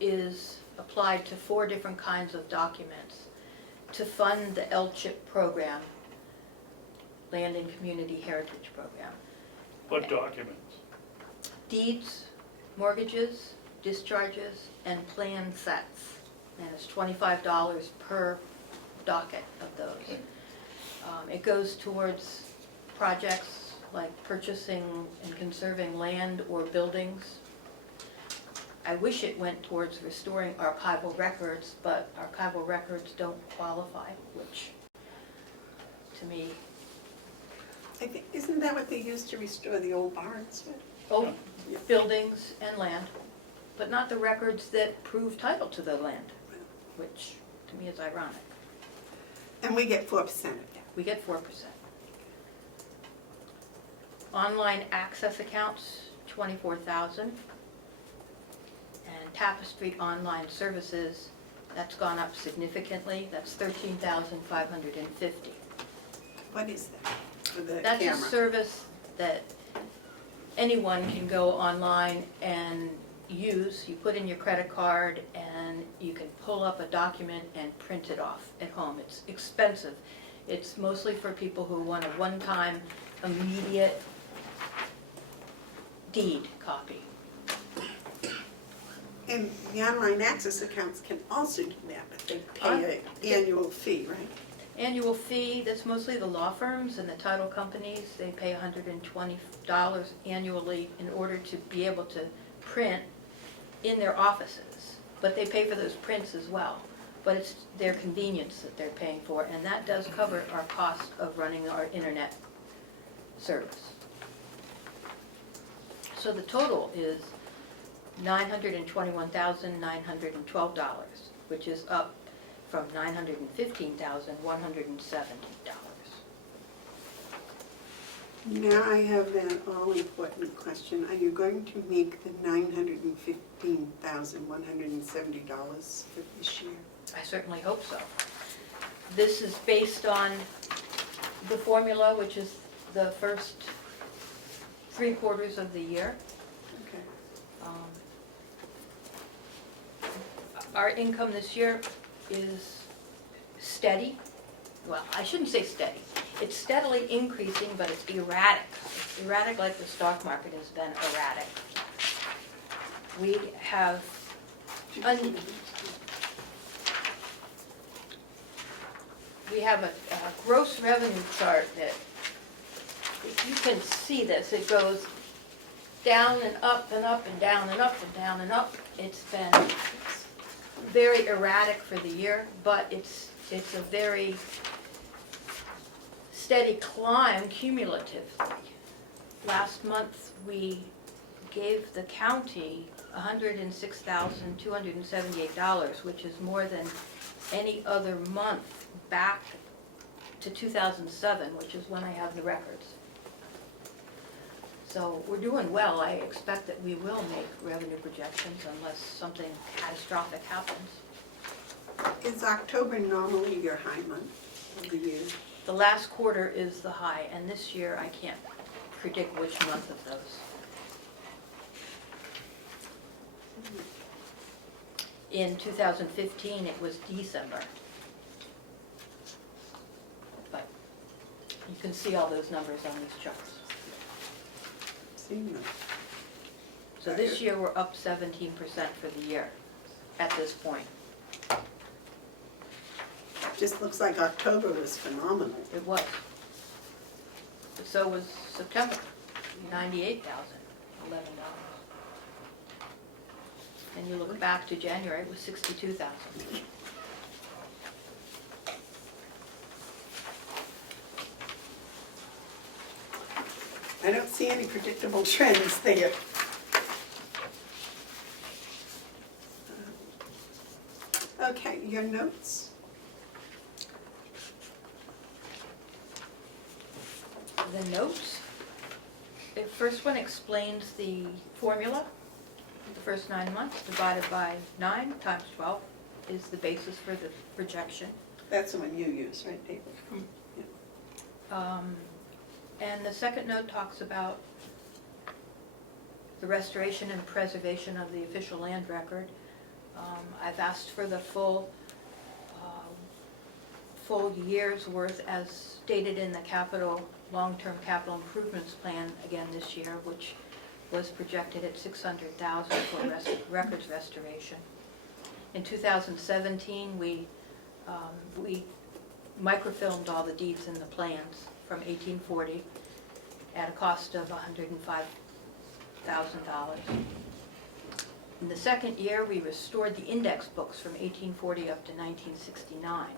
is applied to 4 different kinds of documents to fund the L-CHIP program, Land and Community Heritage Program. What documents? Deeds, mortgages, discharges, and plan sets. And it's $25 per docket of those. It goes towards projects like purchasing and conserving land or buildings. I wish it went towards restoring archival records, but archival records don't qualify, which, to me, I think, isn't that what they used to restore the old barns with? oh, buildings and land, but not the records that prove title to the land, which to me is ironic. And we get 4% of that. We get 4%. Online access accounts, 24,000. And Tapestry Online Services, that's gone up significantly, that's 13,550. What is that for the That's a camera? service that anyone can go online and use. You put in your credit card and you can pull up a document and print it off at home. It's expensive. It's mostly for people who want a one-time, immediate deed copy. And the online access accounts can also do that, but they pay an annual fee, right? Annual fee, that's mostly the law firms and the title companies. They pay $120 annually in order to be able to print in their offices. But they pay for those prints as well. But it's their convenience that they're paying for, and that does cover our cost of running our internet service. So the total is $921,912, which is up from $915,170. Now I have an all-important question. Are you going to make the $915,170 for this year? I certainly hope so. This is based on the formula, which is the first 3 quarters of the year. Okay. Our income this year is steady. Well, I shouldn't say steady. It's steadily increasing, but it's erratic. It's erratic like the stock market has been erratic. We have a gross revenue chart that, if you can see this, it goes down and up and up and down and up and down and up. It's been very erratic for the year, but it's a very steady climb cumulatively. Last month, we gave the county $106,278, which is more than any other month back to 2007, which is when I have the records. So we're doing well. I expect that we will make revenue projections unless something catastrophic happens. Is October normally your high month of the year? The last quarter is the high, and this year I can't predict which month of those. In 2015, it was December. But you can see all those numbers on these charts. Seen that. So this year, we're up 17% for the year at this point. Just looks like October was phenomenal. It was. But so was September, $98,011. And you look back to January, it was $62,000. I don't see any predictable trends there. Okay, your notes? The notes, the first one explains the formula. The first 9 months divided by 9 times 12 is the basis for the projection. That's the one you use, right, David? And the second note talks about the restoration and preservation of the official land record. I've asked for the full year's worth as stated in the long-term capital improvements plan again this year, which was projected at $600,000 for records restoration. In 2017, we microfilmed all the deeds and the plans from 1840 at a cost of $105,000. In the second year, we restored the index books from 1840 up to 1969.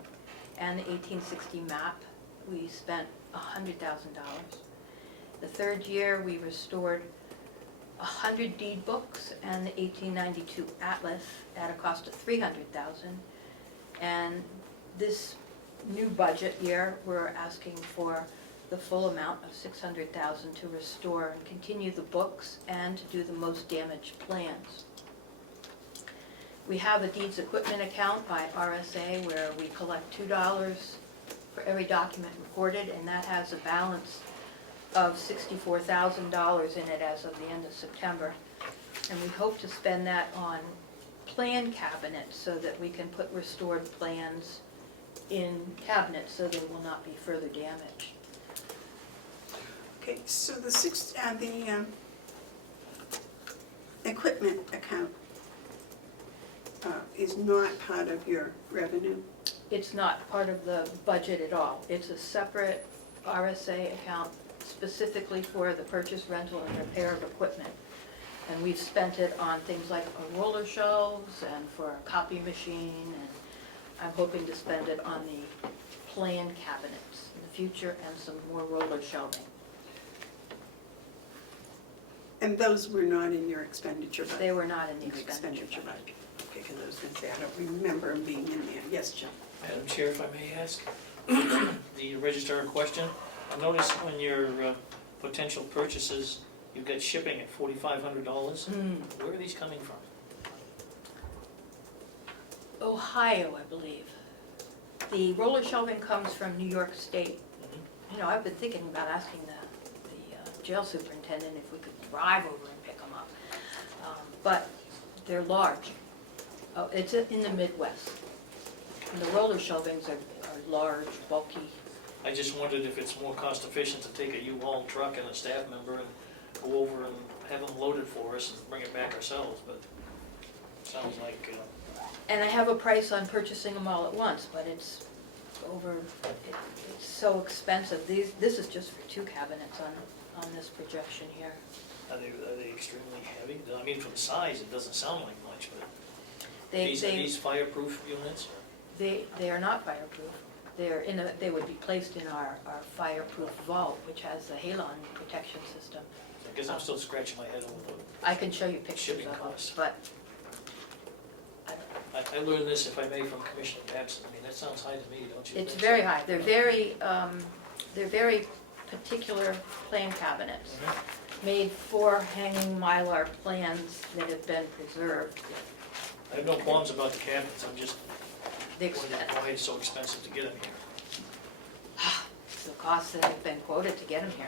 And the 1860 map, we spent $100,000. The third year, we restored 100 deed books and the 1892 atlas at a cost of $300,000. And this new budget year, we're asking for the full amount of $600,000 to restore and continue the books and to do the most damaged plans. We have a deeds equipment account by RSA where we collect $2 for every document recorded, and that has a balance of $64,000 in it as of the end of September. And we hope to spend that on plan cabinets so that we can put restored plans in cabinets so they will not be further damaged. Okay, so the equipment account is not part of your revenue? It's not part of the budget at all. It's a separate RSA account specifically for the purchase, rental, and repair of equipment. And we've spent it on things like roller shelves and for a copy machine, and I'm hoping to spend it on the plan cabinets in the future and some more roller shelving. And those were not in your expenditure budget? They were not in the Your expenditure budget. budget. Okay, because I was going to say, I don't remember them being in there. Yes, Jim? Madam Chair, if I may ask the registrar a question. I noticed on your potential purchases, you've got shipping at $4,500. Where are these coming from? Ohio, I believe. The roller shelving comes from New York State. You know, I've been thinking about asking the jail superintendent if we could drive over and pick them up. But they're large. Oh, it's in the Midwest. And the roller shelvings are large, bulky. I just wondered if it's more cost efficient to take a U-Haul truck and a staff member and go over and have them loaded for us and bring it back ourselves, but sounds like, And I have a price on purchasing them all at once, but it's so expensive. This is just for 2 cabinets on this projection here. are they extremely heavy? I mean, from the size, it doesn't sound like much, but are They these fireproof units? They are not fireproof. They would be placed in our fireproof vault, which has a halon protection system. I guess I'm still scratching my head over I can show you pictures Shipping of them, costs. but I learned this, if I may, from Commissioner Babson. I mean, that sounds high to me, don't you think? it's very high. They're very particular plan cabinets, made for hanging Mylar plans that have been preserved. I have no qualms about the cabinets, I'm just The wondering expense, why it's so expensive to get them here. the costs that have been quoted to get them here.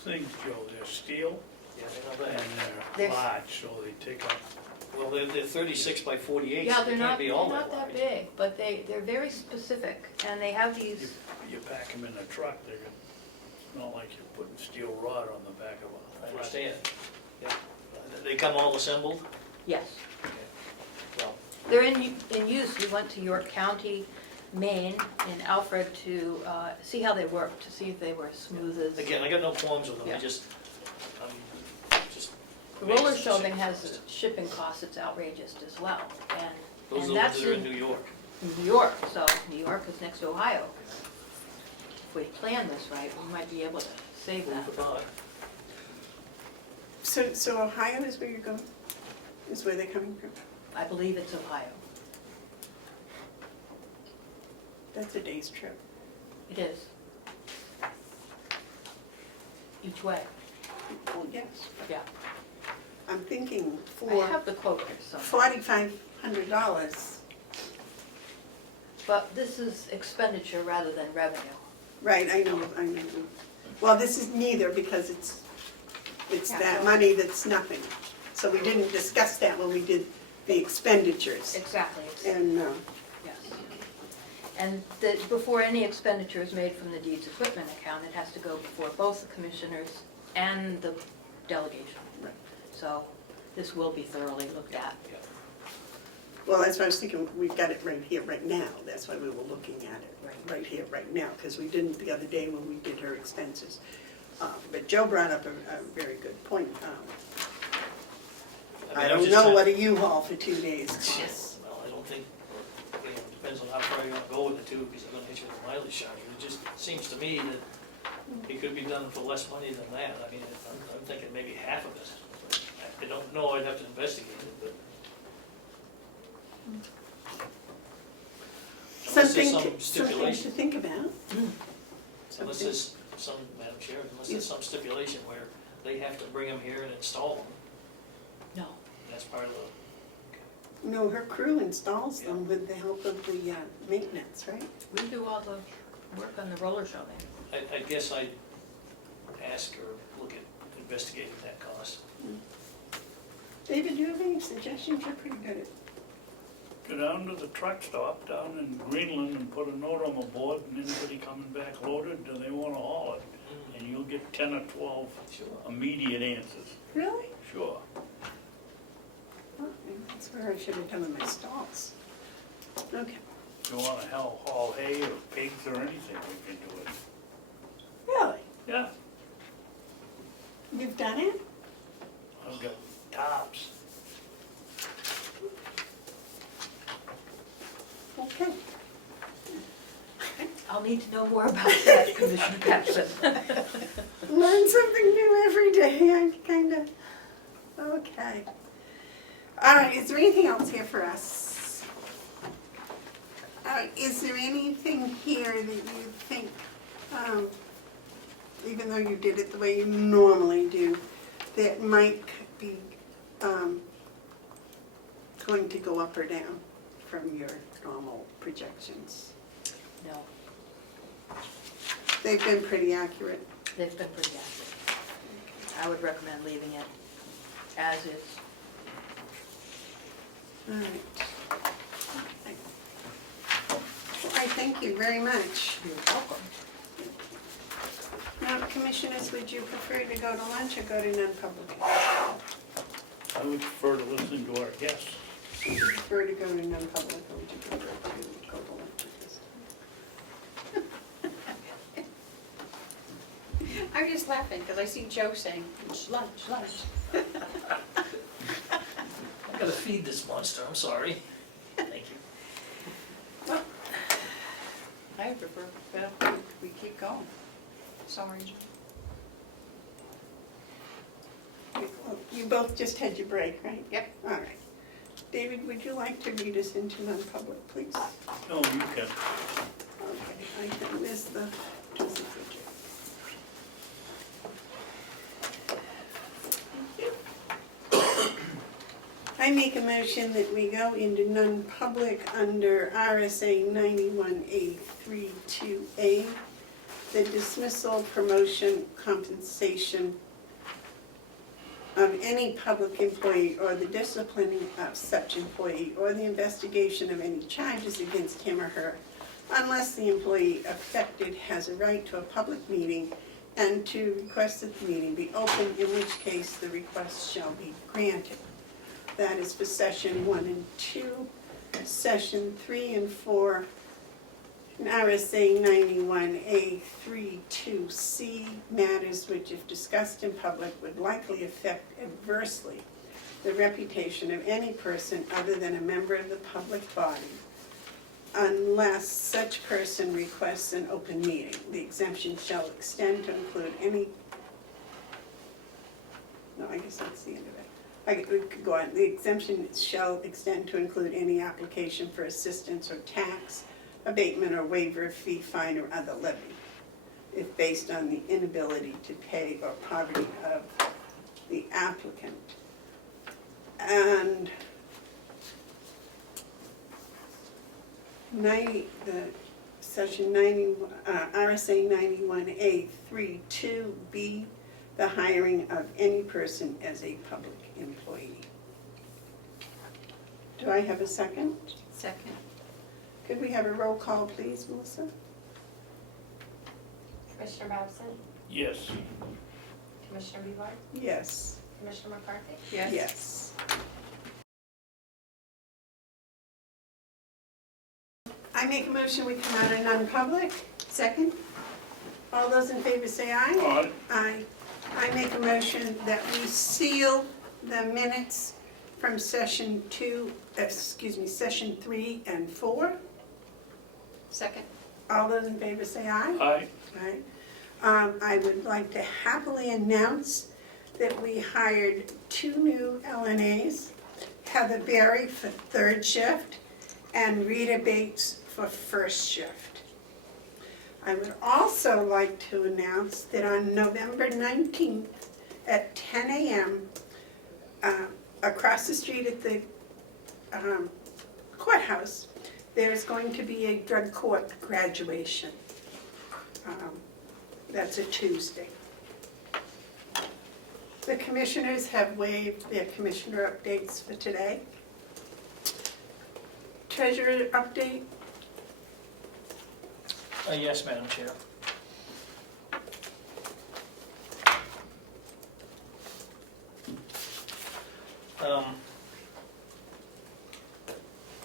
Things, Joe, they're steel Yeah, I know and that. they're There's- large, so they take up. Well, they're 36 by 48, Yeah, so they're they not, can't be they're all not that that large. big, but they're very specific, and they have these, You pack them in a truck, it's not like you're putting steel rod on the back of a. I understand. Yeah. They come all assembled? yes. Well, They're in use. We went to York County, Maine, in Alfred to see how they work, to see if they were smooth as. again, I got no qualms with them, Yeah. I'm just The roller amazed. shelving has shipping costs, it's outrageous as well, and Those are the ones that's that are in New York. New York, so New York is next to Ohio. If we plan this right, we might be able to save that. Food for thought. So Ohio is where you're going? Is where they're coming from? I believe it's Ohio. That's a day's trip. It is. Each way, Well, yes. yeah. I'm thinking I for have the quote here somewhere. $4,500. But this is expenditure rather than revenue. Right, I know. Well, this is neither because it's Yeah. that money that's nothing. So we didn't discuss that when we did the expenditures. Exactly. And, Yes. And before any expenditure is made from the deeds equipment account, it has to go before both the commissioners and the delegation. Right. So this will be thoroughly looked at. well, that's what I was thinking, we've got it right here, right now. That's why we were looking at it, right here, right now, because we didn't the other day when we did her expenses. But Joe brought up a very good point. I don't know what a U-Haul for 2 days costs. Well, I don't think, it depends on how far you're gonna go with it too, because they're gonna hit you with a mileage charge. It just seems to me that it could be done for less money than that. I mean, I'm thinking maybe half of it. I don't know, I'd have to investigate it, but. Since there's some Something to stipulation, think about. unless there's some, Madam Chair, unless there's some stipulation where they have to bring them here and install them, No. that's part of the, No, her crew installs them with the help of the maintenance, right? We do all the work on the roller shelving. I guess I'd ask or look at investigating that cost. David, do you have any suggestions? You're pretty good at. Go down to the truck stop down in Greenland and put a note on the board, and anybody coming back loaded, do they wanna haul it? And you'll get 10 or 12 Sure. immediate answers. Really? Sure. Oh, maybe that's where I should have done with my stalls. Okay. If you wanna haul hay or pigs or anything, we can do it. Really? Yeah, You've done it? I've got tops. Okay. I'll need to know more about that, Commissioner Paxson. Learn something new every day. I kinda, okay. All right, is there anything else here for us? Is there anything here that you think, even though you did it the way you normally do, that might be going to go up or down from your normal projections? No, They've been pretty accurate. they've been pretty accurate. I would recommend leaving it as is. All right. Okay. Well, I thank you very much. You're welcome. Now, commissioners, would you prefer to go to lunch or go to non-public? I would prefer to listen to our guests. Would you prefer to go to non-public or would you prefer to go to lunch at this time? I'm just laughing because I see Joe saying, lunch, lunch. I gotta feed this monster, I'm sorry. Thank you. Well, I prefer, well, we keep going. Sorry. You both just had your break, right? Yep. All right. David, would you like to read us into non-public, please? No, you can. Okay, I can miss the, just a picture. I make a motion that we go into non-public under RSA 91A32A, the dismissal, promotion, compensation of any public employee or the disciplining of such employee or the investigation of any charges against him or her unless the employee affected has a right to a public meeting and to request that the meeting be open, in which case the request shall be granted. That is for session 1 and 2, session 3 and 4, in RSA 91A32C, matters which if discussed in public would likely affect adversely the reputation of any person other than a member of the public body, unless such person requests an open meeting. The exemption shall extend to include any, no, I guess that's the end of it. We could go on. The exemption shall extend to include any application for assistance or tax, abatement or waiver of fee, fine, or other levy, if based on the inability to pay or poverty of the applicant. And section 90, RSA 91A32B, the hiring of any person as a public employee. Do I have a second? Second. Could we have a roll call, please, Melissa? Commissioner Babson, Yes. Commissioner Bevard, Yes. Commissioner McCarthy. Yes. Yes. I make a motion we come out of non-public. Second. All those in favor say aye. Aye. Aye. I make a motion that we seal the minutes from session 3 and 4. Second. All those in favor say aye. Aye. Aye. I would like to happily announce that we hired 2 new LNAs, Heather Berry for 3rd shift and Rita Bates for first shift. I would also like to announce that on November 19th at 10 a.m., across the street at the courthouse, there's going to be a drug court graduation. That's a Tuesday. The commissioners have waived their commissioner updates for today. Treasurer update? Yes, Madam Chair.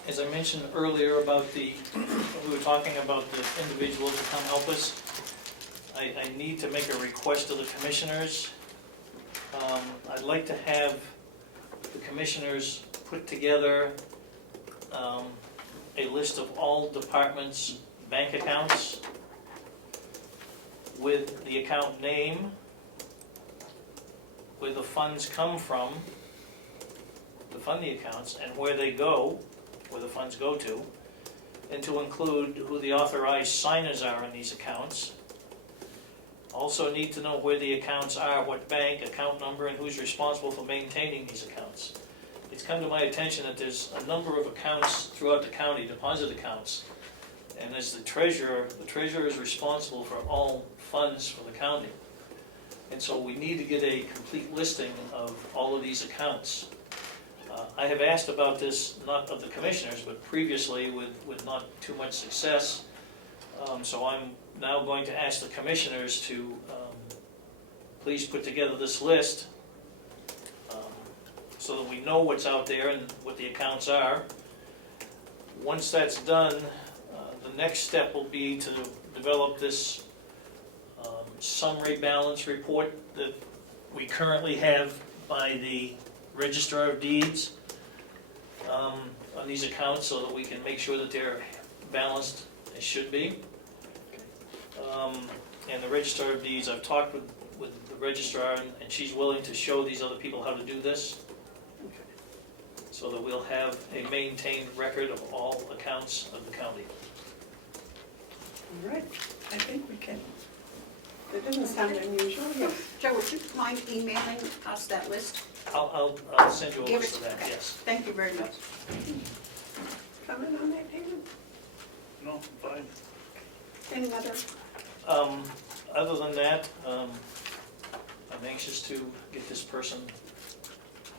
As I mentioned earlier about we were talking about the individuals that come help us, I need to make a request to the commissioners. I'd like to have the commissioners put together a list of all departments' bank accounts with the account name, where the funds come from, to fund the accounts, and where they go, where the funds go to, and to include who the authorized signers are in these accounts. Also need to know where the accounts are, what bank, account number, and who's responsible for maintaining these accounts. It's come to my attention that there's a number of accounts throughout the county, deposit accounts, and as the treasurer is responsible for all funds for the county. And so we need to get a complete listing of all of these accounts. I have asked about this, not of the commissioners, but previously with not too much success. So I'm now going to ask the commissioners to please put together this list so that we know what's out there and what the accounts are. Once that's done, the next step will be to develop this summary balance report that we currently have by the Registrar of Deeds on these accounts so that we can make sure that they're balanced as should be. And the Registrar of Deeds, I've talked with the Registrar, and she's willing to show these other people how to do this, so that we'll have a maintained record of all accounts of the county. All right, I think we can. It doesn't sound unusual. Yes. Joe, would you mind emailing us that list? I'll send you a Give list of it- that, okay. yes. Thank you very much. Comment on that, David? No, fine. Any other? Other than that, I'm anxious to get this person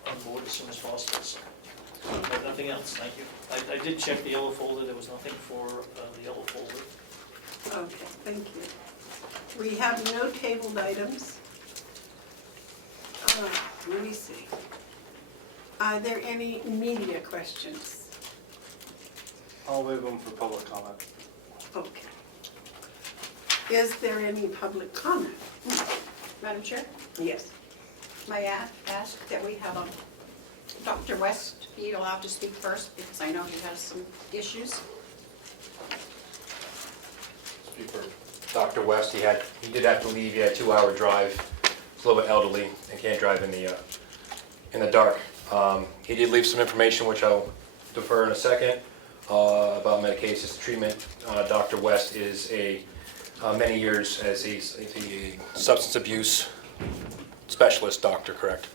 on board as soon as possible, so. But nothing else, thank you. I did check the yellow folder, there was nothing for the yellow folder. Okay, thank you. We have no tabled items. Let me see. Are there any media questions? I'll leave them for public comment. Okay. Is there any public comment? Madam Chair, Yes. may I ask that we have Dr. West be allowed to speak first, because I know he has some issues. Speak for Dr. West, he did have to leave, he had a 2-hour drive. He's a little bit elderly and can't drive in the dark. He did leave some information, which I'll defer in a second, about medication treatment. Dr. West is many years as a substance abuse specialist doctor, correct?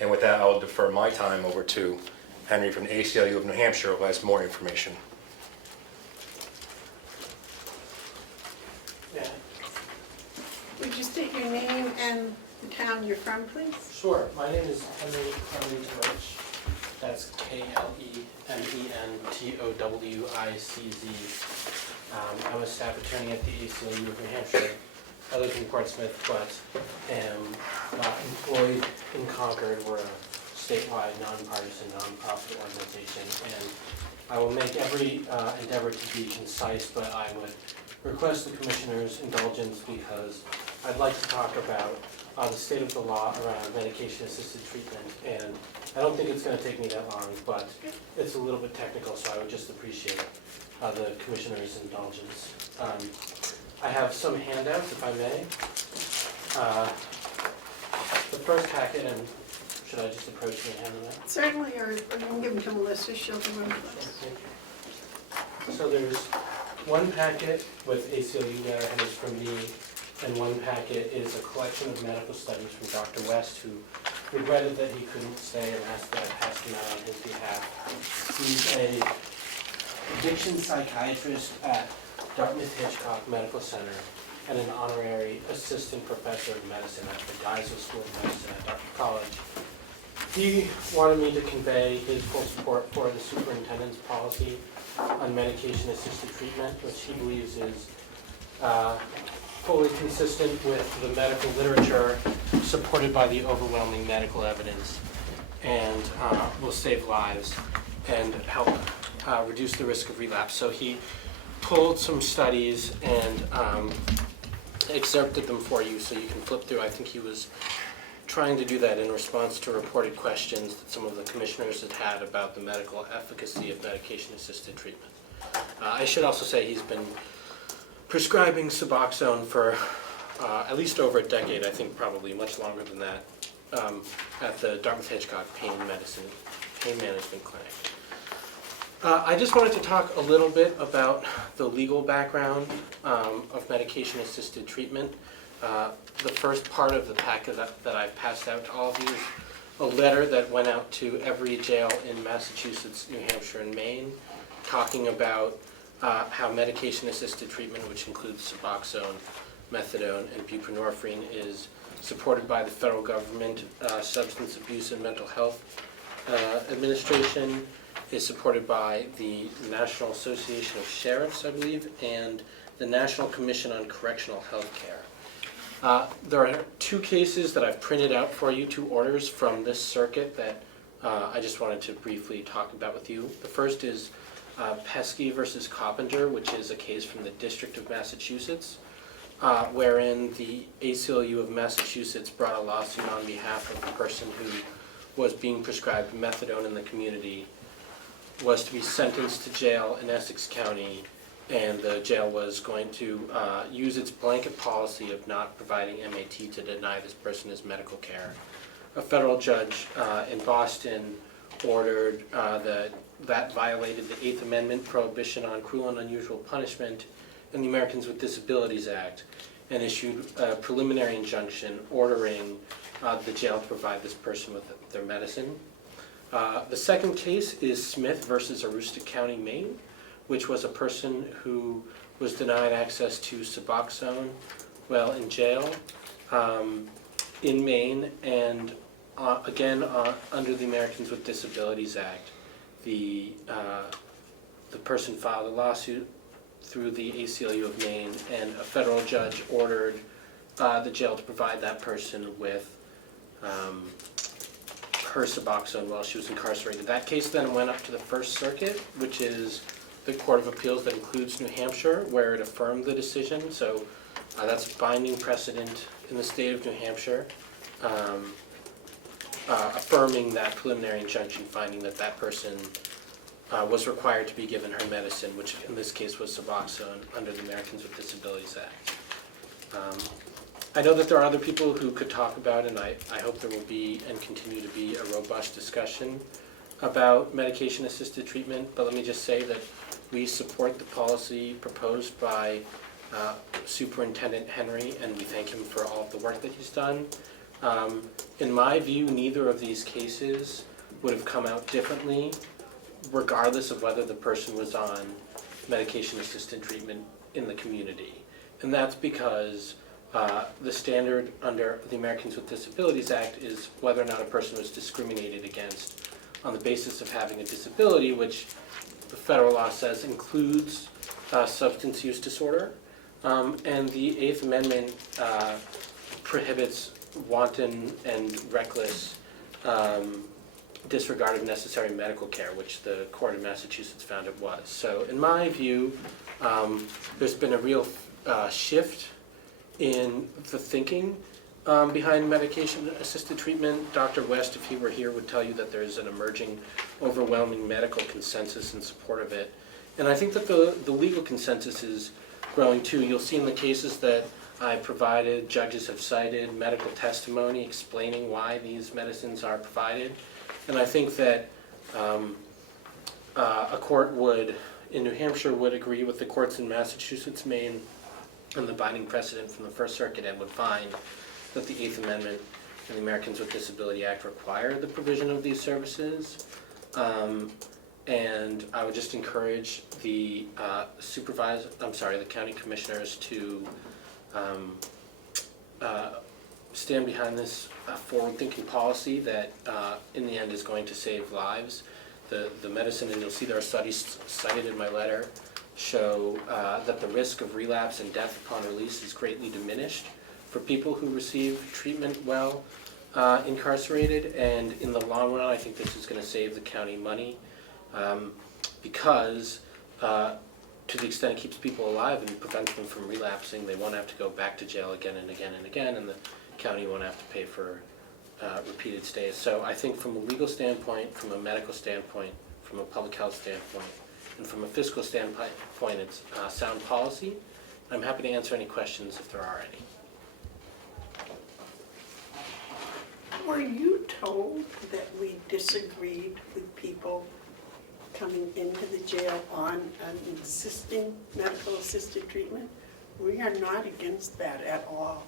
And with that, I will defer my time over to Henry from the ACLU of New Hampshire, who has more information. Yeah, Would you state your name and the town you're from, please? sure. My name is Henry Tourich. That's KLEMENTOWICZ. I'm a staff attorney at the ACLU of New Hampshire. I live in Portsmouth, but am not employed in Concord. We're a statewide, nonpartisan, nonprofit organization, and I will make every endeavor to be concise, but I would request the Commissioner's indulgence because I'd like to talk about the state of the law around medication-assisted treatment, and I don't think it's going to take me that long, but it's a little bit technical, so I would just appreciate the Commissioner's indulgence. I have some handouts, if I may. The first packet, and should I just approach you and hand them out? Certainly, or you can give them to Melissa, she'll do them for us. Thank you. So there's one packet with ACLU letterheads from me, and one packet is a collection of medical studies from Dr. West, who regretted that he couldn't stay and asked that I pass them out on his behalf. He's a addiction psychiatrist at Dartmouth Hitchcock Medical Center and an honorary assistant professor of medicine at the Geisel School of Medicine at Dartmouth College. He wanted me to convey his full support for the superintendent's policy on medication-assisted treatment, which he believes is fully consistent with the medical literature, supported by the overwhelming medical evidence, and will save lives and help reduce the risk of relapse. So he pulled some studies and excerpted them for you so you can flip through. I think he was trying to do that in response to reported questions that some of the commissioners had had about the medical efficacy of medication-assisted treatment. I should also say he's been prescribing Suboxone for at least over a decade, I think probably much longer than that, at the Dartmouth Hitchcock Pain Management Clinic. I just wanted to talk a little bit about the legal background of medication-assisted treatment. The first part of the packet that I passed out to all of you is a letter that went out to every jail in Massachusetts, New Hampshire, and Maine, talking about how medication-assisted treatment, which includes Suboxone, methadone, and buprenorphine, is supported by the federal government, Substance Abuse and Mental Health Administration, is supported by the National Association of Sheriffs, I believe, and the National Commission on Correctional Health Care. There are two cases that I've printed out for you, two orders from this circuit that I just wanted to briefly talk about with you. The first is Pesky versus Coppinger, which is a case from the District of Massachusetts, wherein the ACLU of Massachusetts brought a lawsuit on behalf of a person who was being prescribed methadone in the community, was to be sentenced to jail in Essex County, and the jail was going to use its blanket policy of not providing MAT to deny this person his medical care. A federal judge in Boston ordered that violated the 8th Amendment prohibition on cruel and unusual punishment in the Americans with Disabilities Act, and issued a preliminary injunction ordering the jail to provide this person with their medicine. The second case is Smith versus Aroostook County, Maine, which was a person who was denied access to Suboxone while in jail in Maine, and again under the Americans with Disabilities Act. The person filed a lawsuit through the ACLU of Maine, and a federal judge ordered the jail to provide that person with her Suboxone while she was incarcerated. That case then went up to the First Circuit, which is the Court of Appeals that includes New Hampshire, where it affirmed the decision. So that's a binding precedent in the state of New Hampshire, affirming that preliminary injunction, finding that that person was required to be given her medicine, which in this case was Suboxone, under the Americans with Disabilities Act. I know that there are other people who could talk about, and I hope there will be and continue to be a robust discussion about medication-assisted treatment, but let me just say that we support the policy proposed by Superintendent Henry, and we thank him for all of the work that he's done. In my view, neither of these cases would have come out differently, regardless of whether the person was on medication-assisted treatment in the community. And that's because the standard under the Americans with Disabilities Act is whether or not a person was discriminated against on the basis of having a disability, which the federal law says includes substance use disorder. And the 8th Amendment prohibits wanton and reckless disregard of necessary medical care, which the Court of Massachusetts found it was. So in my view, there's been a real shift in the thinking behind medication-assisted treatment. Dr. West, if he were here, would tell you that there's an emerging, overwhelming medical consensus in support of it. And I think that the legal consensus is growing too. You'll see in the cases that I provided, judges have cited medical testimony explaining why these medicines are provided. And I think that a court would, in New Hampshire would agree with the courts in Massachusetts, Maine, and the binding precedent from the First Circuit, and would find that the Eighth Amendment and the Americans with Disability Act require the provision of these services. And I would just encourage the the county commissioners to stand behind this forward-thinking policy that in the end is going to save lives. The medicine, and you'll see there are studies cited in my letter, show that the risk of relapse and death upon release is greatly diminished for people who receive treatment while incarcerated, and in the long run I think this is going to save the county money because to the extent it keeps people alive and prevents them from relapsing, they won't have to go back to jail again and again and again, and the county won't have to pay for repeated stays. So I think from a legal standpoint, from a medical standpoint, from a public health standpoint, and from a fiscal standpoint, it's sound policy. I'm happy to answer any questions if there are any. Were you told that we disagreed with people coming into the jail on an medical assisted treatment? We are not against that at all.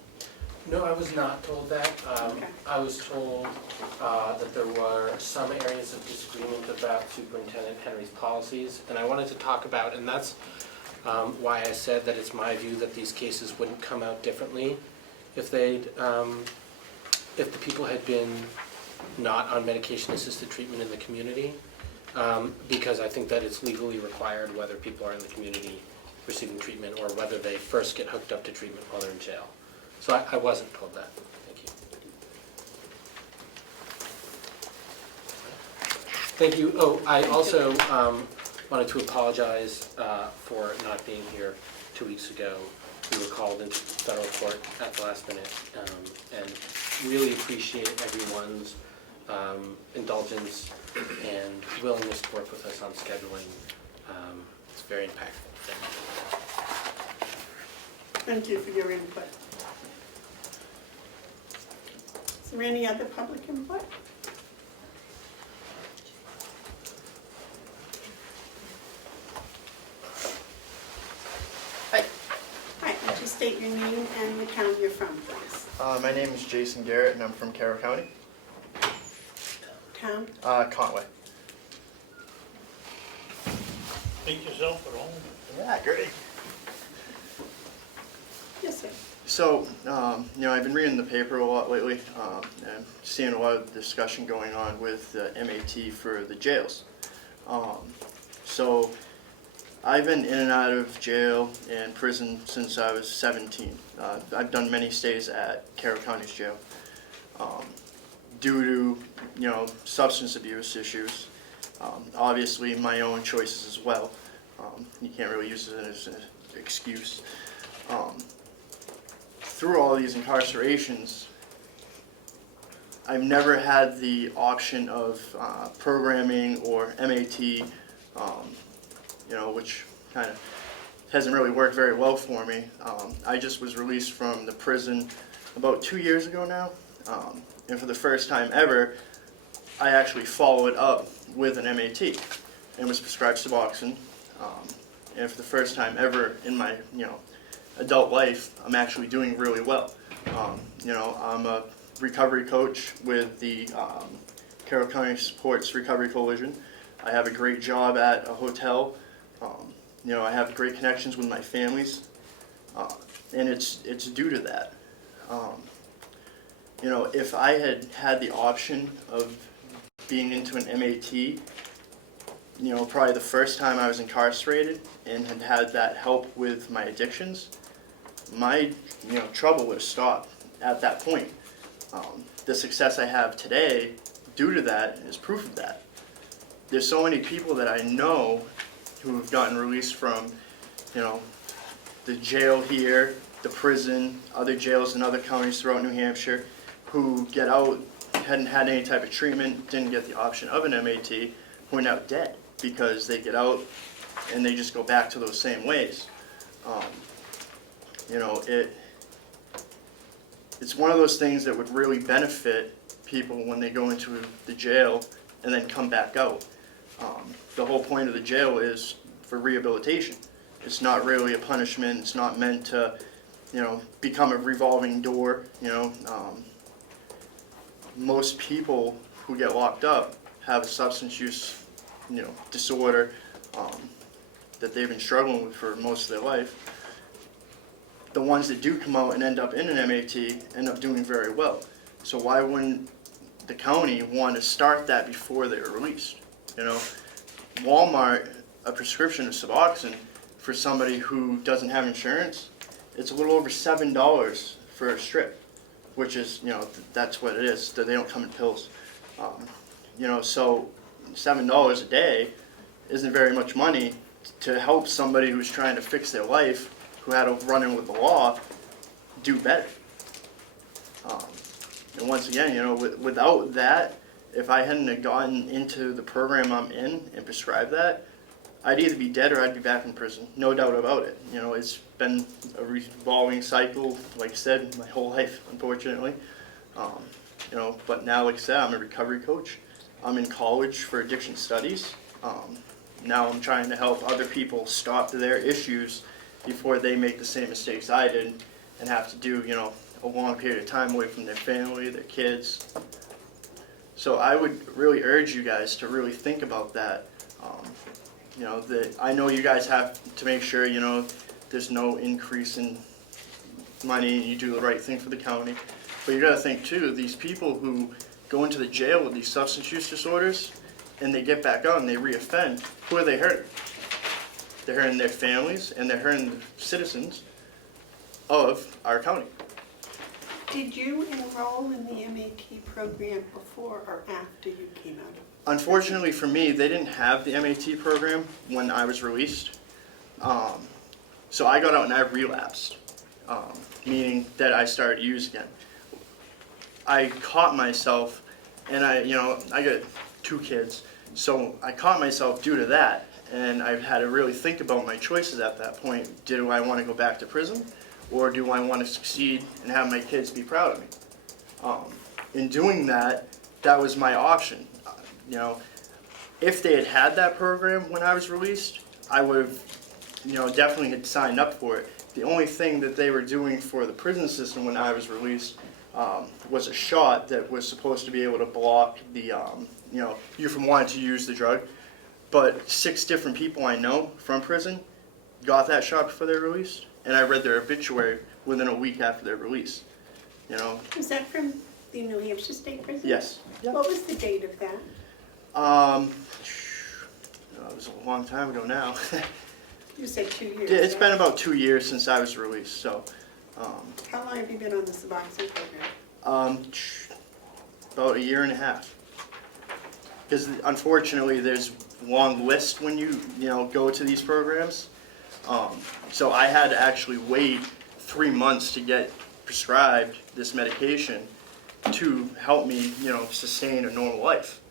No, I was not told that. Okay. I was told that there were some areas of disagreement about Superintendent Henry's policies, and I wanted to talk about, and that's why I said that it's my view that these cases wouldn't come out differently if if the people had been not on medication-assisted treatment in the community, because I think that it's legally required whether people are in the community receiving treatment or whether they first get hooked up to treatment while they're in jail. So I wasn't told that. Thank you. Thank you. Oh, I also wanted to apologize for not being here 2 weeks ago. We were called into federal court at the last minute, and really appreciate everyone's indulgence and willingness to work with us on scheduling. It's very impactful. Thank you for your input. Is there any other public input? Hi. Hi, would you state your name and the town you're from, please? My name is Jason Garrett, and I'm from Carroll County. Town? Conway. Make yourself at home. Yeah, great. Yes, sir. So, I've been reading the paper a lot lately, and seeing a lot of discussion going on with the MAT for the jails. So, I've been in and out of jail and prison since I was 17. I've done many stays at Carroll County's jail due to, substance abuse issues. Obviously, my own choices as well. You can't really use it as an excuse. Through all these incarcerations, I've never had the option of programming or MAT, which kind of hasn't really worked very well for me. I just was released from the prison about 2 years ago now, and for the first time ever, I actually followed up with an MAT and was prescribed Suboxone. And for the first time ever in my, adult life, I'm actually doing really well. I'm a recovery coach with the Carroll County Supports Recovery Coalition. I have a great job at a hotel. I have great connections with my families, and it's due to that. If I had the option of being into an MAT, probably the first time I was incarcerated and had that help with my addictions, my trouble would have stopped at that point. The success I have today due to that is proof of that. There's so many people that I know who have gotten released from the jail here, the prison, other jails in other counties throughout New Hampshire, who get out, hadn't had any type of treatment, didn't get the option of an MAT, who are now dead because they get out and they just go back to those same ways. It's one of those things that would really benefit people when they go into the jail and then come back out. The whole point of the jail is for rehabilitation. It's not really a punishment. It's not meant to, become a revolving door. Most people who get locked up have a substance use, disorder that they've been struggling with for most of their life. The ones that do come out and end up in an MAT end up doing very well. So why wouldn't the county want to start that before they're released? Walmart, a prescription of Suboxone for somebody who doesn't have insurance, it's a little over $7 for a strip, which is, that's what it is. They don't come in pills. So $7 a day isn't very much money to help somebody who's trying to fix their life, who had a run-in with the law, do better. And once again, without that, if I hadn't have gotten into the program I'm in and prescribed that, I'd either be dead or I'd be back in prison. No doubt about it. It's been a revolving cycle, like I said, my whole life, unfortunately. But now, like I said, I'm a recovery coach. I'm in college for addiction studies. Now I'm trying to help other people stop their issues before they make the same mistakes I did and have to do, a long period of time away from their family, their kids. So I would really urge you guys to really think about that. That I know you guys have to make sure, there's no increase in money and you do the right thing for the county. But you gotta think too, these people who go into the jail with these substance use disorders and they get back out and they reoffend, who are they hurting? They're hurting their families and they're hurting the citizens of our county. Did you enroll in the MAT program before or after you came out of it? Unfortunately for me, they didn't have the MAT program when I was released. So I got out and I relapsed, meaning that I started to use again. I caught myself, and I got 2 kids, so I caught myself due to that, and I had to really think about my choices at that point. Do I want to go back to prison, or do I want to succeed and have my kids be proud of me? In doing that, that was my option. If they had that program when I was released, I would have, definitely had signed up for it. The only thing that they were doing for the prison system when I was released was a shot that was supposed to be able to block the, you from wanting to use the drug. But 6 different people I know from prison got that shot before they were released, and I read their obituary within a week after their release. Was that from the New Hampshire State Prison? Yes. What was the date of that? It was a long time ago now. You said 2 years. It's right? been about 2 years since I was released, so. How long have you been on the Suboxone program? About 1.5 years. Because unfortunately, there's a long list when you go to these programs. So I had to actually wait 3 months to get prescribed this medication to help me, sustain a normal life.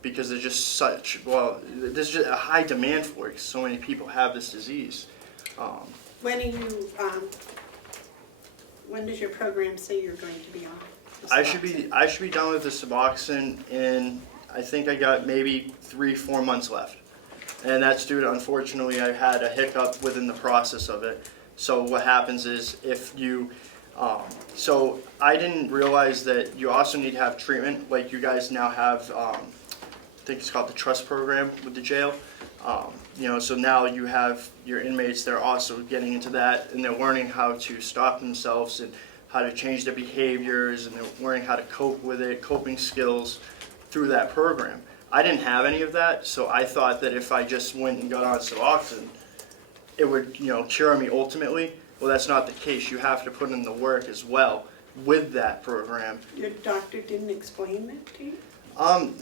Because there's just there's just a high demand for it because so many people have this disease. When are you, when does your program say you're going to be on the I Suboxone? should be done with the Suboxone in, I think I got maybe 3-4 months left. And that's due to, unfortunately, I had a hiccup within the process of it. So what happens is if you, so I didn't realize that you also need to have treatment, like you guys now have, I think it's called the Trust Program with the jail. So now you have your inmates that are also getting into that, and they're learning how to stop themselves and how to change their behaviors, and they're learning how to cope with it, coping skills through that program. I didn't have any of that, so I thought that if I just went and got on Suboxone, it would, cure me ultimately. Well, that's not the case. You have to put in the work as well with that program. Your doctor didn't explain that to you?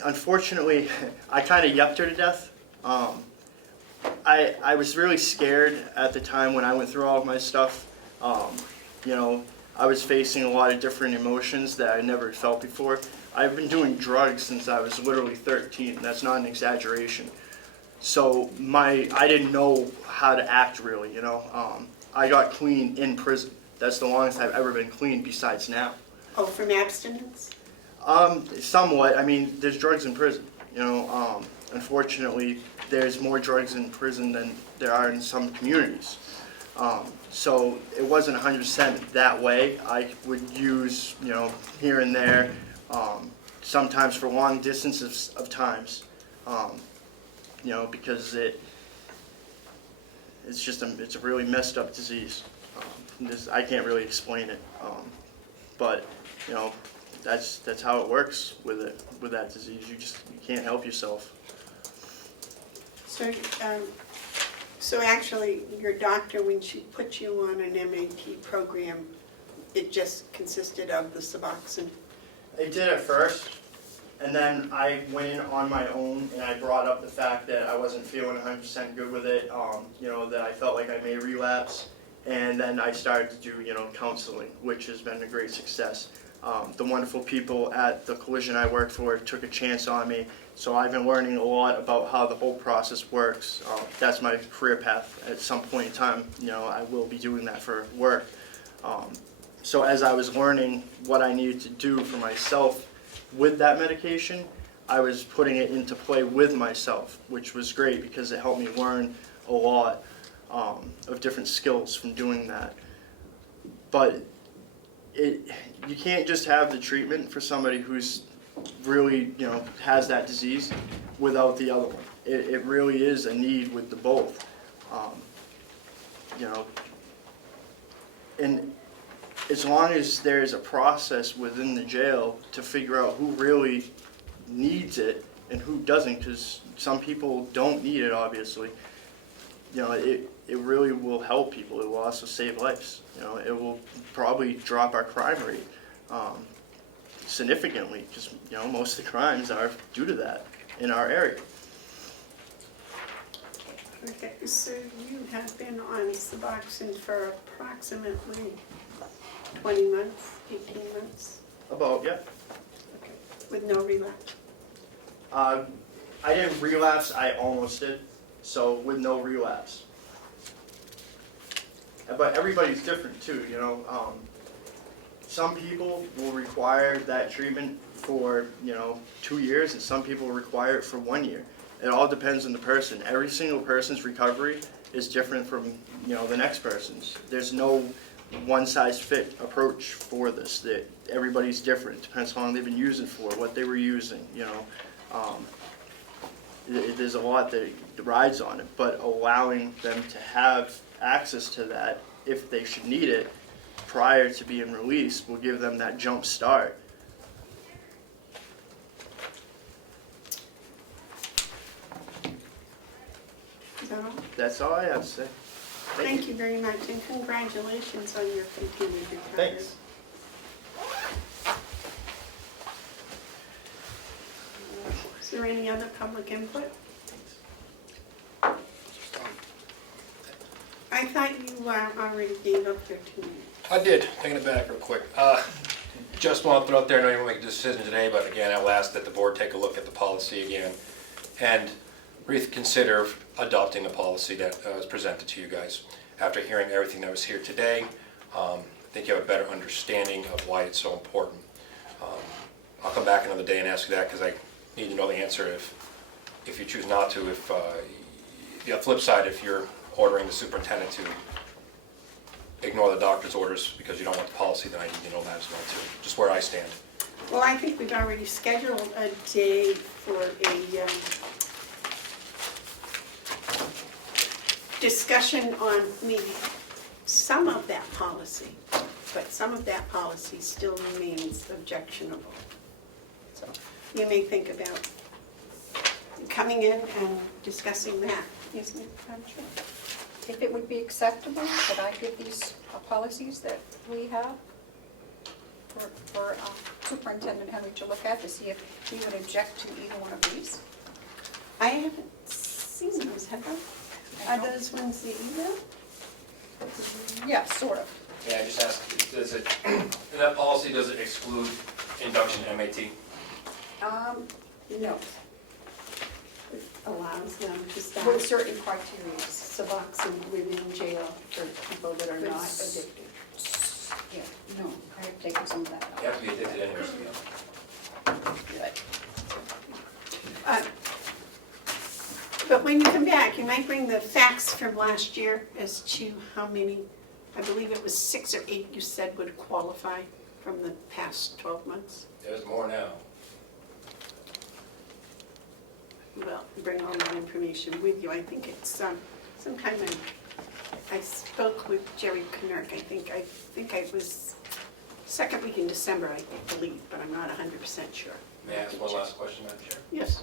Unfortunately, I kind of yucked her to death. I was really scared at the time when I went through all of my stuff. I was facing a lot of different emotions that I never felt before. I've been doing drugs since I was literally 13. That's not an exaggeration. So I didn't know how to act really, I got clean in prison. That's the longest I've ever been clean besides now. Oh, from abstinence? Somewhat. I mean, there's drugs in prison. You know, unfortunately, there's more drugs in prison than there are in some communities. So it wasn't 100% that way. I would use, you know, here and there, sometimes for long distances of times, you know, because it's a really messed up disease. I can't really explain it, but you know, that's how it works with that disease. You can't help yourself. So actually, your doctor, when she put you on an MAT program, it just consisted of the Suboxone? They did at first, and then I went in on my own and I brought up the fact that I wasn't feeling 100% good with it, you know, that I felt like I may relapse, and then I started to do, you know, counseling, which has been a great success. The wonderful people at the collision I worked for took a chance on me, so I've been learning a lot about how the whole process works. That's my career path. At some point in time, you know, I will be doing that for work. So as I was learning what I needed to do for myself with that medication, I was putting it into play with myself, which was great because it helped me learn a lot of different skills from doing that. But you can't just have the treatment for somebody who's really, you know, has that disease without the other one. It really is a need with the both. You know, and as long as there's a process within the jail to figure out who really needs it and who doesn't, because some people don't need it, obviously, you know, it really will help people. It will also save lives. You know, it will probably drop our crime rate significantly, because, you know, most of the crimes are due to that in our area. Okay, so you have been on Suboxone for approximately 20 months, 18 months? About, yeah. Okay, with no relapse? I didn't relapse, I almost did, so with no relapse. But everybody's different too, you know. Some people will require that treatment for, you know, 2 years, and some people require it for 1 year. It all depends on the person. Every single person's recovery is different from, you know, the next person's. There's no one-size-fit approach for this. That everybody's different. It depends how long they've been using for, what they were using, you know. There's a lot that rides on it, but allowing them to have access to that, if they should need it, prior to being released, will give them that jump start. Is that all? That's all I have to say. Thank you very much, and congratulations on your continued recovery. Thanks. Is there any other public input? I thought you already gave up your 2 minutes. I did, taking it back real quick. Just want to put out there, I know you won't make a decision today, but again, I'll ask that the board take a look at the policy again and reconsider adopting the policy that was presented to you guys. After hearing everything that was here today, I think you have a better understanding of why it's so important. I'll come back another day and ask you that because I need to know the answer if you choose not to. If the flip side, if you're ordering the superintendent to ignore the doctor's orders because you don't want the policy, then I need to know that as well too, just where I stand. Well, I think we've already scheduled a day for a discussion on maybe some of that policy, but some of that policy still remains objectionable. So you may think about coming in and discussing that, isn't it, Madam Chair? If it would be acceptable, that I give these policies that we have for Superintendent Henry to look at to see if he would object to either one of these? I haven't seen those, have I? Are those ones the email? Yeah, sort of. Yeah, I just asked, does it, in that policy, does it exclude induction MAT? No, It allows them to with start certain criteria. Suboxone within jail for people that are not addicted. Yeah, no, I have taken some of that out. You have to be addicted anyways to be on. Good. But when you come back, you might bring the facts from last year as to how many, I believe it was 6 or 8 you said would qualify from the past 12 months. There's more now. Well, bring all that information with you. I think it's sometime I spoke with Jerry Knirk. I think I was second week in December, I believe, but I'm not 100% sure. May I ask one last question, Madam Chair? Yes.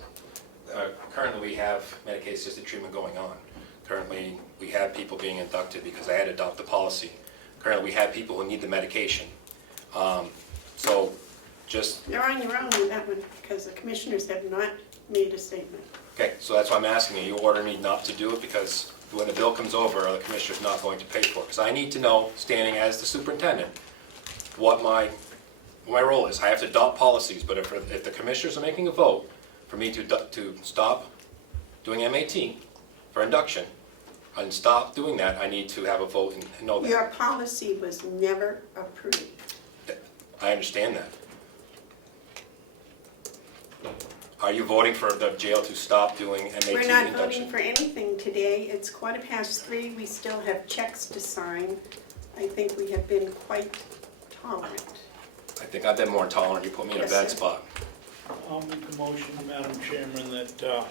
Currently, we have Medicaid-assisted treatment going on. Currently, we have people being inducted because I had to adopt the policy. Currently, we have people who need the medication. So just... You're on your own with that one because the commissioners have not made a statement. Okay, so that's why I'm asking you. You order me not to do it because when the bill comes over, the commissioner's not going to pay for it. Because I need to know, standing as the superintendent, what my role is. I have to adopt policies, but if the commissioners are making a vote for me to stop doing MAT for induction, and stop doing that, I need to have a vote and know that. Your policy was never approved. I understand that. Are you voting for the jail to stop doing MAT We're not induction? voting for anything today. It's 3:15. We still have checks to sign. I think we have been quite tolerant. I think I've been more intolerant. You put me in a Yes, bad sir. spot. I'll make a motion, Madam Chairman, that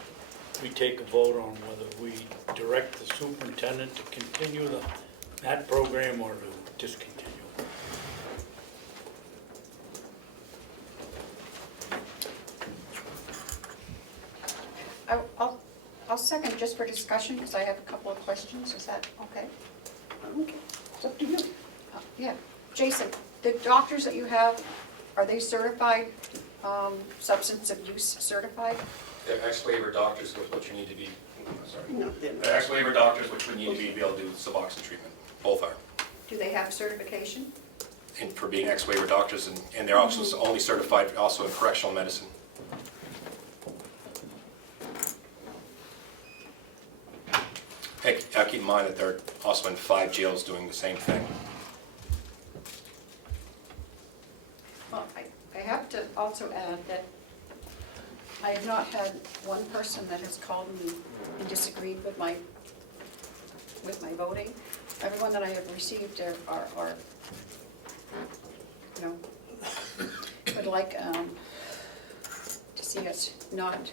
we take a vote on whether we direct the superintendent to continue that program or to discontinue. I'll second just for discussion, because I have a couple of questions, is that okay? Okay, it's up to you. Yeah, Jason, the doctors that you have, are they certified, substance abuse certified? They're ex-waiver doctors, which you need to be, sorry. No, they're They're ex-waiver doctors, which would need to be able to do Suboxone treatment. Both are. Do they have certification? And for being ex-waiver doctors, and they're also only certified also in correctional medicine. Hey, keep in mind that they're also in 5 jails doing the same thing. Well, I have to also add that I have not had one person that has called me and disagreed with my voting. Everyone that I have received are you know, would like to see us not,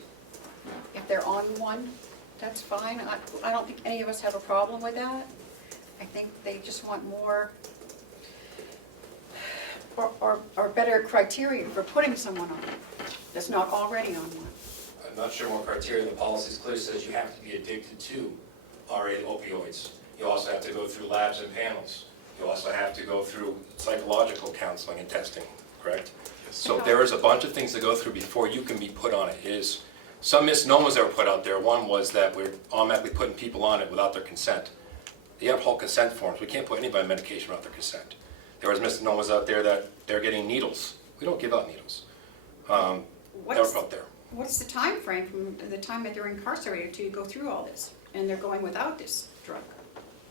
if they're on one, that's fine. I don't think any of us have a problem with that. I think they just want more or better criteria for putting someone on that's not already on one. I'm not sure what criteria the policy clearly says you have to be addicted to RA opioids. You also have to go through labs and panels. You also have to go through psychological counseling and testing, correct? So there is a bunch of things to go through before you can be put on it. It is some misnomers that were put out there. One was that we're automatically putting people on it without their consent. You have whole consent forms. We can't put anybody on medication without their consent. There was misnomers out there that they're getting needles. We don't give out needles. That was out there. What's the time frame from the time that they're incarcerated till you go through all this and they're going without this drug?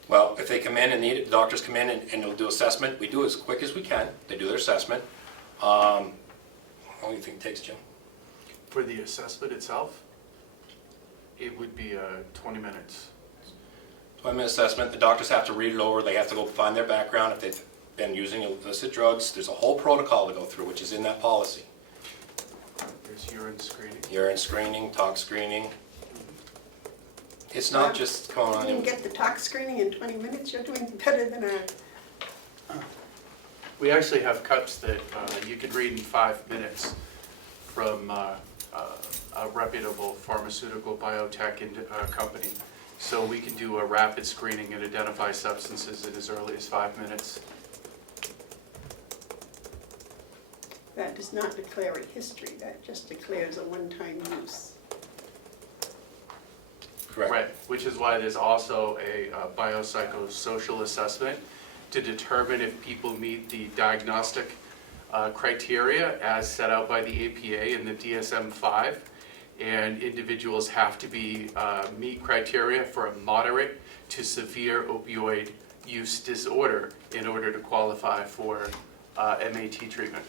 Well, if they come in and need it, the doctors come in and they'll do assessment. We do it as quick as we can. They do their assessment. How long do you think it takes, Jim? For the assessment itself, it would be 20 minutes. 20-minute assessment. The doctors have to read it over. They have to go find their background. If they've been using illicit drugs, there's a whole protocol to go through, which is in that policy. There's urine screening. Urine screening, tox screening. It's not just going on. You can get the tox screening in 20 minutes. You're doing better than I. We actually have cups that you could read in 5 minutes from a reputable pharmaceutical biotech company. So we can do a rapid screening and identify substances in as early as 5 minutes. That does not declare a history. That just declares a one-time use. Correct. Right, which is why there's also a biopsychosocial assessment to determine if people meet the diagnostic criteria as set out by the APA and the DSM-5. And individuals have to meet criteria for a moderate to severe opioid use disorder in order to qualify for MAT treatment.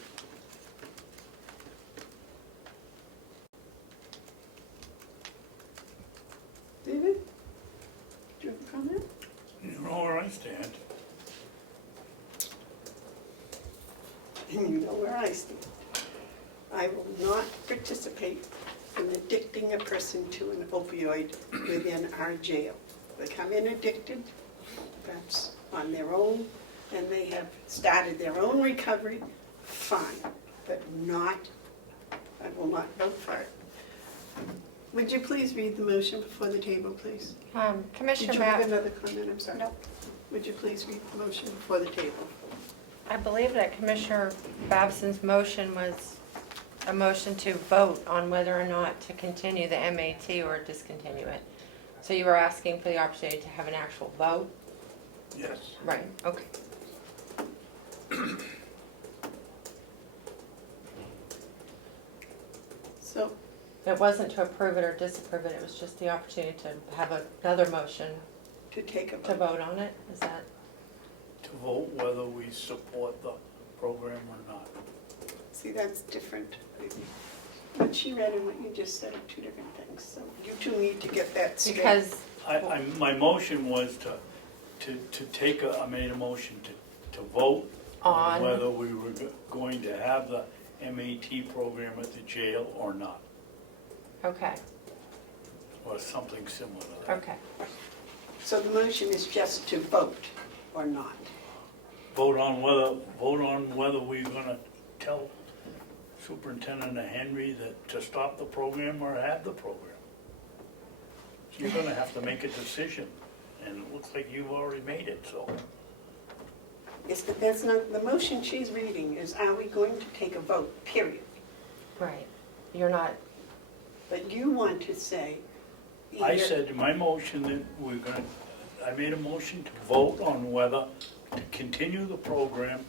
I stand. I will not participate in addicting a person to an opioid within our jail. They come in addicted, that's on their own, and they have started their own recovery, fine, but not, I will not vote for it. Would you please read the motion before the table, please? Commissioner Did you have Matt, another comment? I'm sorry. No. Would you please read the motion before the table? I believe that Commissioner Babson's motion was a motion to vote on whether or not to continue the MAT or discontinue it. So you were asking for the opportunity to have an actual vote? Yes. Right, okay. So, It wasn't to approve it or disapprove it, it was just the opportunity to have another motion to take a to vote. vote on it, is that? To vote whether we support the program or not. See, that's different. What she read and what you just said are two different things, so you two need to get that straight. Because, My motion was to take I made a motion to vote on On- whether we were going to have the MAT program at the jail or not, okay, or something similar to that. okay. So the motion is just to vote or not. Vote on whether we're gonna tell Superintendent Henry that to stop the program or have the program. So you're gonna have to make a decision, and it looks like you've already made it, so. Yes, but that's not, the motion she's reading is, are we going to take a vote, period? Right, you're not, But you want to say I either- said in my motion that I made a motion to vote on whether to continue the program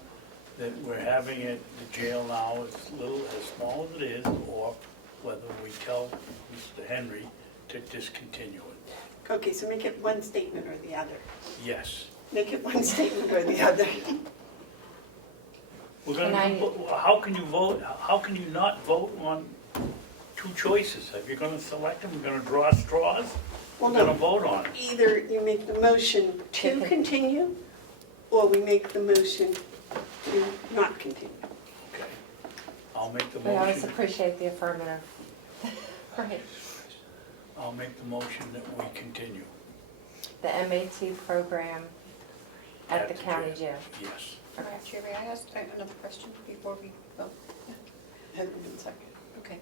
that we're having at the jail now, as small as it is, or whether we tell Mr. Henry to discontinue it. Okay, so make it one statement or the other. Yes. Make it one statement or the other. We're And gonna, how can you vote, how can you not vote on two choices? If you're gonna select them, we're gonna draw straws, Well, we're gonna no, vote on it. either you make the motion to continue, or we make the motion to not continue. Okay. I'll make the but I always motion, appreciate the affirmative. Right. I'll make the motion that we continue. The MAT program at the county jail. Yes. All right, Chair, may I ask another question before we vote? Hasn't been seconded. Okay.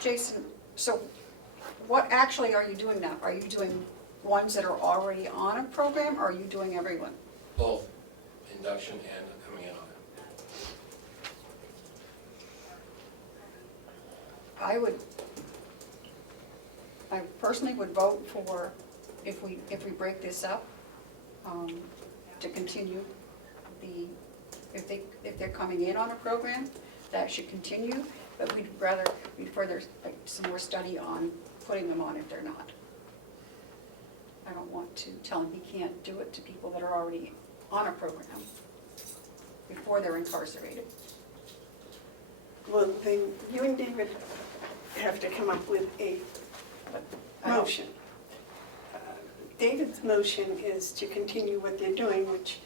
Jason, so what actually are you doing now? Are you doing ones that are already on a program, or are you doing everyone? Both induction and coming in on it. I personally would vote for, if we break this up, to continue the, if they're coming in on a program, that should continue, but we'd further, like, some more study on putting them on if they're not. I don't want to tell him he can't do it to people that are already on a program before they're incarcerated. Well, then you and David have to come up with a motion. David's motion is to continue what they're doing, which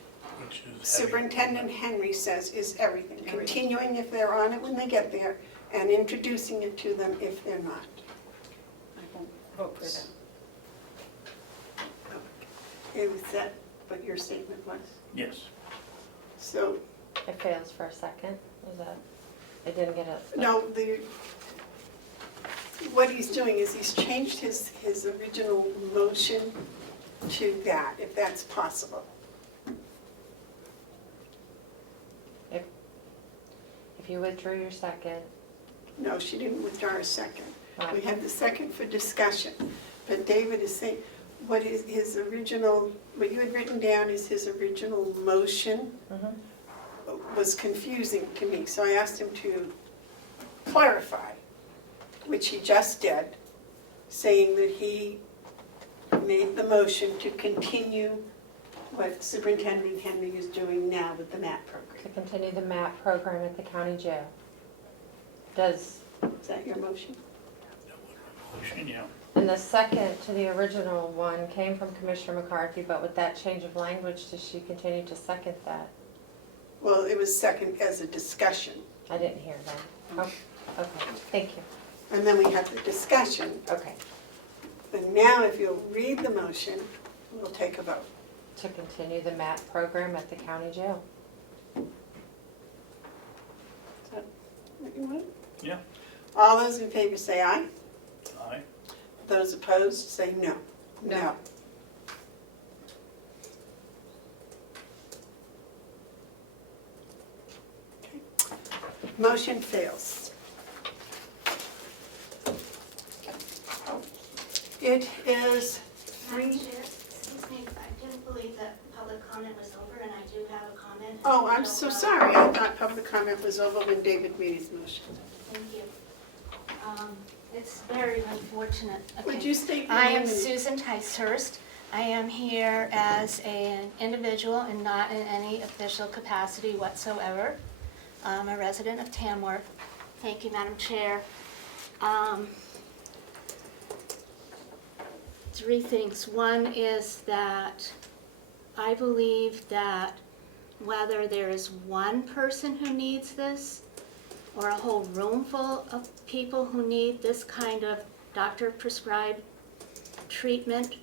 Which is Superintendent Henry says is everything. Continuing if they're on it when they get there, and introducing it to them if they're not. I won't vote for that. Is that what your statement was? Yes. So, It fails for a second, is that, it didn't get a. no, what he's doing is he's changed his original motion to that, if that's possible. If you withdrew your second, No, she didn't withdraw her second. We right, had the second for discussion, but David is saying, what is his original, what you had written down is his original motion was confusing to me, so I asked him to clarify, which he just did, saying that he made the motion to continue what Superintendent Henry is doing now with the MAT to program. continue the MAP program at the county jail. Does, Is that your motion? Motion, yeah. and the second to the original one came from Commissioner McCarthy, but with that change of language, does she continue to second that? Well, it was second as a discussion. I didn't hear that. Oh, okay, thank you. And then we have the discussion. Okay, And now if you'll read the motion, we'll take a vote. to continue the MAT program at the county jail. Is that what you want? Yeah. All those in favor say aye. Aye. Those opposed say no. No. Okay. Motion fails. It is Madam three. Chair, excuse me, I do believe that public comment was over, and I do have a comment. Oh, I'm so sorry. I thought public comment was over when David made his motion. Thank you. It's very unfortunate. Would Okay. you state your I name am and- Susan Ticehurst. I am here as an individual and not in any official capacity whatsoever. I'm a resident of Tamworth. Thank you, Madam Chair. Three things. One is that I believe that whether there is one person who needs this or a whole room full of people who need this kind of doctor-prescribed treatment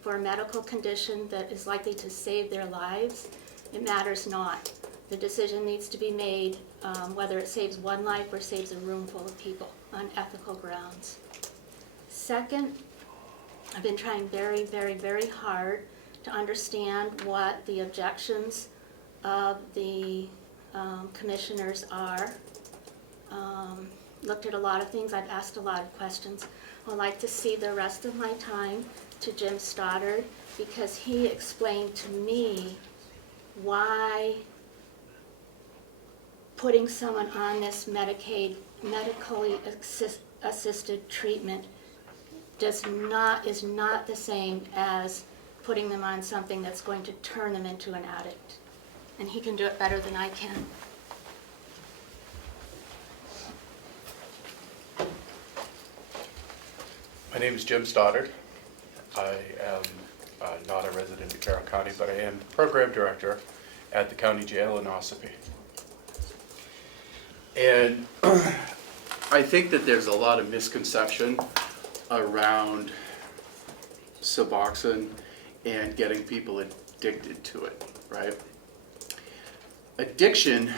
for a medical condition that is likely to save their lives, it matters not. The decision needs to be made whether it saves one life or saves a room full of people on ethical grounds. Second, I've been trying very, very, very hard to understand what the objections of the commissioners are. Looked at a lot of things, I've asked a lot of questions. I'd like to see the rest of my time to Jim Stoddard because he explained to me why putting someone on this medically assisted treatment is not the same as putting them on something that's going to turn them into an addict. And he can do it better than I can. My name is Jim Stoddard. I am not a resident of Carroll County, but I am program director at the county jail in Ossipee. And I think that there's a lot of misconception around Suboxone and getting people addicted to it, right? Addiction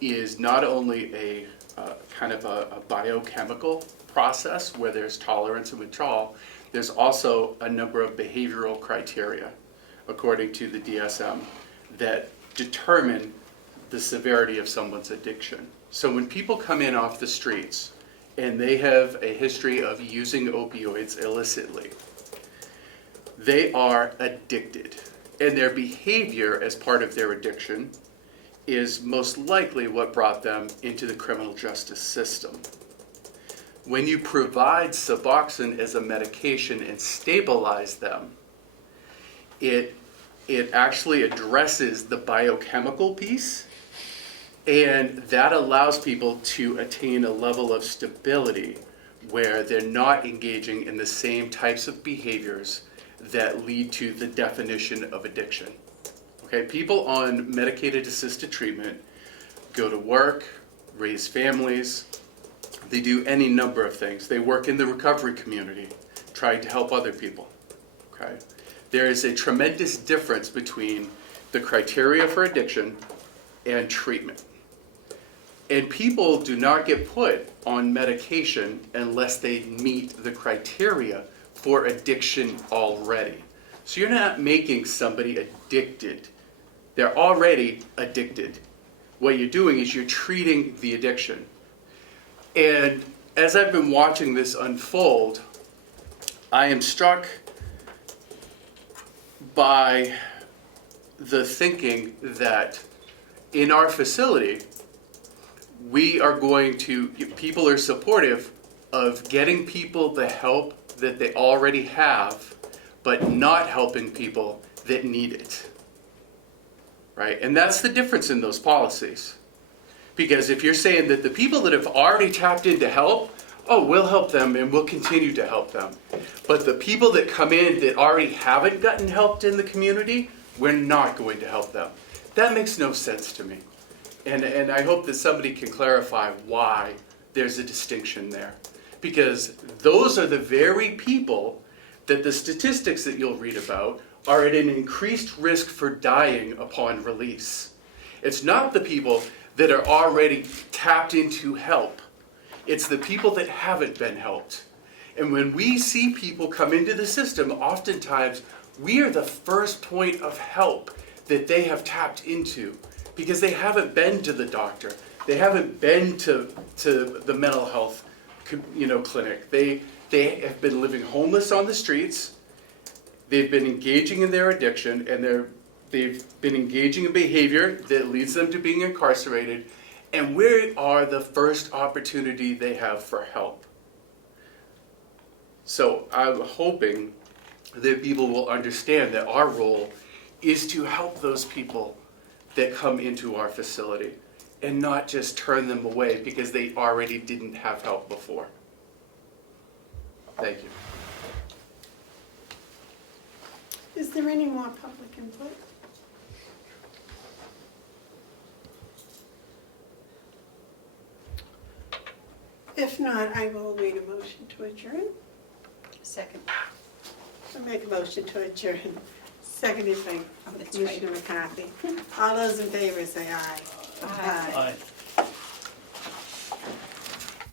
is not only a kind of a biochemical process where there's tolerance and withdrawal, there's also a number of behavioral criteria, according to the DSM, that determine the severity of someone's addiction. So when people come in off the streets and they have a history of using opioids illicitly, they are addicted. And their behavior as part of their addiction is most likely what brought them into the criminal justice system. When you provide Suboxone as a medication and stabilize them, it actually addresses the biochemical piece, and that allows people to attain a level of stability where they're not engaging in the same types of behaviors that lead to the definition of addiction. Okay, people on medicated assisted treatment go to work, raise families, they do any number of things. They work in the recovery community, trying to help other people. Okay? There is a tremendous difference between the criteria for addiction and treatment. And people do not get put on medication unless they meet the criteria for addiction already. So you're not making somebody addicted. They're already addicted. What you're doing is you're treating the addiction. And as I've been watching this unfold, I am struck by the thinking that in our facility, people are supportive of getting people the help that they already have, but not helping people that need it. Right? And that's the difference in those policies. Because if you're saying that the people that have already tapped into help, oh, we'll help them and we'll continue to help them. But the people that come in that already haven't gotten helped in the community, we're not going to help them. That makes no sense to me. And I hope that somebody can clarify why there's a distinction there. Because those are the very people that the statistics that you'll read about are at an increased risk for dying upon release. It's not the people that are already tapped into help. It's the people that haven't been helped. And when we see people come into the system, oftentimes we are the first point of help that they have tapped into because they haven't been to the doctor. They haven't been to the mental health clinic. They have been living homeless on the streets. They've been engaging in their addiction, and they've been engaging in behavior that leads them to being incarcerated. And we are the first opportunity they have for help. So I'm hoping that people will understand that our role is to help those people that come into our facility and not just turn them away because they already didn't have help before. Thank you. Is there any more public input? If not, I will read a motion to adjourn. Second. I'll make a motion to adjourn. Seconded by Commissioner McCarthy. All those in favor say aye. Aye. Aye.